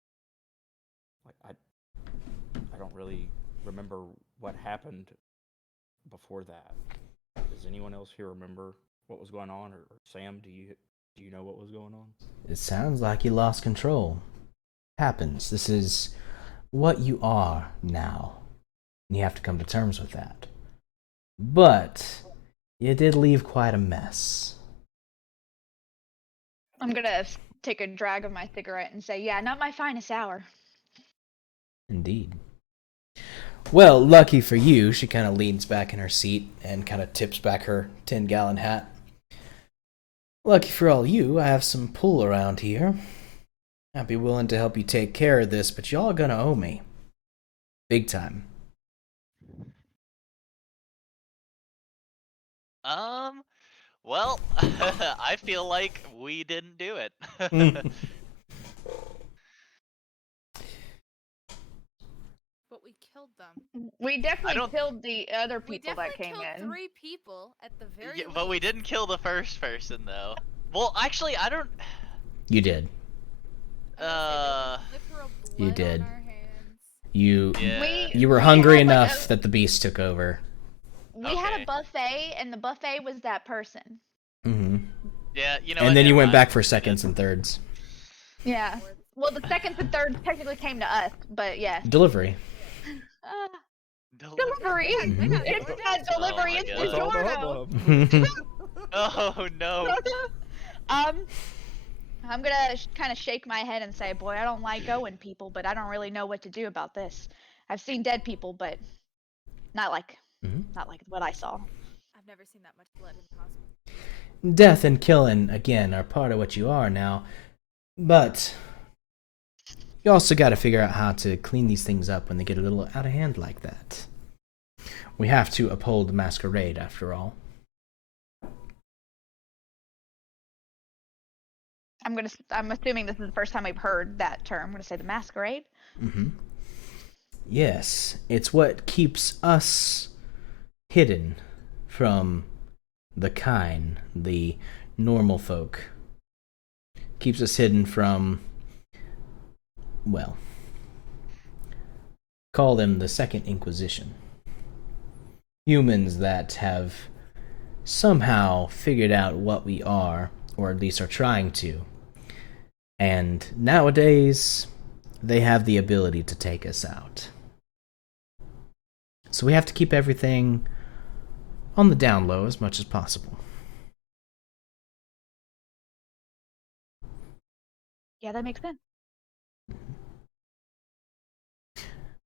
Like I don't really remember what happened before that. Does anyone else here remember what was going on, or Sam, do you know what was going on? It sounds like you lost control. Happens. This is what you are now. And you have to come to terms with that. But you did leave quite a mess. I'm gonna take a drag of my cigarette and say, yeah, not my finest hour. Indeed. Well, lucky for you, she kind of leans back in her seat and kind of tips back her 10-gallon hat. Lucky for all you, I have some pull around here. I'd be willing to help you take care of this, but y'all gonna owe me. Big time. Well, I feel like we didn't do it. But we killed them. We definitely don't- killed the other We people that definitely came killed in. 3 people at the very Yeah, least. but we didn't kill the first person though. Well, actually, I don't. You did. I was gonna say, there was literal You blood did. on our hands. Yeah. You were we hungry had, like, enough that the beast took over. We had Okay. a buffet, and the buffet was that person. Mm-hmm. Yeah, you know. And what, then you never went mind. back for seconds and thirds. Yeah. Well, the seconds and thirds technically came to us, but yes. Delivery. Delivery. Mhm. It's not delivery. my It's God. DiGiorno. Oh no. I'm gonna kind of shake my head and say, boy, I don't like owing people, but I don't really know what to do about this. I've seen dead people, but not like what I saw. I've never seen that much blood in the hospital. Death and killing, again, are part of what you are now. But you also got to figure out how to clean these things up when they get a little out of hand like that. We have to uphold the Masquerade, after all. I'm assuming this is the first time we've heard that term. I'm gonna say the Masquerade. Mm-hmm. Yes, it's what keeps us hidden from the kind, the normal folk. Keeps us hidden from, well, call them the Second Inquisition. Humans that have somehow figured out what we are, or at least are trying to. And nowadays, they have the ability to take us out. So we have to keep everything on the down low as much as possible. Yeah, that makes sense.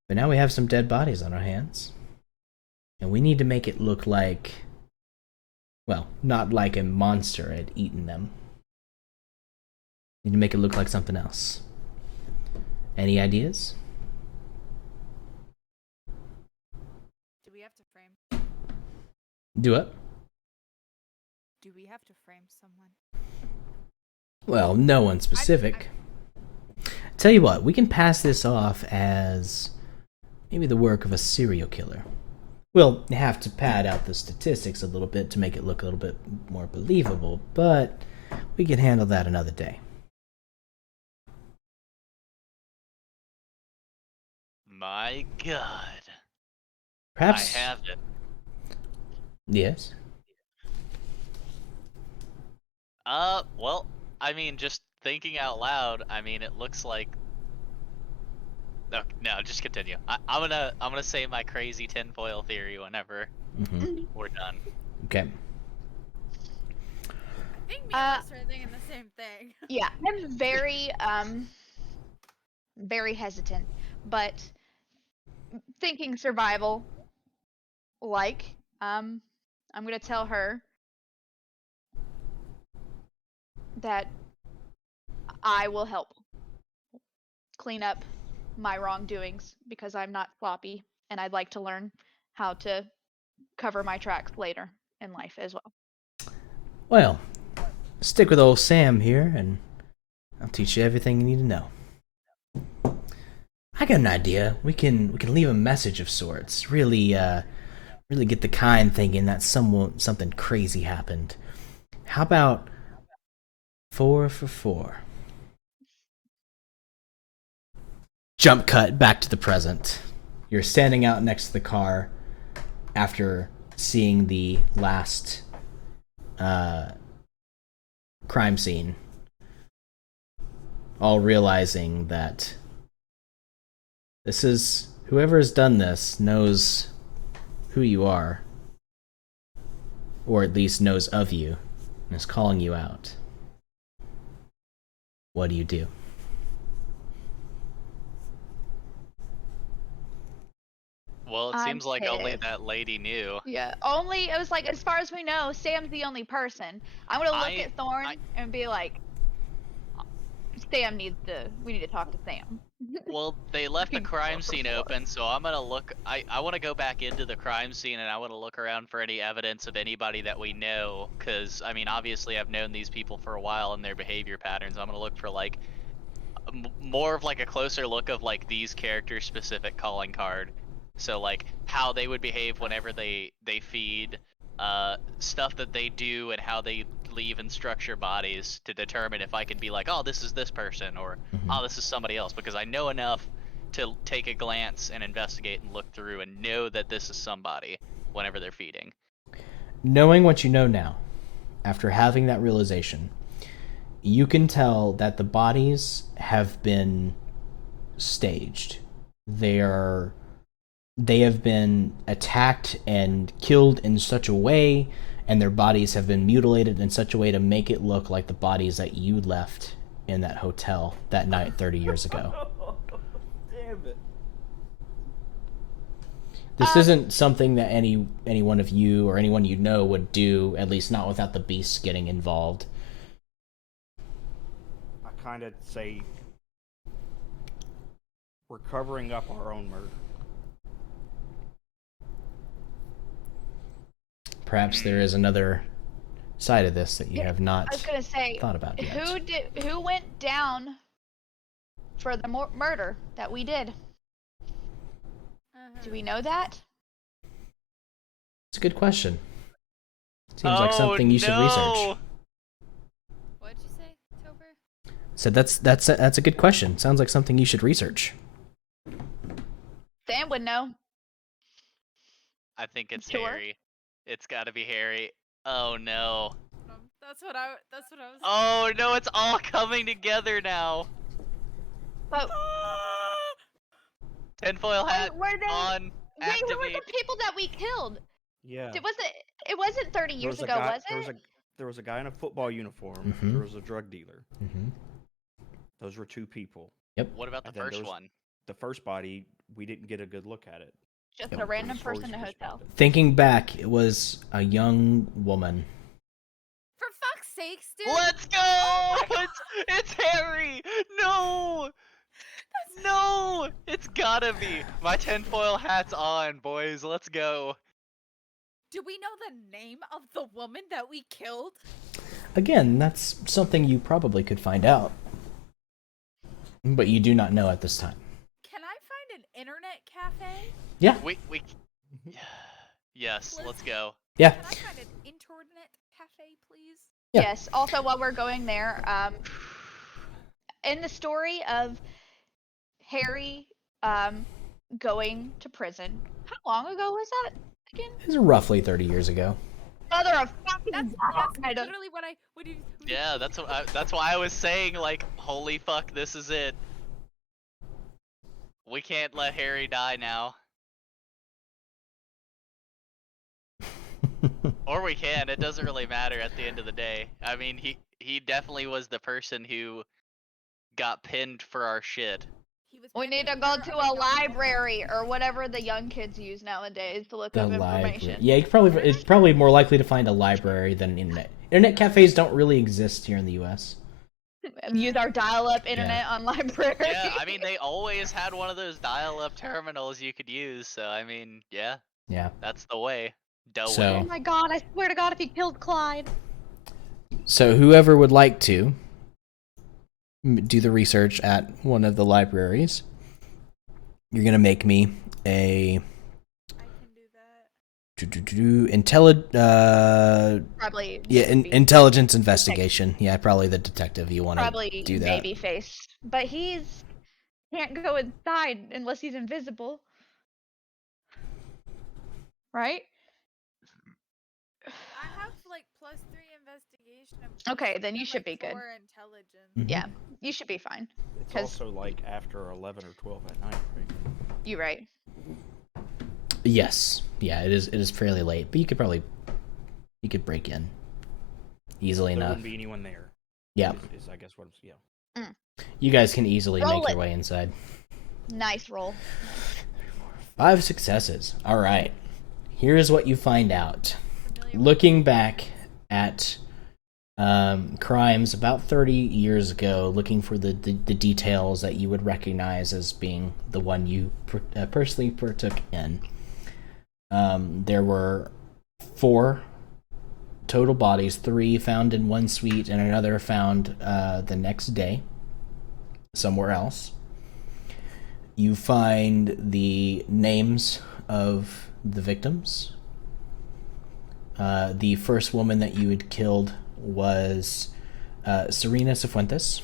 But now we have some dead bodies on our hands. And we need to make it look like, well, not like a monster had eaten them. We need to make it look like something else. Any ideas? Do it. Do we have to frame someone? Well, no one specific. Tell you what, we can pass this off as maybe the work of a serial killer. We'll have to pad out the statistics a little bit to make it look a little bit more believable, but we can handle that another day. My God. Perhaps. I have it. Yes. Well, I mean, just thinking out loud, I mean, it looks like. No, just continue. I'm gonna say my crazy tinfoil theory whenever we're done. Okay. I think me and Lester are thinking the same thing. Yeah, I'm very hesitant, but thinking survival, I'm gonna tell her that I will help clean up my wrongdoings because I'm not sloppy, and I'd like to learn how to cover my tracks later in life as well. Well, stick with old Sam here, and I'll teach you everything you need to know. I got an idea. We can leave a message of sorts. Really get the kind thinking that something crazy happened. How about 4 for 4? Jump cut back to the present. You're standing out next to the car after seeing the last crime scene, all realizing that this is whoever has done this knows who you are, or at least knows of you, and is calling you out. What do you do? Well, it I'm seems like only pissed. that lady knew. Yeah, only it was like as far as we know, Sam's the only person. I'm gonna look at Thorn and be like, we need to talk to Sam. Well, they left the Fucking crime 4 for scene 4. open, so I'm gonna look. I want to go back into the crime scene and I want to look around for any evidence of anybody that we know. Because I mean, obviously, I've known these people for a while and their behavior patterns. I'm gonna look for like more of like a closer look of like these character specific calling card. So like how they would behave whenever they feed, stuff that they do and how they leave and structure bodies to determine if I can be like, oh, this is this person, or oh, this is somebody else, because I know enough to take a glance and investigate and look through and know that this is somebody whenever they're feeding. Knowing what you know now, after having that realization, you can tell that the bodies have been staged. They have been attacked and killed in such a way, and their bodies have been mutilated in such a way to make it look like the bodies that you left in that hotel that night 30 years ago. Damn it. This isn't something that any one of you or anyone you know would do, at least not without the beasts getting involved. I kind of say we're covering up our own murder. Perhaps there is another side of this that you have not I was gonna say, thought about yet. who went down for the murder that we did? Do we know that? It's a good question. Seems like something you should research. What'd you say, Tober? So that's a good question. Sounds like something you should research. Sam would know. I think it's Sure. Harry. It's got to be Harry. Oh no. That's what I was. Oh no, it's all coming together now. But Tinfoil hat were they? on. Wait, who were Activate. the people that we killed? Yeah. It wasn't 30 years ago, was it? There was a guy in a football uniform. Mhm. There was a drug dealer. Mm-hmm. Those were 2 people. What about the And then first there was- one? The first body, we didn't get a good look at it. Just Yep. a random From the person in a story's hotel. perspective. Thinking back, it was a young woman. For fuck's sakes, dude! Let's go! Oh my It's Harry! No! No! It's gotta be! My tinfoil hat's on, boys. Let's go. Do we know the name of the woman that we killed? Again, that's something you probably could find out, but you do not know at this time. Can I find an internet cafe? Yeah, We yes, let's go. yeah, Can I find an internet cafe, please? Yeah. Yes. Also, while we're going there, in the story of Harry going to prison, how long ago was that again? it was roughly 30 years ago. Mother of fucking That's God. literally what I. What did? Yeah, that's why I was saying, like, holy fuck, this is it. We can't let Harry die now. Or we can, it doesn't really matter at the end of the day. I mean, he definitely was the person who got pinned for our shit. He was We need to pinned go for to a McDonald's. library or whatever the young kids use nowadays to look The up library. information. Yeah, it's probably more likely to find a library than an internet. Internet cafes don't really exist here in the U.S. Use our dial-up internet on library. Yeah, I mean, they always had one of those dial-up terminals you could use, so I mean, yeah, Yeah. that's the way. So- Oh way. my god, I swear to god if he killed Clyde. So whoever would like to do the research at one of the libraries, you're gonna make me a I can do that. Probably intelligence investigation. Yeah, probably the detective. You want to probably do that? babyface. But he's can't go inside unless he's invisible. Right? I have like +3 investigation. And Okay, then you and, should like, be good. 4 intelligence. Mhm. Yeah, you should be fine. It's 'Cause- also like after 11 or 12 at night, right? You're right. Yes. Yeah, it is. It is fairly late, but you could break in easily There enough. wouldn't be anyone there. Yeah, Is I guess what I'm yeah. you guys can easily Roll make it. your way inside. Nice roll. 5 successes. All right. Here's what you find out. Familiar Looking back at crimes about 30 years ago, looking for the details that you would recognize as being the one you personally partook in. There were 4 total bodies, 3 found in one suite and another found the next day somewhere else. You find the names of the victims. The first woman that you had killed was Serena Cifuentes.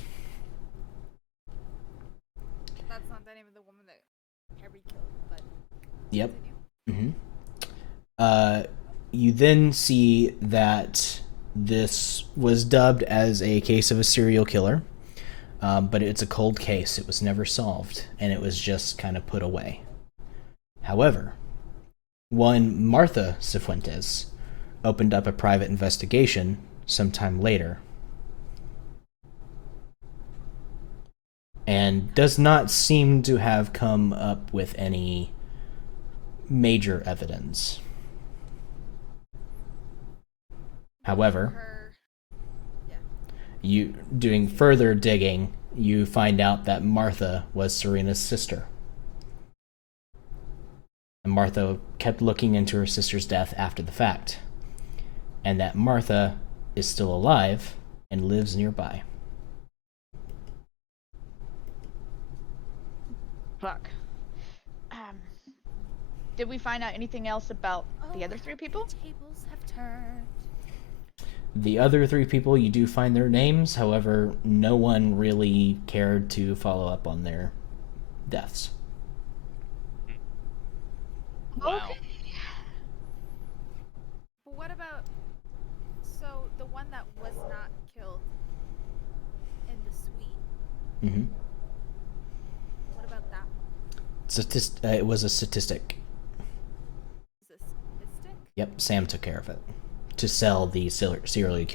That's not the name of the woman that Harry killed, but Yep. continue. You then see that this was dubbed as a case of a serial killer, but it's a cold case. It was never solved, and it was just kind of put away. However, one Martha Cifuentes opened up a private investigation sometime later, and does not seem to have come up with any major evidence. However, Her. you doing further digging, you find out that Martha was Serena's sister. And Martha kept looking into her sister's death after the fact. And that Martha is still alive and lives nearby. Fuck. Did we find out anything else about the other 3 people? The tables have turned. The other 3 people, you do find their names. However, no one really cared to follow up on their deaths. Wow. Okay. But what about? So the one that was not killed in the suite. Mm-hmm. What about that one? It was a statistic. Is a statistic? Yep, Sam took care of it to sell the serial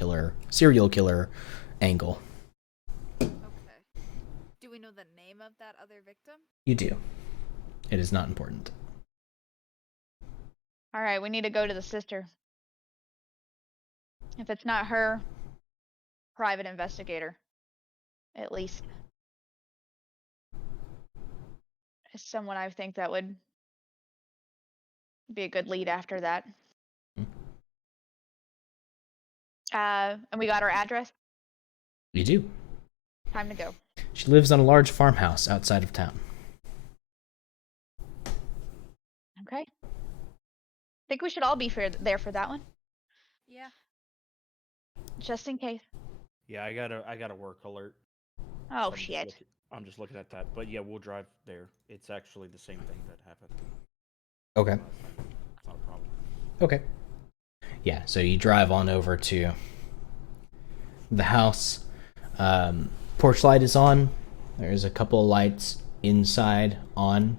killer angle. Okay. Do we know the name of that other victim? You do. It is not important. All right, we need to go to the sister. If it's not her, private investigator. At least. Is someone I think that would be a good lead after that. And we got her address. You do. Time to go. She lives on a large farmhouse outside of town. Okay. Think we should all be there for that one, Yeah. just in case. Yeah, I got a work alert. Oh so shit. I'm just looking at that. But yeah, we'll drive there. It's actually the same thing that happened Okay. last time. It's not a problem. Okay. Yeah, so you drive on over to the house. Porch light is on. There's a couple of lights inside on.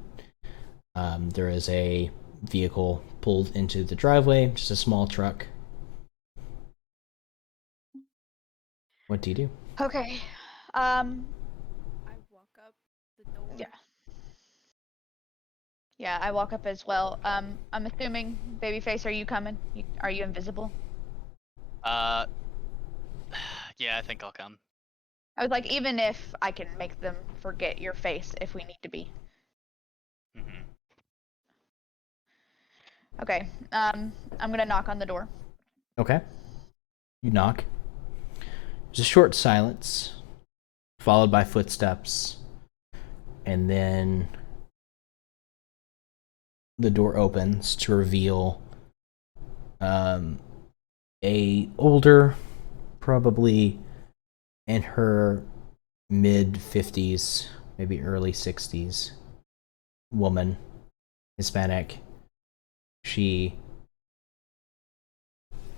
There is a vehicle pulled into the driveway, just a small truck. What do you do? Okay. I walk up the door. Yeah. Yeah, I walk up as well. I'm assuming, Babyface, are you coming? Are you invisible? Yeah, I think I'll come. I was like, even if I can make them forget your face if we need to be. Hmm. Okay. I'm gonna knock on the door. Okay. You knock. There's a short silence, followed by footsteps, and then the door opens to reveal a older, probably in her mid-50s, maybe early 60s, woman, Hispanic. She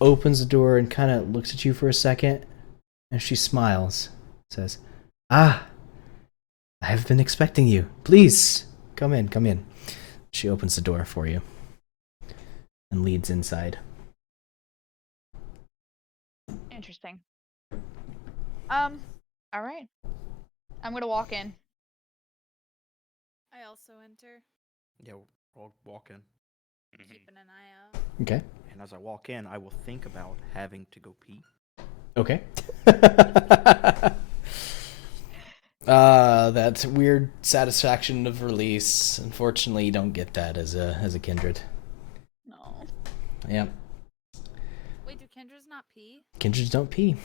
opens the door and kind of looks at you for a second, and she smiles, says, "Ah, I have been expecting you. Please, come in, come in." She opens the door for you and leads inside. Interesting. All right. I'm gonna walk in. I also enter, Yeah, we'll walk in. Hmm. keeping an eye out. Okay. And as I walk in, I will think about having to go pee. Okay. That weird satisfaction of release. Unfortunately, you don't get that as a kindred. No. Yep. Wait, do Kendra's not pee? Kindreds don't pee.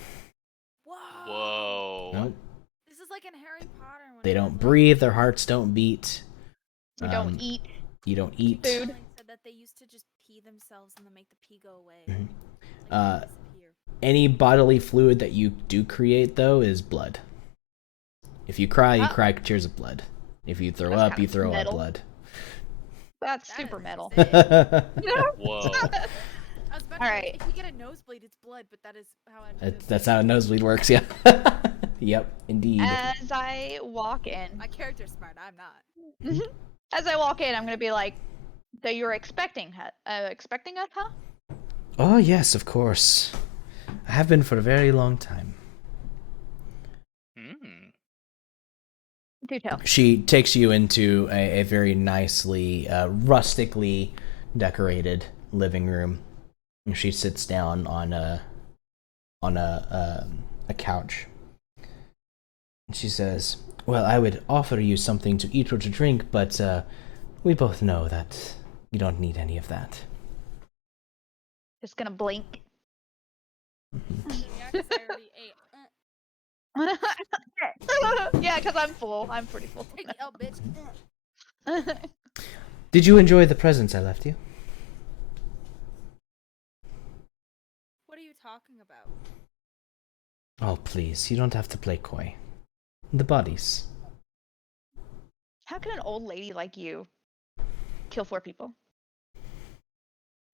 Whoa. Whoa. Nope. This is like in Harry Potter. When They they're don't like- breathe. Their hearts don't beat. We don't eat. You don't eat. Food. Rowling said that they used to just pee themselves and then make the pee go away. Mhm. Like, they disappear. Any bodily fluid that you do create, though, is blood. If you cry, you Oh. cry tears of blood. If you throw That's up, kinda you throw up metal. blood. That's That super is metal. sick. Whoa. I was about to be like, Alright. if you get a nosebleed, it's blood, but that is how I. That's how a nosebleed works, yeah. Yep, indeed. As I walk in, My character's smart. I'm not. as I walk in, I'm gonna be like, "So you're expecting us, huh?" Oh, yes, of course. I have been for a very long time. Hmm. Do tell. She takes you into a very nicely, rustically decorated living room. And she sits down on a couch. And she says, "Well, I would offer you something to eat or to drink, but we both know that you don't need any of that." Just gonna blink. Yeah, 'cause I already ate. Yeah, because I'm full. I'm pretty full. Take the L, bitch. Did you enjoy the presents I left you? What are you talking about? Oh, please, you don't have to play coy. The bodies. How can an old lady like you kill 4 people?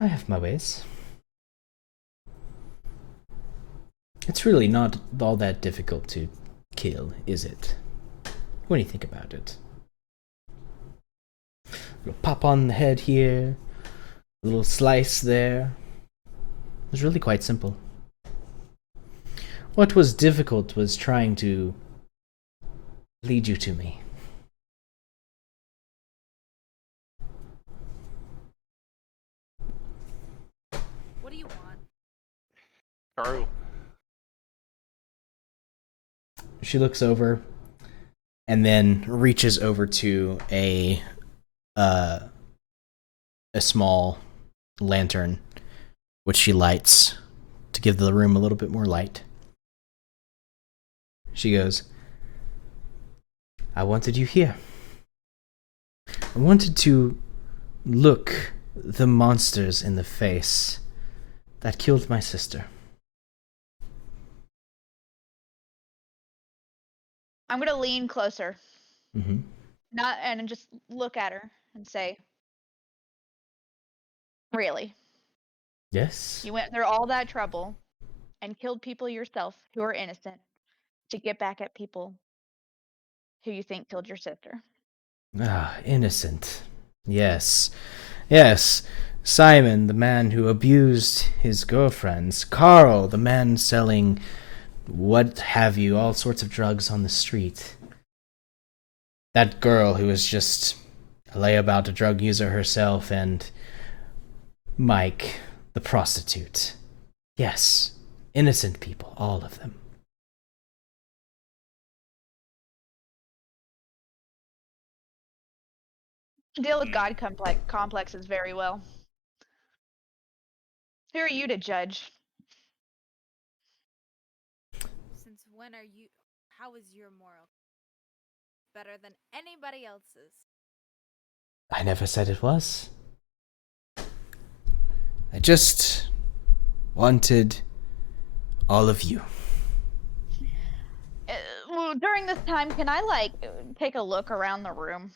I have my ways. It's really not all that difficult to kill, is it? When you think about it. A little pop on the head here, a little slice there. It's really quite simple. What was difficult was trying to lead you to me. What do you want? True. She looks over and then reaches over to a small lantern, which she lights to give the room a little bit more light. She goes, I wanted you here. I wanted to look the monsters in the face that killed my sister. I'm gonna lean closer, Mm-hmm. and just look at her and say, "Really? Yes. You went through all that trouble and killed people yourself who are innocent to get back at people who you think killed your sister?" Ah, innocent. Yes. Yes. Simon, the man who abused his girlfriends. Carl, the man selling what have you, all sorts of drugs on the street. That girl who was just a layabout, a drug user herself, and Mike, the prostitute. Yes. Innocent people, all of them. Deal with God complexes very well. Who are you to judge? Since when are you? How is your moral better than anybody else's? I never said it was. I just wanted all of you. Well, during this time, can I take a look around the room,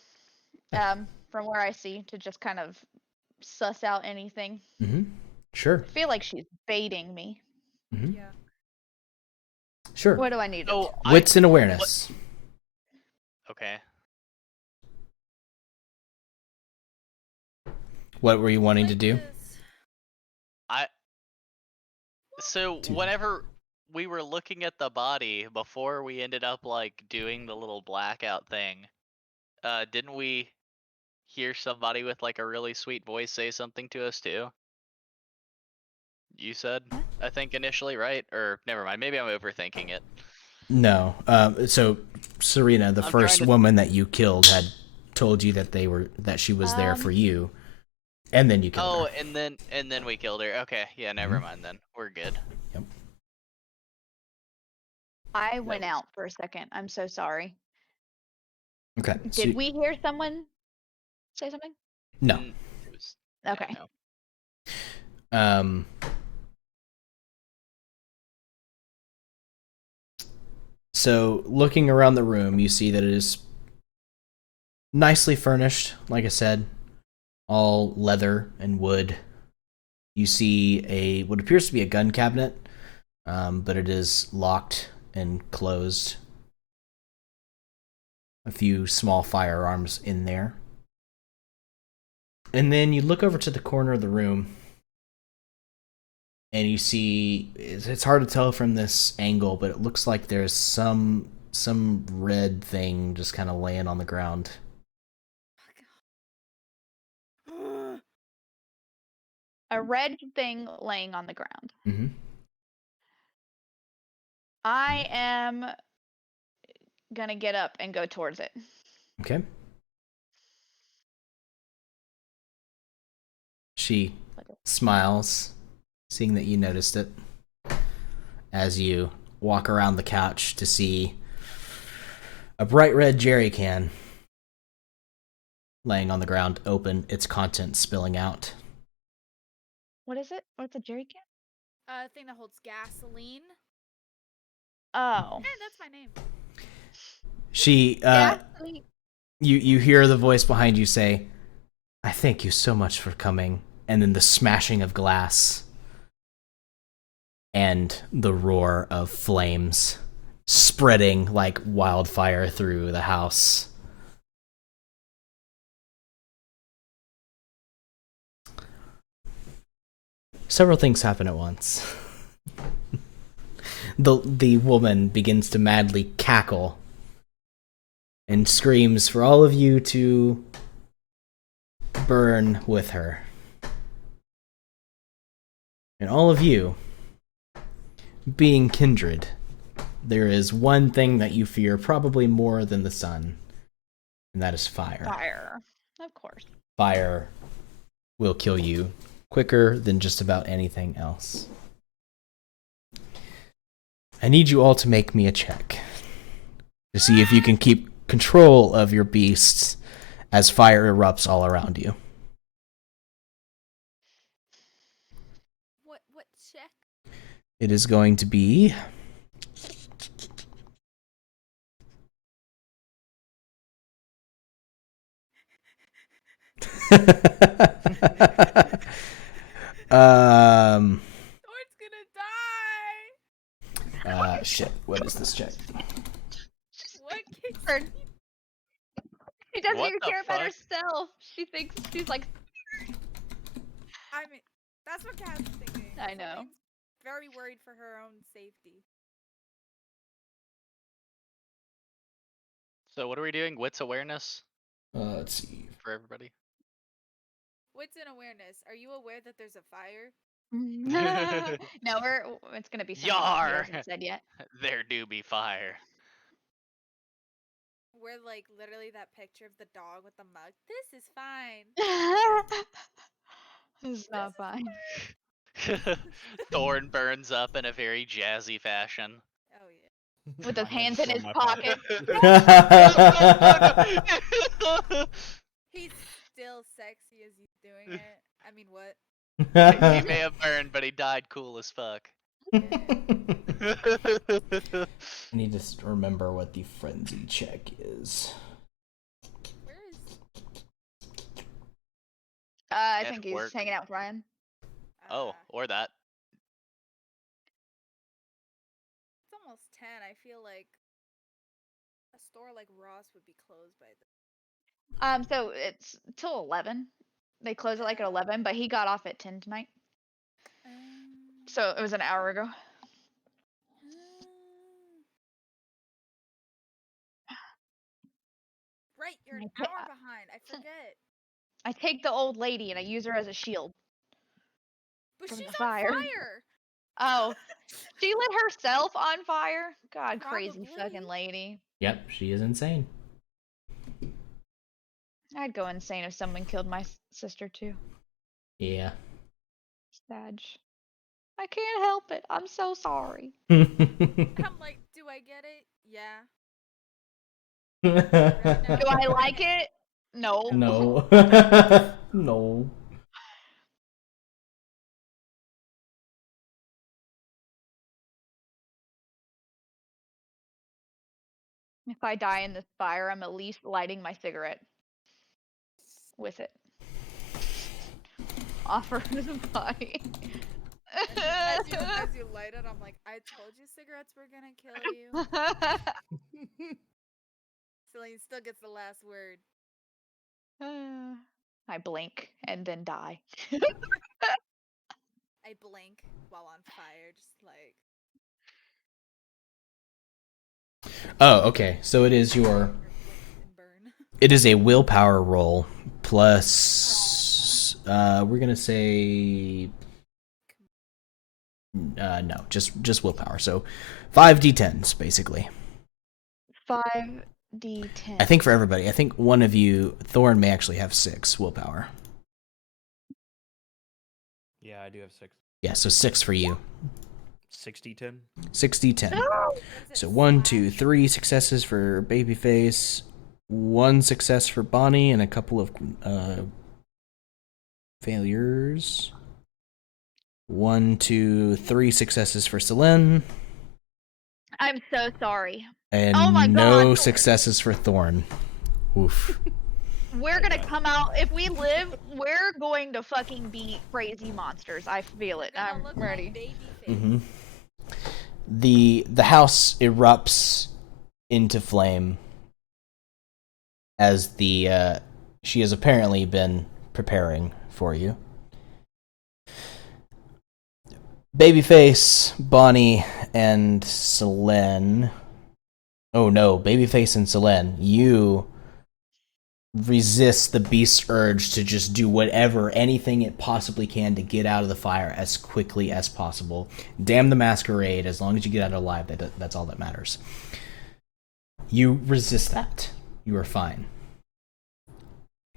from where I see to just kind of suss out anything? Mm-hmm. Sure. I feel like she's baiting me. Mm-hmm. Yeah. Sure. What do I need? Oh, Wits and awareness. Okay. What were you wanting to Like do? this. So Two. whenever we were looking at the body before we ended up like doing the little blackout thing, didn't we hear somebody with like a really sweet voice say something to us too? You said, I think initially, right? Or never mind, maybe I'm overthinking it. No. So Serena, the I'm first trying to- woman that you killed, had told you that she was there for you, and then you killed Oh, her. and then we killed her. Okay, yeah, never mind then. We're good. Yep. I went was- out for a second. I'm so sorry. Okay. Did we hear someone say something? No. It was, Okay. Yeah, no. So looking around the room, you see that it is nicely furnished. Like I said, all leather and wood. You see what appears to be a gun cabinet, but it is locked and closed. A few small firearms in there. And then you look over to the corner of the room, and you see, it's hard to tell from this angle, but it looks like there's some red thing just kind of laying on the ground. A red thing laying on the ground. Mm-hmm. I am gonna get up and go towards it. Okay. She smiles, seeing that you noticed it, as you walk around the couch to see a bright red jerry can laying on the ground, open, its contents spilling out. What is it? What's a jerry can? Thing that holds gasoline. Oh. That's my name. She, Gasoline. you hear the voice behind you say, I thank you so much for coming. And then the smashing of glass and the roar of flames spreading like wildfire through the house. Several things happen at once. The woman begins to madly cackle and screams for all of you to burn with her. And all of you, being kindred, there is one thing that you fear probably more than the sun, and that is fire. Fire. Of course. Fire will kill you quicker than just about anything else. I need you all to make me a check to see if you can keep control of your beasts as fire erupts all around you. What check? It is going to be Thor's gonna die. shit. What is this check? What kicks Her- me? She doesn't What even the care about fuck? herself. She thinks she's like, I mean, that's what Kat's thinking. I know. Celine's very worried for her own safety. So what are we doing? Wits awareness Let's see. for everybody. What's in awareness? Are you aware that there's a fire? no, it's gonna be something he Yar! hasn't said yet. There do be fire. We're like literally that picture of the dog with the mug. This is fine. It's not fine. Thorn burns up in a very jazzy fashion. Oh yeah. With his My hands hand's in still his my pocket. pocket. He's still sexy as he's doing it. I mean, what? He may have burned, but he died cool as fuck. I need to remember what the frenzy check is. Where is? I At think he's work. hanging out with Ryan. Oh, or that. It's almost 10. I feel like a store like Ross would be closed by then. So it's till 11. They close it like at 11, but he got off at 10 tonight. So it was an hour ago. Right, you're an Okay, hour behind. I forget. I take the old lady and I use her as a shield. But From she's the on fire. fire. Oh, she lit herself on fire? God, crazy Probably. fucking lady. Yep, she is insane. I'd go insane if someone killed my sister too. Yeah. Sad. I can't help it. I'm so sorry. I'm like, do I get it? Yeah. Do I like it? No. No. No. If I die in this fire, I'm at least lighting my cigarette with it. Offer the body. As you light it, I'm like, I told you cigarettes were gonna kill you. Celine still gets the last word. I blink and then die. I blink while on fire, just like. Oh, okay. So it is your. Blink and burn. It is a willpower roll plus. We're gonna say. No, just willpower. So, 5d10s basically. 5d10. I think for everybody. I think one of you, Thorn, may actually have 6 willpower. Yeah, I do have 6. Yeah, so 6 for you. 60-10. 6d10. So 1, 2, 3 successes for Babyface, 1 success for Bonnie, and a couple of failures. 1, 2, 3 successes for Selene, I'm so sorry. and Oh my no God. successes for Thorn. Oof. We're gonna come out. If we live, we're going to fucking be crazy monsters. I feel it. Gonna I'm look ready. Like baby face. Mm-hmm. The house erupts into flame as the she has apparently been preparing for you. Babyface, Bonnie, and Selene. Oh no, Babyface and Selene, you resist the beast's urge to just do whatever, anything it possibly can to get out of the fire as quickly as possible. Damn the masquerade, as long as you get out alive, that's all that matters. You resist that. You are fine.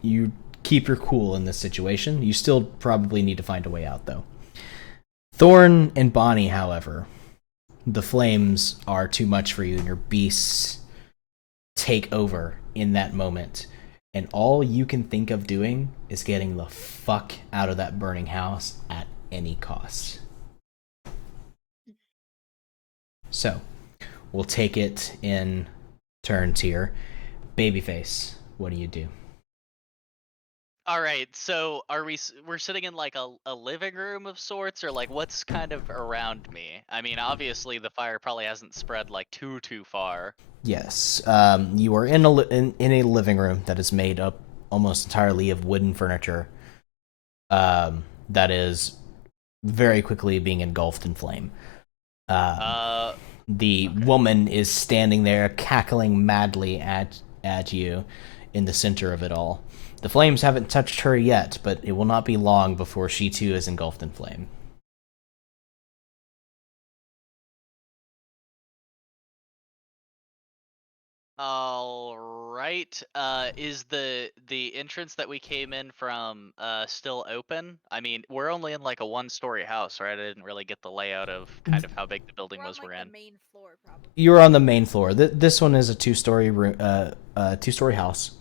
You keep your cool in this situation. You still probably need to find a way out, though. Thorn and Bonnie, however, the flames are too much for you, and your beasts take over in that moment. And all you can think of doing is getting the fuck out of that burning house at any cost. So, we'll take it in turns here. Babyface, what do you do? All right, so we're sitting in like a living room of sorts, or like what's kind of around me? I mean, obviously the fire probably hasn't spread like too far. Yes, you are in a living room that is made up almost entirely of wooden furniture. That is very quickly being engulfed in flame. The woman is standing there cackling madly at you in the center of it all. The flames haven't touched her yet, but it will not be long before she too is engulfed in flame. All right. Is the entrance that we came in from still open? I mean, we're only in like a one-story house, right? I didn't really get the layout of kind of how big the building We're on was like we're in. the main floor, probably. You're on the main floor. This one is a two-story two-story house.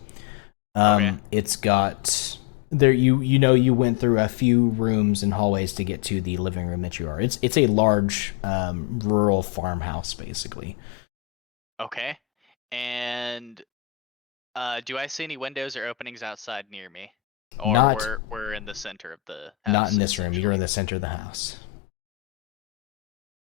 Okay. It's got there. You went through a few rooms and hallways to get to the living room that you are. It's a large rural farmhouse, basically. Okay. And do I see any windows or openings outside near me? Or Not we're in the center of the house. not in this room. You're in essentially? the center of the house.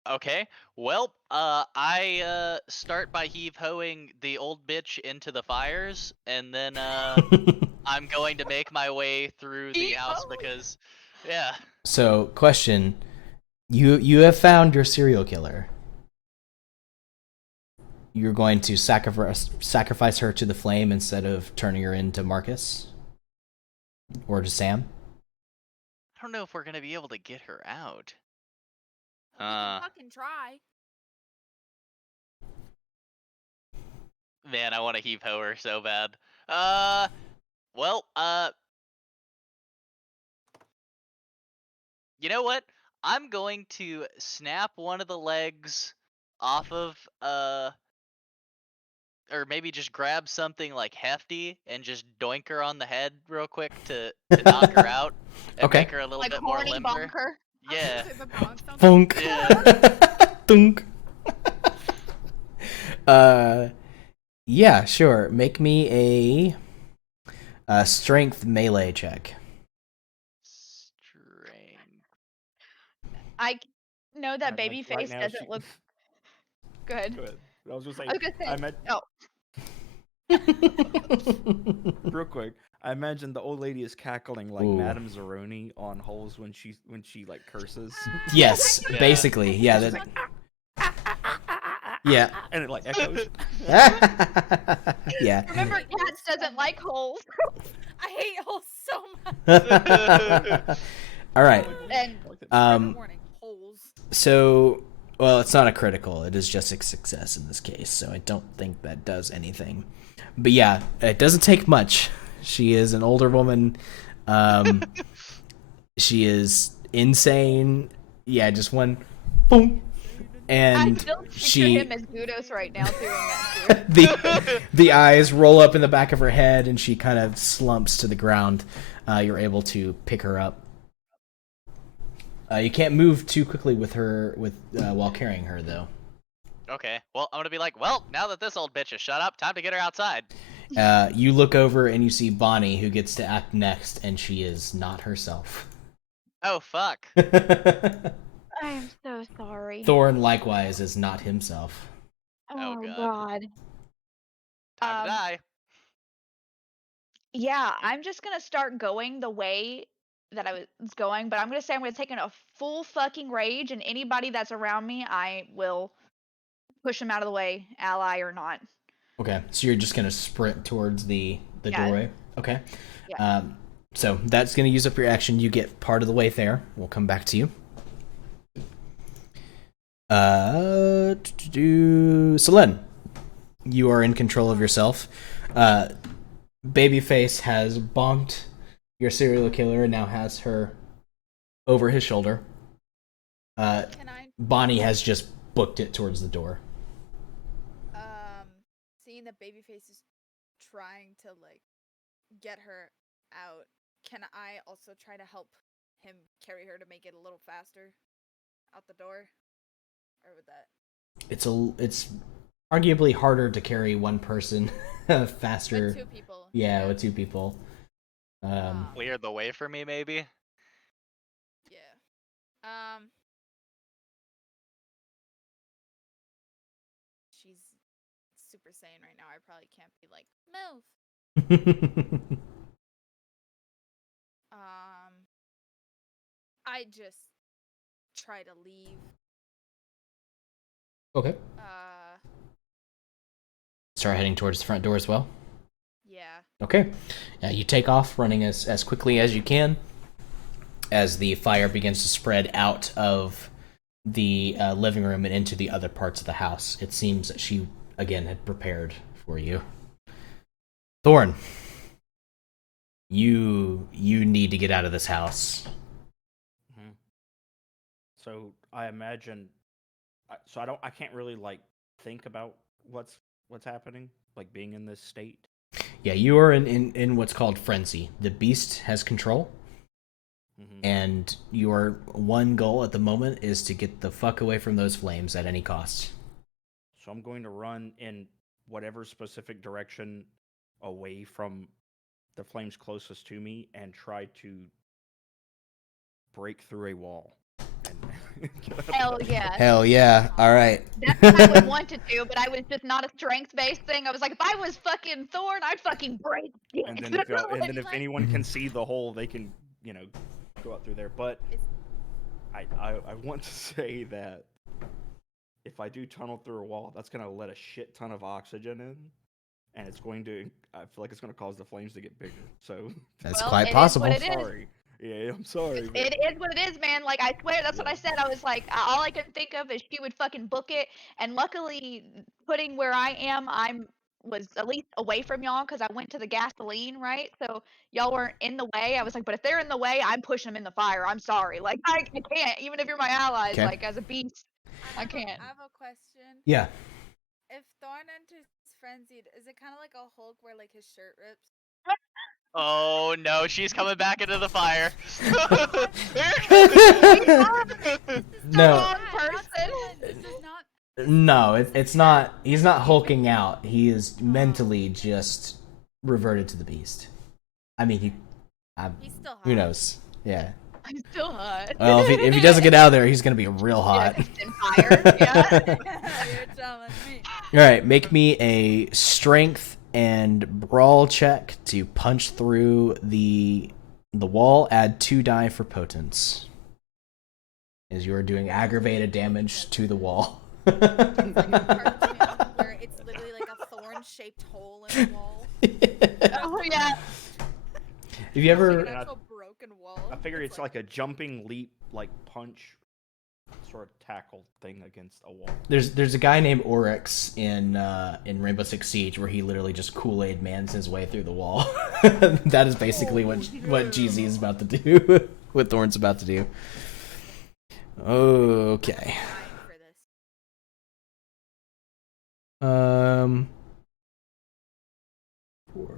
Okay. Well, I start by heave-hoeing the old bitch into the fires, and then I'm going to make my way through the house because, yeah. So, question: you have found your serial killer. You're going to sacrifice her to the flame instead of turning her into Marcus or to Sam. I don't know if we're gonna be able to get her out. We can fucking try. Man, I want to heave-ho her so bad. Well, you know what? I'm going to snap one of the legs off of, or maybe just grab something like hefty and just doink her on the head real quick to knock her out and Okay. make her a little Like bit more horny limber. bonker. Yeah. The bong sounds Funk. Yeah. Dunk. Yeah, sure. Make me a strength melee check. Strength. I know that Like, Babyface right now doesn't look good. Good. I was just I saying. was gonna say, I meant oh, real quick. I imagine the old lady is cackling like Ooh. Madame Zeroni on holes when she like curses. Yes, Yeah. basically. Yeah. That, yeah. And it like echoes. Yeah. remember, Cats doesn't like holes. I hate holes so much. All right. And Trigger warning, holes. So, well, it's not a critical. It is just a success in this case. So I don't think that does anything. But yeah, it doesn't take much. She is an older woman. She is insane. Yeah, just one boom. I And still picture she him as Gudos right now doing that too. the eyes roll up in the back of her head and she kind of slumps to the ground. You're able to pick her up. You can't move too quickly with her while carrying her though. Okay. Well, I'm gonna be like, well, now that this old bitch has shut up, time to get her outside. You look over and you see Bonnie, who gets to act next, and she is not herself. Oh fuck. I am so sorry. Thorn likewise is not himself. Oh, Oh God. God. Time to die. Yeah, I'm just gonna start going the way that I was going, but I'm gonna say I'm gonna take in a full fucking rage, and anybody that's around me, I will push them out of the way, ally or not. Okay, so you're just gonna sprint towards the Yeah. doorway. Okay. Yeah. So that's gonna use up your action. You get part of the way there. We'll come back to you. Selene, you are in control of yourself. Babyface has bonked your serial killer and now has her over his shoulder. Can I? Bonnie has just booked it towards the door. Seeing that Babyface is trying to like get her out, can I also try to help him carry her to make it a little faster out the door? Or would that It's arguably harder to carry one person faster. with two people? Yeah, with two people. Clear the way for me, maybe? Yeah. She's Super Saiyan right now. I probably can't be like, move. I just try to leave. Okay. Start heading towards the front door as well. Yeah. Okay. You take off, running as quickly as you can, as the fire begins to spread out of the living room and into the other parts of the house. It seems that she, again, had prepared for you. Thorn, you need to get out of this house. Mm-hmm. So I imagine, I can't really like think about what's happening, like being in this state. Yeah, you are in what's called frenzy. The beast has control. Mm-hmm. And your one goal at the moment is to get the fuck away from those flames at any cost. So I'm going to run in whatever specific direction away from the flames closest to me and try to break through a wall. Hell yeah. Hell yeah. All right. That's what I would want to do, but I was just not a strength-based thing. I was like, if I was fucking Thorn, I'd fucking break it. And then if anyone can see the hole, they can, go out through there. But I want to say that if I do tunnel through a wall, that's going to let a shit ton of oxygen in. And I feel like it's going to cause the flames to get bigger. So that's quite possible. I'm sorry. Yeah, I'm sorry. It is what it is, man. Like, I swear, that's what I said. I was like, all I could think of is she would fucking book it. And luckily, putting where I am, was at least away from y'all because I went to the gasoline, right? So y'all weren't in the way. I was like, but if they're in the way, I'm pushing them in the fire. I'm sorry. Like, I can't. Even if you're my allies, Okay. like, as a beast, I can't. I have a question. Yeah. If Thorn enters frenzied, is it kind of like a Hulk where like his shirt rips? Oh no, she's coming back into the fire. No. This is not. No, it's not. He's not hulking out. He is mentally just reverted to the beast. I mean, He's still hot. who knows? Yeah. I'm still hot. Well, if he doesn't get out of there, he's gonna be real hot. In fire. Yeah. You're telling me. All right, make me a strength and brawl check to punch through the wall. Add 2 die for potence, as you are doing aggravated damage to the wall. It's like a cartoon where it's literally like a thorn-shaped hole in the wall. Oh yeah. Have you ever? Like an actual broken wall. I figure it's like a jumping leap, like punch, sort of tackle thing against a wall. There's a guy named Oryx in Rainbow Six Siege where he literally just Kool-Aid mans his way through the wall. That is basically what GZ is about to do. What Thorn's about to do. Okay. For this. 4.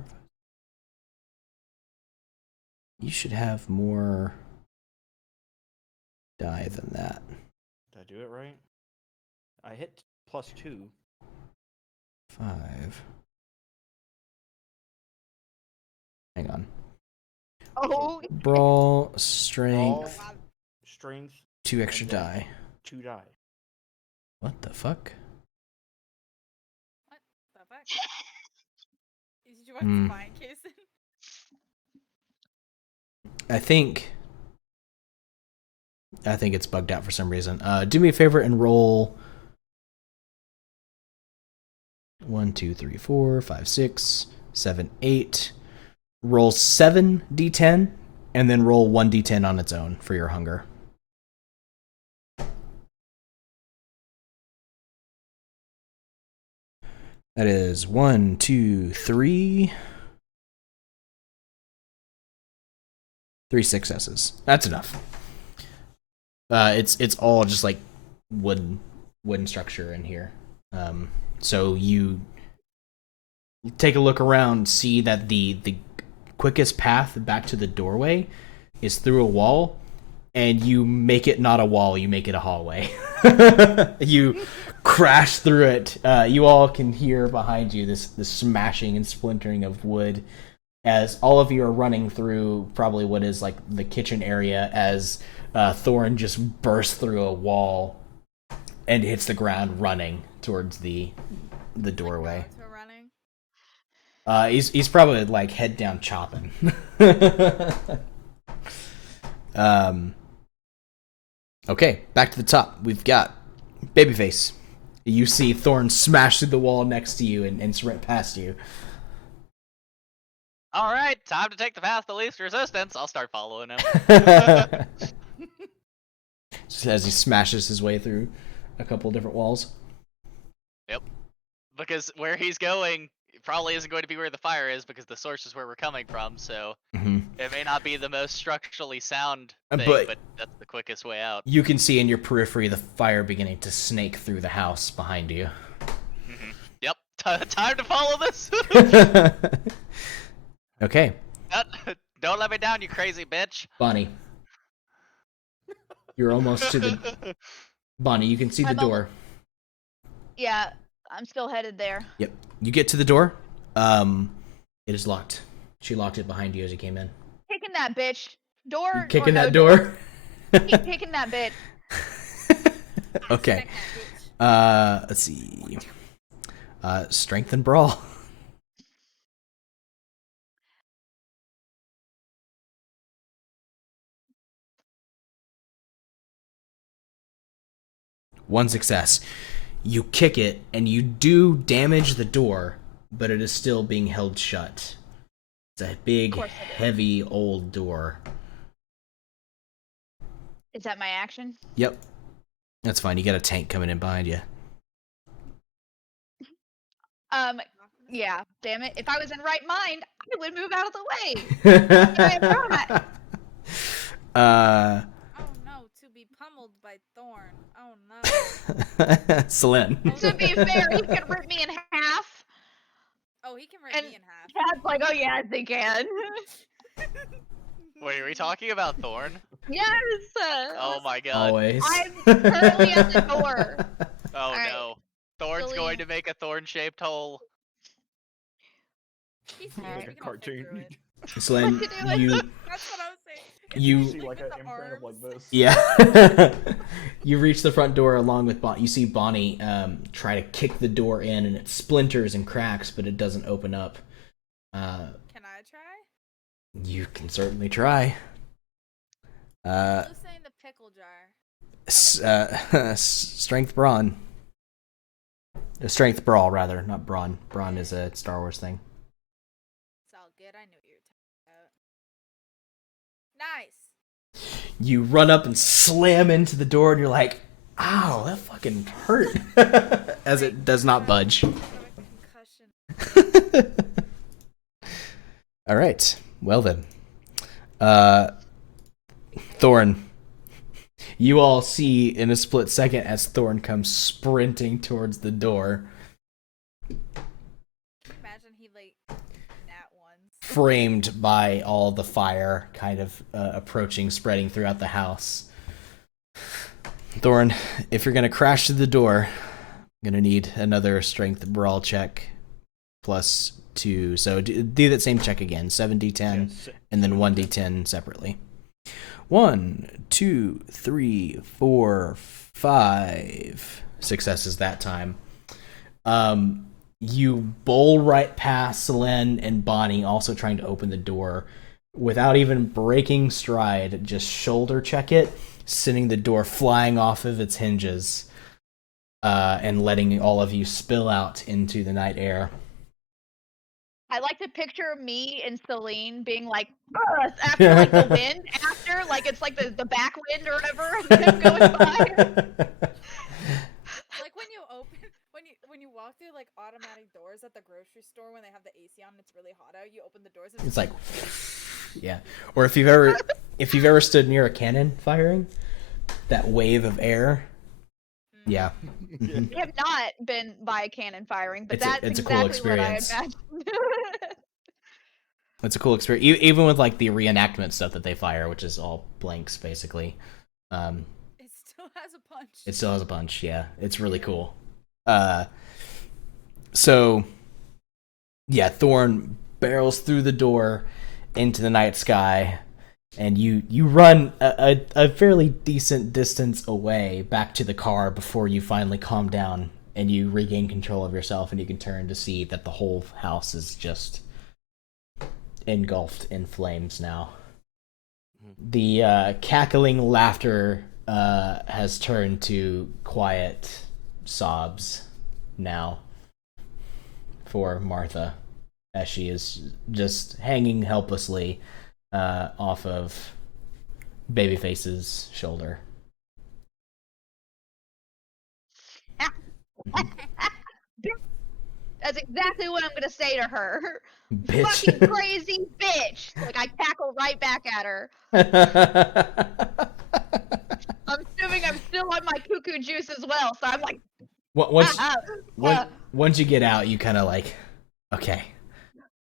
You should have more die than that. Did I do it right? I hit +2. 5. Hang on. Oh. Brawl, strength, Brawl, strength, 2 extra and then die. 2 die. What the fuck? What the fuck? Did you want to find Kason? I think it's bugged out for some reason. Do me a favor and roll 1, 2, 3, 4, 5, 6, 7, 8. Roll 7 d10 and then roll 1 d10 on its own for your hunger. That is 1, 2, 3. 3 successes. That's enough. It's all just like wooden wooden structure in here. So you take a look around, see that the quickest path back to the doorway is through a wall, and you make it not a wall, you make it a hallway. You crash through it. You all can hear behind you this smashing and splintering of wood as all of you are running through probably what is like the kitchen area, as Thorin just bursts through a wall and hits the ground running towards the doorway. Naruto running. He's probably like head down chopping. Okay, back to the top. We've got Babyface. You see Thorn smash through the wall next to you and sprint past you. All right, time to take the path of least resistance. I'll start following him. Just as he smashes his way through a couple different walls. Yep. Because where he's going probably isn't going to be where the fire is, because the source is where we're coming from, so it may not be the most structurally sound thing, but that's the quickest way out. You can see in your periphery the fire beginning to snake through the house behind you. Yep. Time to follow this. Okay. Don't let me down, you crazy bitch. Bonnie. You're almost to the... Bonnie, you can see the door. Yeah, I'm still headed there. Yep. You get to the door. It is locked. She locked it behind you as you came in. Kicking that bitch. Door. Kicking that door? Keep kicking that bitch. Okay. Let's see. Strength and brawl. One success. You kick it, and you do damage the door, but it is still being held shut. It's a big, heavy, old door. Is that my action? Yep. That's fine. You got a tank coming in behind you. Yeah, damn it. If I was in right mind, I would move out of the way. Oh no, to be pummeled by Thorn. Oh no. Selene. To be fair, he can rip me in half. Oh, he can rip me in half. Chad's like, oh yes, they can. Wait, are we talking about Thorn? Yes. Oh my god. Always. I'm currently at the door. Oh right. no. Thorn's Celine. going to make a thorn-shaped hole. He's Alright. huge, we can all fit through Cartoon. it. Selene, you... That's what I was saying. You- see like With an the imprint of like arms. this. Yeah. You reach the front door along with Bonnie. You see Bonnie try to kick the door in, and it splinters and cracks, but it doesn't open up. Can I try? You can certainly try. Who's saying the pickle jar? Strength brawn. Strength brawl, rather, not brawn. Brawn is a Star Wars thing. It's all good. I knew what you were talking about. Nice. You run up and slam into the door, and you're like, ow, that fucking hurt. As it does not budge. I have a concussion. All right. Well then. Thorn. You all see in a split second as Thorn comes sprinting towards the door, Imagine he like nat ones. framed by all the fire kind of approaching, spreading throughout the house. Thorn, if you're going to crash through the door, I'm going to need another strength brawl check plus 2. So do that same check again, 7d10, Yes. and then 1d10 separately. 1, 2, 3, 4, 5 successes that time. You bowl right past Selene and Bonnie, also trying to open the door, without even breaking stride. Just shoulder check it, sending the door flying off of its hinges, and letting all of you spill out into the night air. I like to picture me and Celine being like, "Ugh," after like the wind, after like it's like the back wind or whatever, and them going by. Like when you open, when you walk through like automatic doors at the grocery store when they have the AC on and it's really hot out, you open the doors and It's like, yeah. Or if you've ever stood near a cannon firing, that wave of air, Yeah. We have not been by cannon firing, but It's that's a cool exactly what I experience. imagined. It's a cool experience, even with like the reenactment stuff that they fire, which is all blanks basically. It still has a punch. It still has a punch. Yeah, it's really cool. So yeah, Thorn barrels through the door into the night sky, and you run a fairly decent distance away back to the car before you finally calm down and you regain control of yourself, and you can turn to see that the whole house is just engulfed in flames now. The cackling laughter has turned to quiet sobs now for Martha, as she is just hanging helplessly off of Babyface's shoulder. That's exactly what I'm gonna say to her. Bitch. Fucking crazy bitch! Like, I cackle right back at her. I'm assuming I'm still on my cuckoo juice as well, so I'm like, once you get out, you kind of like, okay,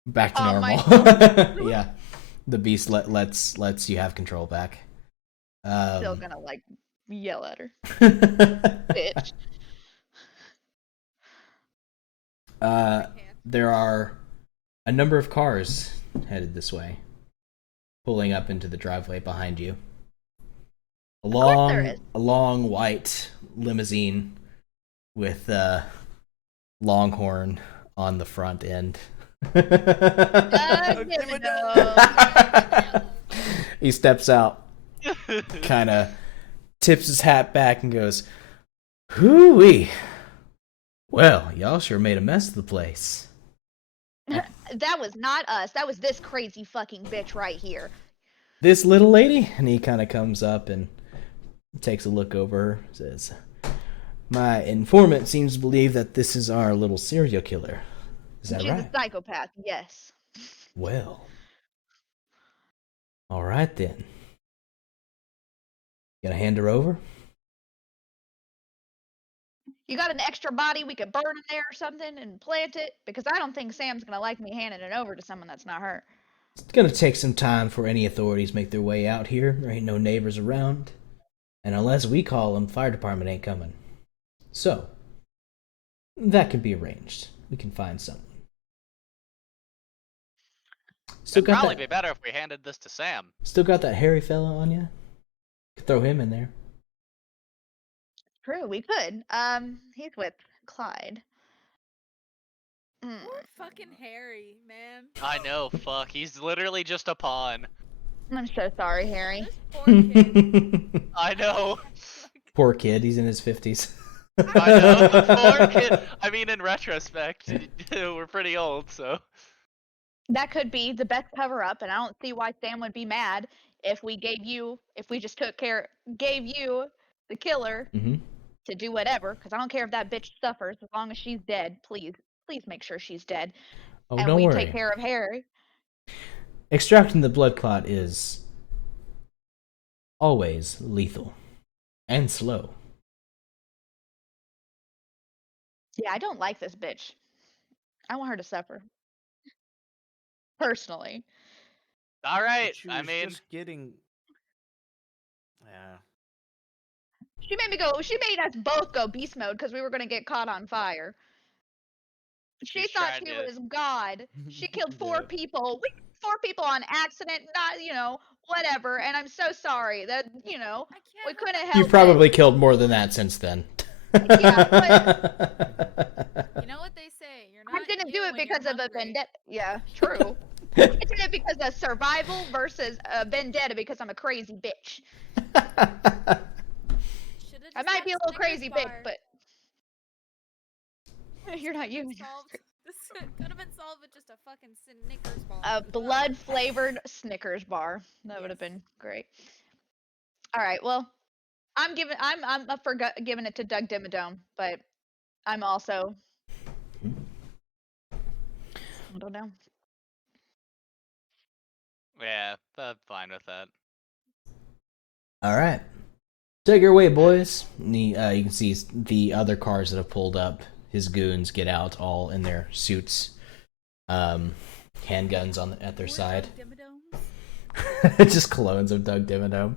back to normal. Yeah, the beast lets you have control back. Still gonna like yell at her, bitch. There are a number of cars headed this way, pulling up into the driveway behind you. A long white limousine with Longhorn on the front end. He steps out, kind of tips his hat back and goes, "Hoo-wee. Well, y'all sure made a mess of the place." That was not us. That was this crazy fucking bitch right here. This little lady? And he kind of comes up and takes a look over her, says, "My informant seems to believe that this is our little serial killer. Is that She's right?" a psychopath, yes. Well, all right then. Gonna hand her over? You got an extra body we could burn in there or something and plant it? Because I don't think Sam's gonna like me handing it over to someone that's not her. It's gonna take some time for any authorities make their way out here. There ain't no neighbors around. And unless we call them, fire department ain't coming. So, that can be arranged. We can find someone. It'd probably be better if we handed this to Sam. Still got that hairy fella on you? Could throw him in there. True, we could. He's with Clyde. Poor fucking Harry, man. I know, fuck. He's literally just a pawn. I'm so sorry, Harry. This poor kid. I know. Poor kid, he's in his 50s. I know, poor kid. I mean, in retrospect, we're pretty old, so. That could be the best cover up, and I don't see why Sam would be mad if we gave you, if we just gave you the killer to do whatever, because I don't care if that bitch suffers as long as she's dead. Please make sure she's dead. Oh, and don't we worry. take care of Harry. Extracting the blood clot is always lethal and slow. Yeah, I don't like this bitch. I want her to suffer. Personally. All right, She I was mean, just getting. Yeah. She made us both go beast mode because we were going to get caught on fire. She She's thought trying she to- was God. She killed 4 Yeah. people. We killed 4 people on accident, not, whatever. And I'm so sorry that, we couldn't help You've probably it. killed more than that since then. Yeah, You know what they say? You're not I didn't you do it when because you're of a hungry. vendetta. Yeah, true. I did it because of survival versus a vendetta because I'm a crazy bitch. I might be a little crazy bitch, but you're not you. This could have been solved with just a fucking Snickers bar. A blood flavored Snickers bar. That would have been great. All right, well, I'm up for giving it to Doug Dimmadome, but I'm also, I don't know. Yeah, I'm fine with that. All right. Take her away, boys. And you can see the other cars that have pulled up. His goons get out, all in their suits, handguns at their side. Just clones of Doug Dimmadome.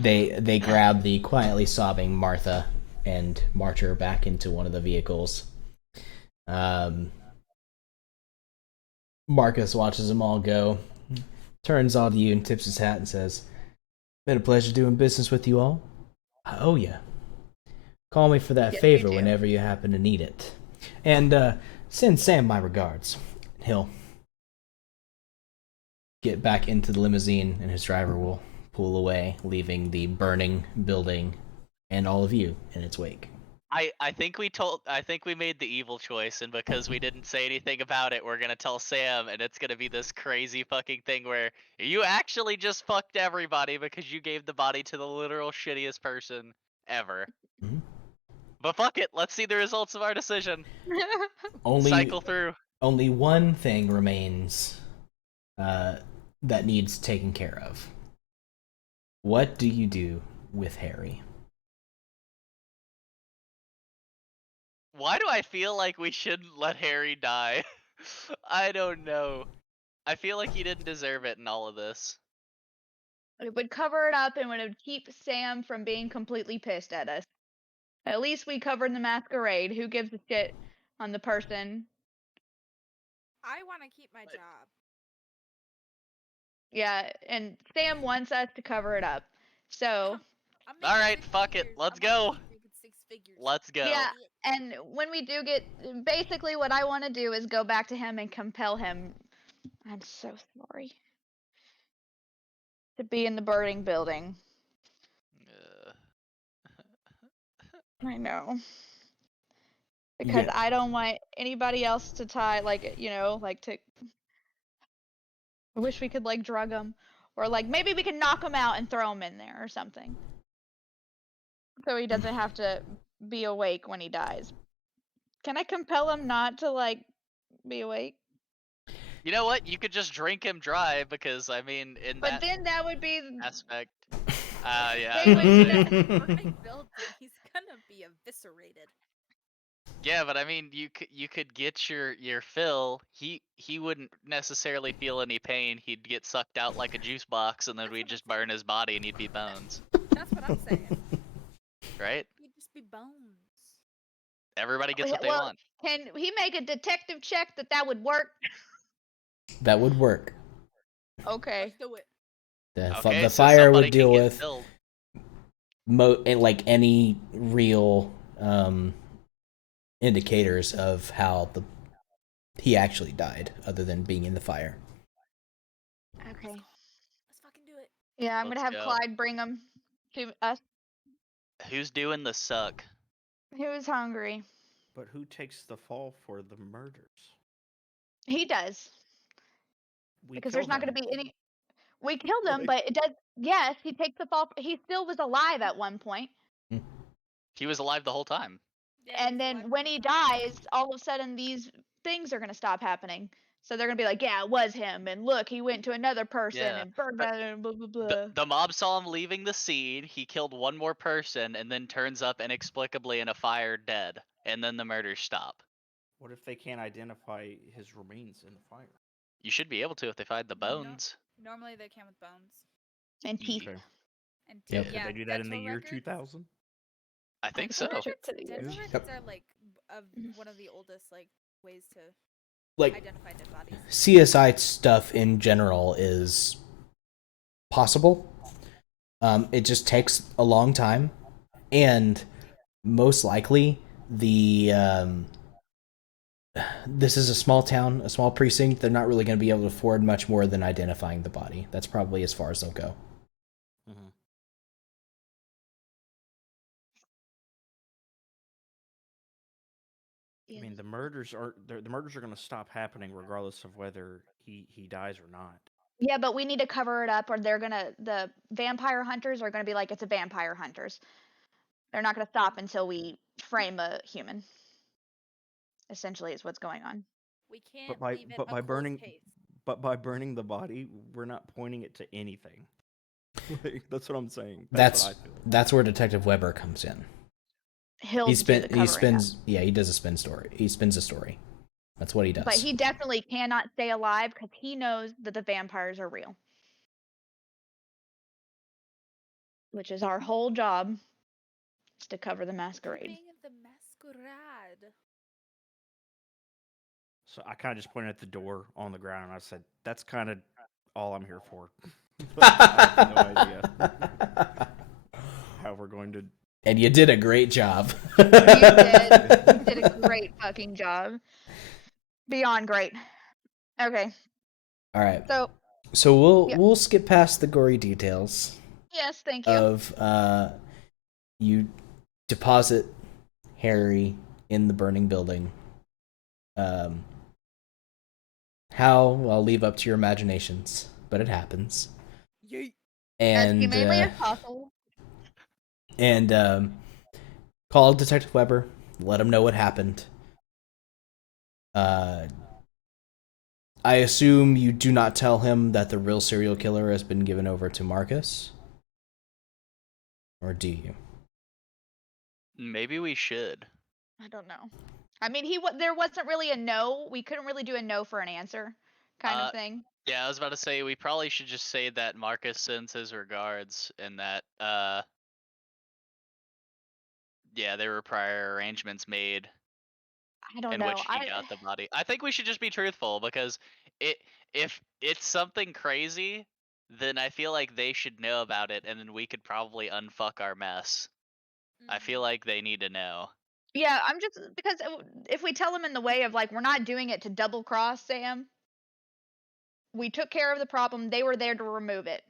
They grab the quietly sobbing Martha and march her back into one of the vehicles. Marcus watches them all go, turns on to you and tips his hat and says, "Been a pleasure doing business with you all. I owe ya. Call me for that Yes, favor you do. whenever you happen to need it. And send Sam my regards." He'll get back into the limousine and his driver will pull away, leaving the burning building and all of you in its wake. I think we made the evil choice, and because we didn't say anything about it, we're gonna tell Sam, and it's gonna be this crazy fucking thing where you actually just fucked everybody because you gave the body to the literal shittiest person ever. Mhm. But fuck it, let's see the results of our decision. Only Cycle through. only one thing remains that needs taken care of. What do you do with Harry? Why do I feel like we shouldn't let Harry die? I don't know. I feel like he didn't deserve it in all of this. It would cover it up and would keep Sam from being completely pissed at us. At least we covered the masquerade. Who gives a shit on the person? I want to keep my job. Yeah, and Sam wants us to cover it up. So, I'm making Alright, six fuck it, figures. let's I wanna go. keep making six figures. Let's go. yeah, and when we do get, basically what I want to do is go back to him and compel him. I'm so sorry. To be in the burning building. I know. Because Yeah. I don't want anybody else to tie, like to. I wish we could like drug him, or like maybe we can knock him out and throw him in there or something, so he doesn't have to be awake when he dies. Can I compel him not to like be awake? You know what? You could just drink him dry because I mean, in But that then that would be. aspect, yeah, They I was would- gonna say. Burning building. He's gonna be eviscerated. Yeah, but I mean, you could get your fill. He wouldn't necessarily feel any pain. He'd get sucked out like a juice box, and then That's we'd what I'm just burn his body, and he'd be bones, That's what I'm saying. right? He'd just be bones. Everybody gets what they well, want. can he make a detective check that would work? That would work. Okay. Let's do it. Okay, The so fire somebody would can deal get with filled. like any real indicators of how he actually died, other than being in the fire. Okay. Let's fucking do it. Yeah, I'm Let's gonna have go. Clyde bring him to us. Who's doing the suck? Who's hungry? But who takes the fall for the murders? He does. We Because there's killed not going him. to be any. We killed him, Like- but it does. Yes, he takes the fall. He still was alive at one point, He was alive the whole time. Yeah, and he's then alive when the he whole time. dies, all of a sudden these things are going to stop happening. So they're going to be like, "Yeah, it was him," and look, he went to another person Yeah, and burned but that and blah blah blah. The mob saw him leaving the scene. He killed one more person, and then turns up inexplicably in a fire dead. And then the murders stop. What if they can't identify his remains in the fire? You should be able to if they find the No. bones. Normally they can with bones And teeth. Okay. and Yep. teeth. Could Yeah, they do that in the dental year records. 2000? I think Dental so. records to the Dental years. records are like one of the oldest like ways to Like identify dead bodies. CSI stuff in general is possible. It just takes a long time, and most likely this is a small town, a small precinct. They're not really going to be able to afford much more than identifying the body. That's probably as far as they'll go. Mm-hmm. I mean, the murders are going to stop happening regardless of whether he dies or not. Yeah, but we need to cover it up, or the vampire hunters are gonna be like, it's a vampire hunters. They're not gonna stop until we frame a human. Essentially, is what's going on. We can't But by leave it but a by cold burning case. but by burning the body, we're not pointing it to anything. Like, that's what I'm saying. That's what I feel. that's where Detective Weber comes in. He'll He do the spin covering he up. spins yeah, he does a spin story. He spins a story. That's what he does. But he definitely cannot stay alive because he knows that the vampires are real. Which is our whole job, is to cover the masquerade. Being the masquerade. So I kind of just pointed at the door on the ground and I said, "That's kind of all I'm here for." I have no idea how we're going to. And you did a great job. You did a great fucking job. Beyond great. Okay. All right. So So we'll yeah. we'll skip past the gory details Yes, thank you. of you deposit Harry in the burning building. How? I'll leave up to your imaginations, but it happens. Yeet. As And humanely as possible. call Detective Weber, let him know what happened. I assume you do not tell him that the real serial killer has been given over to Marcus? Or do you? Maybe we should. I don't know. I mean, there wasn't really a no. We couldn't really do a no for an answer kind of thing. Yeah, I was about to say we probably should just say that Marcus sends his regards and that yeah, there were prior arrangements made I don't in know. which he got the body. I think we should just be truthful because if it's something crazy, then I feel like they should know about it and then we could probably unfuck our mess. I feel like they need to know. Yeah, I'm just because if we tell them in the way of like we're not doing it to double cross Sam. We took care of the problem. They were there to remove it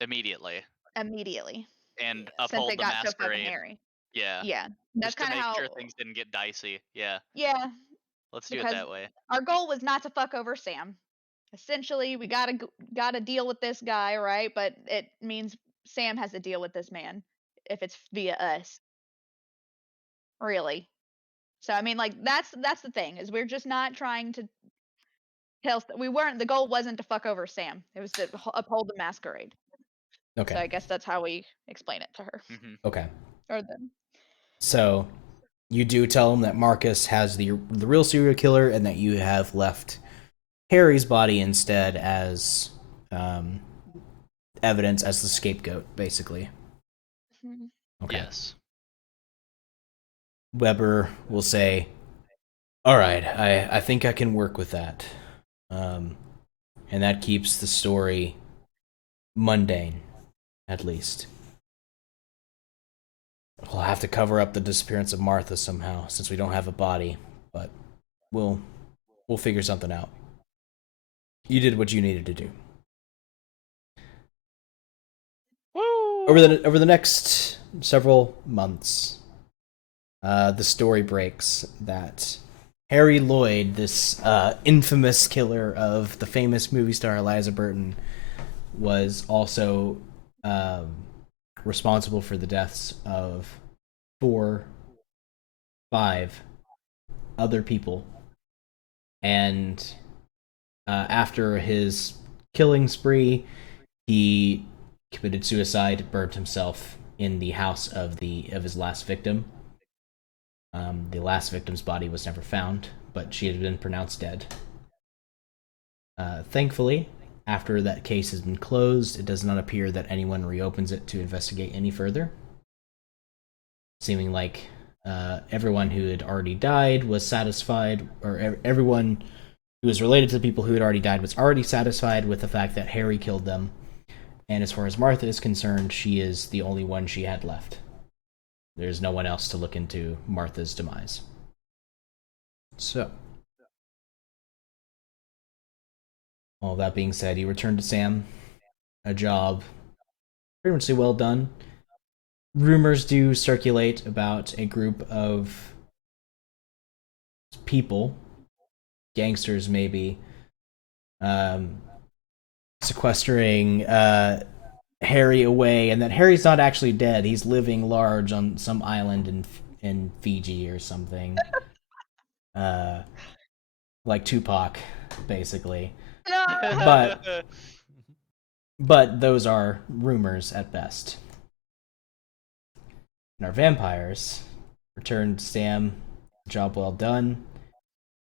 Immediately. Since And they uphold the got so fucking masquerade. hairy. Yeah. Yeah, that's Just to kind of make how. sure things didn't get dicey. Yeah. Yeah, Let's do it because that way. our goal was not to fuck over Sam. Essentially, we gotta deal with this guy, right? But it means Sam has to deal with this man if it's via us, really. So I mean, like that's the thing is we're just not trying to tell. We weren't. The goal wasn't to fuck over Sam. It was to uphold the masquerade. Okay. So I guess that's how we explain it to her Okay. or them. So you do tell him that Marcus has the real serial killer and that you have left Harry's body instead as evidence, as the scapegoat, basically. Okay. Yes. Weber will say, all right, I think I can work with that. And that keeps the story mundane, at least. We'll have to cover up the disappearance of Martha somehow, since we don't have a body, but we'll figure something out. You did what you needed to do. Woo! Over the next several months, the story breaks that Harry Lloyd, this infamous killer of the famous movie star Eliza Burton, was also responsible for the deaths of 5 other people. And after his killing spree, he committed suicide, burned himself in the house of his last victim. The last victim's body was never found, but she had been pronounced dead. Thankfully, after that case has been closed, it does not appear that anyone reopens it to investigate any further. Seeming like everyone who had already died was satisfied, or everyone who was related to the people who had already died was already satisfied with the fact that Harry killed them. And as far as Martha is concerned, she is the only one she had left. There's no one else to look into Martha's demise. So, all that being said, you return to Sam. A job pretty much well done. Rumors do circulate about a group of people, gangsters maybe, sequestering Harry away, and that Harry's not actually dead. He's living large on some island in Fiji or something. Like Tupac, basically. No. But But those are rumors at best. And our vampires returned Sam, job well done,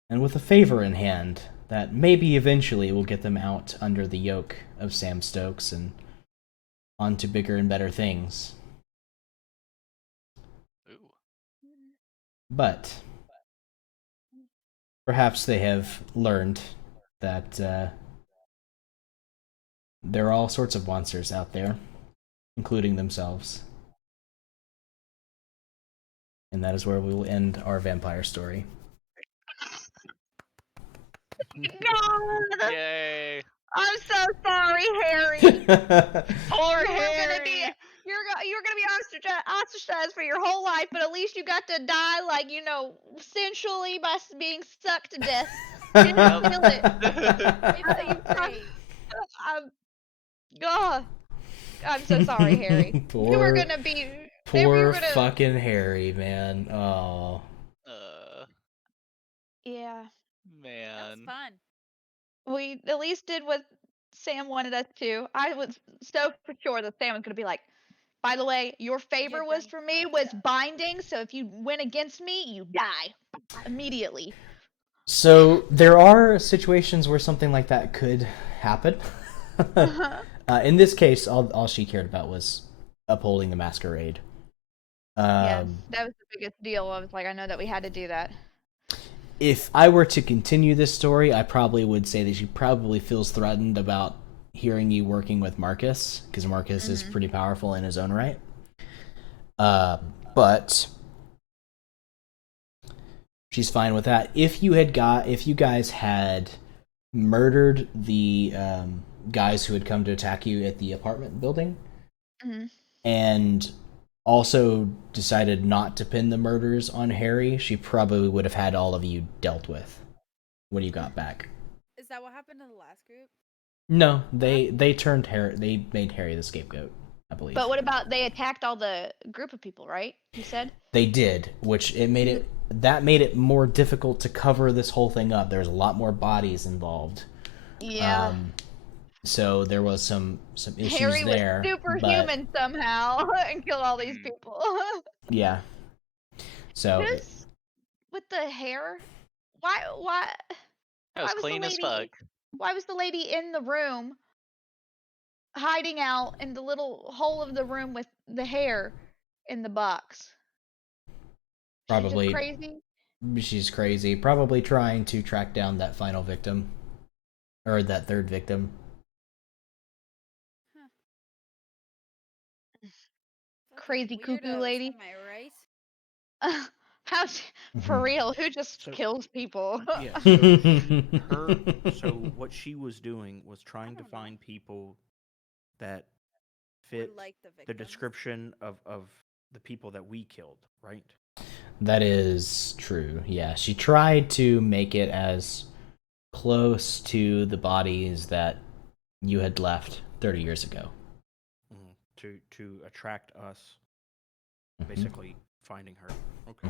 and with a favor in hand that maybe eventually will get them out under the yoke of Sam Stokes and onto bigger and better things. Ooh. But perhaps they have learned that there are all sorts of monsters out there, including themselves. And that is where we will end our vampire story. God, Yay! I'm so sorry, Harry. Poor You were Harry. gonna be you're gonna be ostracized for your whole life, but at least you got to die like sensually by being sucked to death. You didn't kill it. It You felt great. I'm God. I'm so sorry, Harry. You were gonna be. You were Poor gonna. fucking Harry, man. Oh. Yeah. That was Man. fun. We at least did what Sam wanted us to. I was stoked for sure that Sam was gonna be like, by the way, your favor Get was them for me fucked was up. binding, so if you went against me, you die immediately. So there are situations where something like that could happen. In this case, all she cared about was upholding the masquerade. Yes, that was the biggest deal. I was like, I know that we had to do that. If I were to continue this story, I probably would say that she probably feels threatened about hearing you working with Marcus, because Marcus is pretty powerful in his own right. But she's fine with that. If you guys had murdered the guys who had come to attack you at the apartment building, and also decided not to pin the murders on Harry, she probably would have had all of you dealt with when you got back. Is that what happened in the last group? No, they turned Harry. They made Harry the scapegoat, I believe. But what about they attacked all the group of people, right? You said They did, which made it more difficult to cover this whole thing up. There's a lot more bodies involved. Yeah. So there was some issues Harry there. was superhuman somehow and killed all these people. Yeah. So This with the hair. Why? That was Why was clean the as lady? fuck. Why was the lady in the room, hiding out in the little hole of the room with the hair in the box? probably She's just crazy. she's crazy. Probably trying to track down that final victim, or that third victim. Crazy Fucking cuckoo weirdos, lady. Am I right? How's for real? Who just So- kills people? Yeah. So what she was doing was trying to don't know. find people that fit like the the victims. description of the people that we killed, right? That is true. Yeah, she tried to make it as close to the bodies that you had left 30 years ago. To attract us, Mhm. basically finding her. Okay.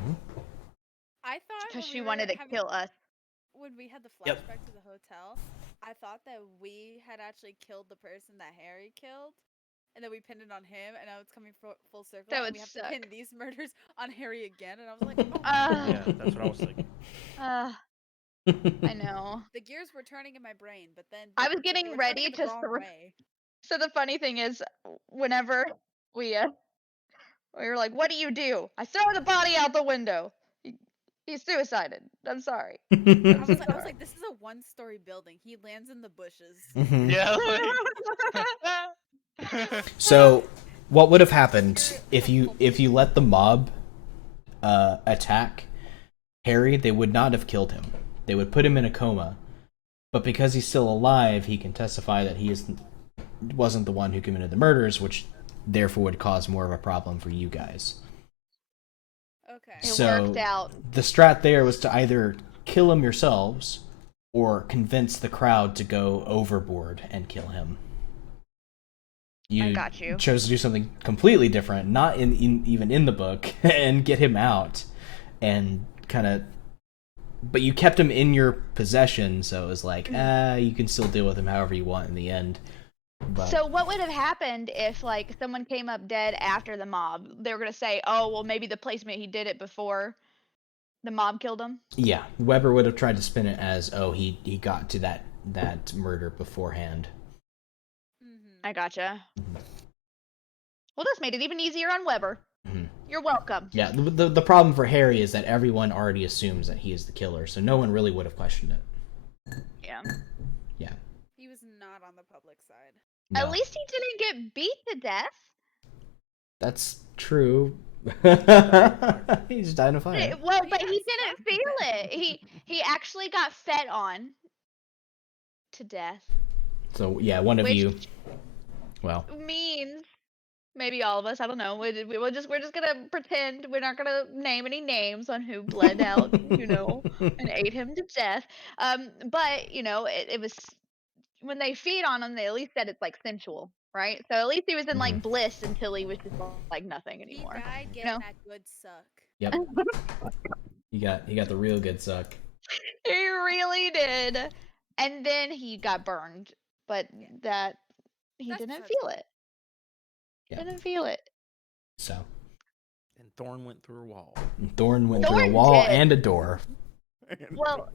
I thought Because when she we wanted were to having, kill us. when we had the Yep. flashback to the hotel, I thought that we had actually killed the person that Harry killed, and then we pinned it on him, and now it's coming full circle, That and would we have suck. to pin these murders on Harry again, and I was like, oh, Yeah, that's what I was thinking. I know. the gears were turning in my brain, but then I was they getting were ready turning it to the wrong way. So the funny thing is, whenever we were like, "What do you do?" I throw the body out the window. He suicided. I'm sorry. I I'm was so like, sorry. this is a one-story building. He lands in the bushes. Mhm. Yeah. So, what would have happened You're if you helpful. let the mob attack Harry? They would not have killed him. They would put him in a coma. But because he's still alive, he can testify that wasn't the one who committed the murders, which therefore would cause more of a problem for you guys. Okay. It So worked out. the strat there was to either kill him yourselves or convince the crowd to go overboard and kill him. I got you. chose to do something completely different, not even in the book, and get him out, and kind of. But you kept him in your possession, so it was like, you can still deal with him however you want in the end. But So what would have happened if like someone came up dead after the mob? They were gonna say, "Oh, well, maybe the placement he did it before the mob killed him." yeah, Weber would have tried to spin it as, oh, he got to that murder beforehand. I gotcha. Well, this made it even easier on Weber. Mhm. You're welcome. Yeah, the problem for Harry is that everyone already assumes that he is the killer, so no one really would have questioned it. Yeah. Yeah. He was not on the public side. No. At least he didn't get beat to death. That's true. He's dying of fire. Well, He but got he didn't stuck to feel death. it. He actually got fed on to death. So yeah, one of Which you. Well, means maybe all of us. I don't know. We're just gonna pretend we're not gonna name any names on who bled out, and ate him to death. But it was when they feed on him, they at least said it's like sensual, right? So at least he was in like bliss until he was just like nothing He anymore. died getting that good suck. Yep. He got the real good suck. He really did. And then he got burned, but that he That's didn't such- feel it. Yep. Didn't feel it. So. And Thorn went through a wall. And Thorn went through a Thorn wall did. and a door. Well,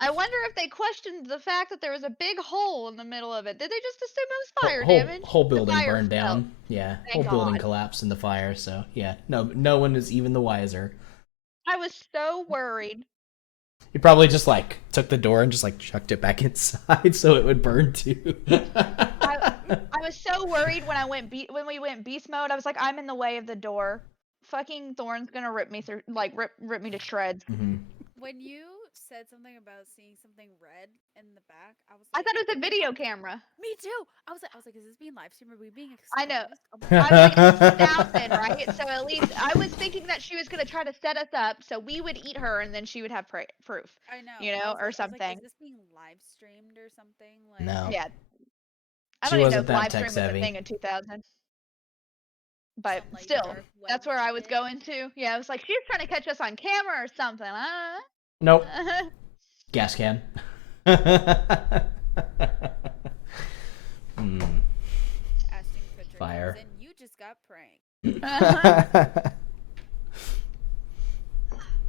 I wonder if they questioned the fact that there was a big hole in the middle of it. Did they just assume it was fire damage? Whole The building fire burned fell. down. Yeah, Thank whole building God. collapsed in the fire. So yeah, no one is even the wiser. I was so worried. He probably just like took the door and just like chucked it back inside so it would burn too. I was so worried when we went beast mode. I was like, I'm in the way of the door. Fucking Thorn's gonna rip me through, like rip me to shreds. Mhm. When you said something about seeing something red in the back, I was I like, thought it was a video camera. me too. I was like, is this being live streamed? Are we being exposed? I know. Oh my I God. was like, it's 2000, right? So at least I was thinking that she was gonna try to set us up so we would eat her and then she would have proof. I know. You know, I was or like, I was something. like, is this being live streamed or something? Like, No. Yeah. I She don't even know wasn't if that live stream was a tech-savvy. thing in 2000. But some, like, still, dark web that's where I was shit. going to. Yeah, I was like, she's trying to catch us on camera or something. Nope. Gas can. Hmm. Ashton Kutcher Fire. comes in, you just got pranked.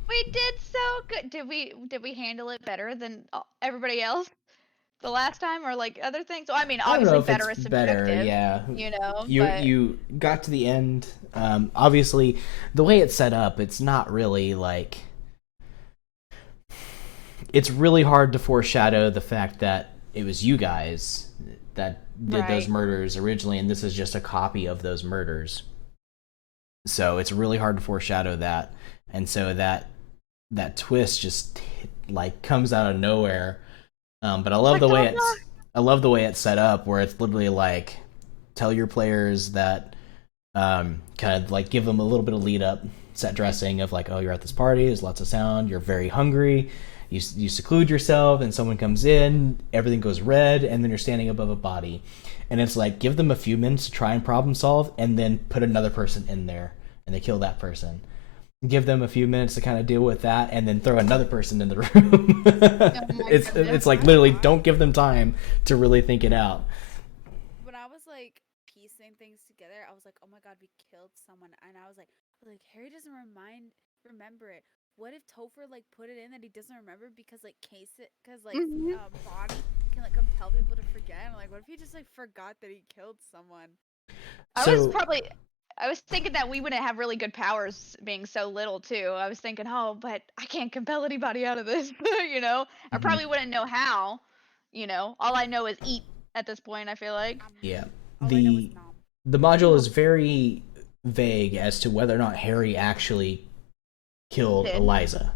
We did so good. Did we handle it better than everybody else the last time, or like other things? So I mean, I don't know obviously if better it's is better, subjective. yeah. But You got to the end. Obviously, the way it's set up, it's not really like. It's really hard to foreshadow the fact that it was you guys that did those Right. murders originally, and this is just a copy of those murders. So it's really hard to foreshadow that, and so that twist just like comes out of nowhere. But I love Like, the way oh, no. I love the way it's set up, where it's literally like tell your players that kind of like give them a little bit of lead up, set dressing of like, oh, you're at this party, there's lots of sound, you're very hungry, you seclude yourself, and someone comes in, everything goes red, and then you're standing above a body, and it's like give them a few minutes to try and problem solve, and then put another person in there, and they kill that person. Give them a few minutes to kind of deal with that, and then throw another person in the room. It's like literally don't give them time to really think it out. When I was like piecing things together, I was like, oh my God, we killed someone. And I was like, Harry doesn't remember it. What if Topher like put it in that he doesn't remember because like body can like compel people to forget. I'm like, what if he just like forgot that he killed someone? I was thinking that we wouldn't have really good powers being so little too. I was thinking, oh, but I can't compel anybody out of this. I probably wouldn't know how. All I know is eat at this point. I feel like. Yeah. All I know is nom. The module is very vague as to whether or not Harry actually killed Eliza.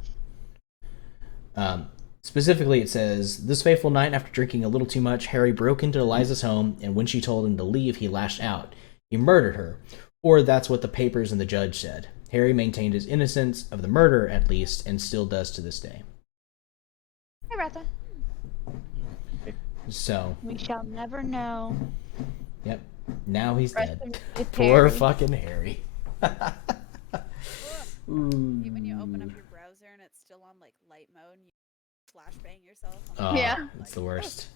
Specifically, it says, this fateful night, after drinking a little too much, Harry broke into Eliza's home, and when she told him to leave, he lashed out. He murdered her. Or that's what the papers and the judge said. Harry maintained his innocence of the murder, at least, and still does to this day. Hey, Ratha. So. We shall never know. Yep. Now he's Rest dead. in peace, Poor Harry. fucking Harry. When you open up your browser and it's still on like light mode and you flashbang yourself. Oh, Yeah. It's the worst.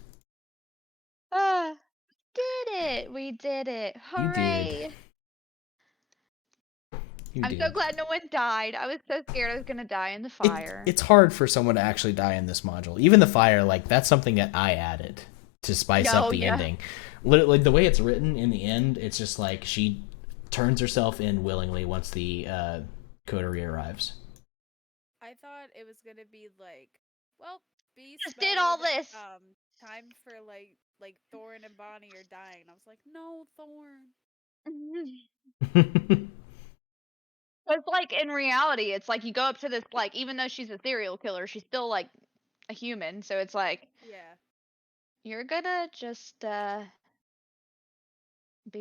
Did it! We did it! You did. Hooray! You I'm did. so glad no one died. I was so scared I was gonna die in the fire. It's hard for someone to actually die in this module. Even the fire, like, that's something that I added to spice up the ending. Literally, the way it's written in the end, it's just like she turns herself in willingly once the coterie arrives. I thought it was gonna be like, well, beast Just did all mode, this. time for like Thorn and Bonnie are dying. I was like, no, Thorn. It's like in reality, it's like you go up to this, like, even though she's a serial killer, she's still like a human. So it's like, Yeah. you're gonna just be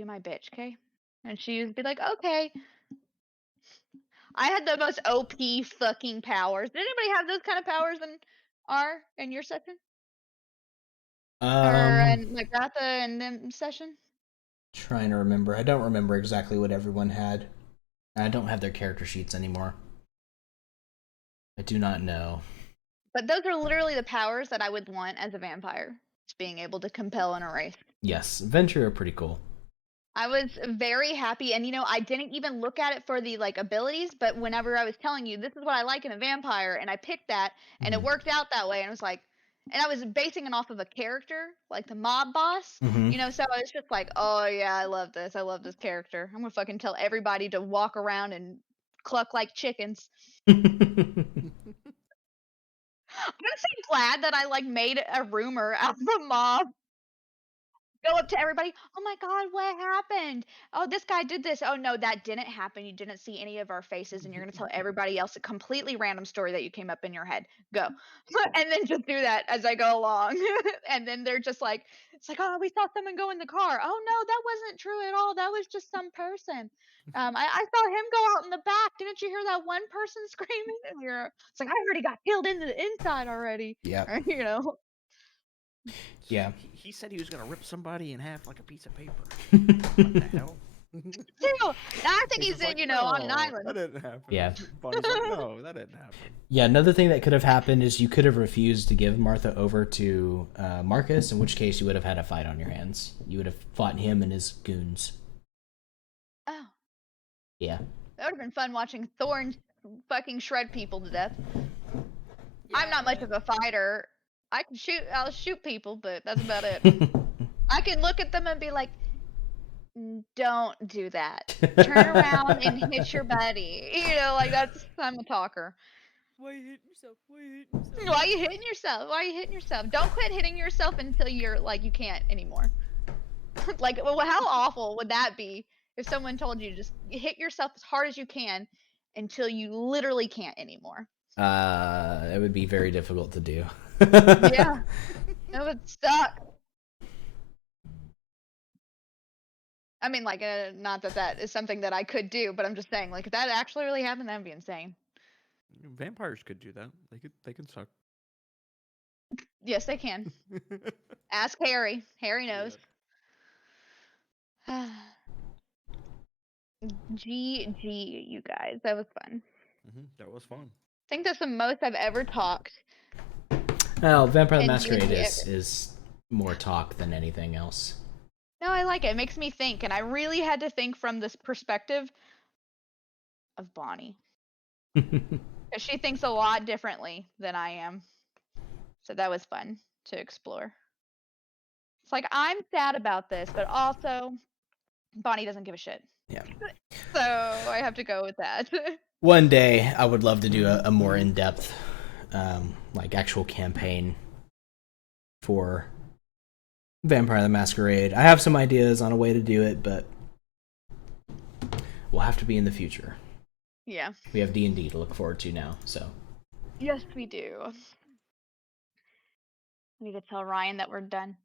my bitch, okay? And she would be like, okay. I had the most OP fucking powers. Did anybody have those kind of powers in your section? Or in like Ratha and them session? Trying to remember. I don't remember exactly what everyone had. I don't have their character sheets anymore. I do not know. But those are literally the powers that I would want as a vampire. Just being able to compel an erase. Yes, Venture are pretty cool. I was very happy, and I didn't even look at it for the like abilities, but whenever I was telling you this is what I like in a vampire, and I picked that, and it worked out that way, and it was like, and I was basing it off of a character, like the mob boss, so I was just like, oh yeah, I love this character. I'm gonna fucking tell everybody to walk around and cluck like chickens. I'm so glad that I like made a rumor out of the mob. Go up to everybody. Oh my God, what happened? Oh, this guy did this. Oh no, that didn't happen. You didn't see any of our faces, and you're gonna tell everybody else a completely random story that you came up in your head. Go, and then just do that as I go along, and then they're just like, it's like, oh, we saw someone go in the car. Oh no, that wasn't true at all. That was just some person. I saw him go out in the back. Didn't you hear that one person screaming? And it's like I already got killed in the inside already. Yeah. Yeah. He said he was gonna rip somebody in half like a piece of paper. What the hell? Now I think he's like, in, no, on an island. That didn't happen. Yeah. Bonnie's like, no, that didn't happen. Yeah, another thing that could have happened is you could have refused to give Martha over to Marcus, in which case you would have had a fight on your hands. You would have fought him and his goons. Oh. Yeah. That would have been fun watching Thorn fucking shred people to death. Yeah, I'm not much of a fighter. I'll shoot people, but that's about it. I can look at them and be like, don't do that. Turn around and hit your buddy. I'm a talker. Why are you hitting yourself? Why are you hitting yourself? Why are you hitting yourself? Don't quit hitting yourself until you're like, you can't anymore. Like, well, how awful would that be if someone told you just hit yourself as hard as you can until you literally can't anymore? It would be very difficult to do. Yeah. It would suck. I mean, like, not that is something that I could do, but I'm just saying, like, if that actually really happened, that'd be insane. Vampires could do that. They can suck. Yes, they can. Ask Harry. Harry knows. GG, you guys. That was fun. That was fun. I think that's the most I've ever talked. Well, Vampire the And Masquerade you- is more talk than anything else. No, I like it. It makes me think, and I really had to think from this perspective of Bonnie. Because she thinks a lot differently than I am. So that was fun to explore. It's like, I'm sad about this, but also Bonnie doesn't give a shit. Yeah. So I have to go with that. One day, I would love to do a more in-depth, like, actual campaign for Vampire the Masquerade. I have some ideas on a way to do it, but we'll have to be in the future. Yeah. We have D&D to look forward to now, so. Yes, we do. I need to tell Ryan that we're done.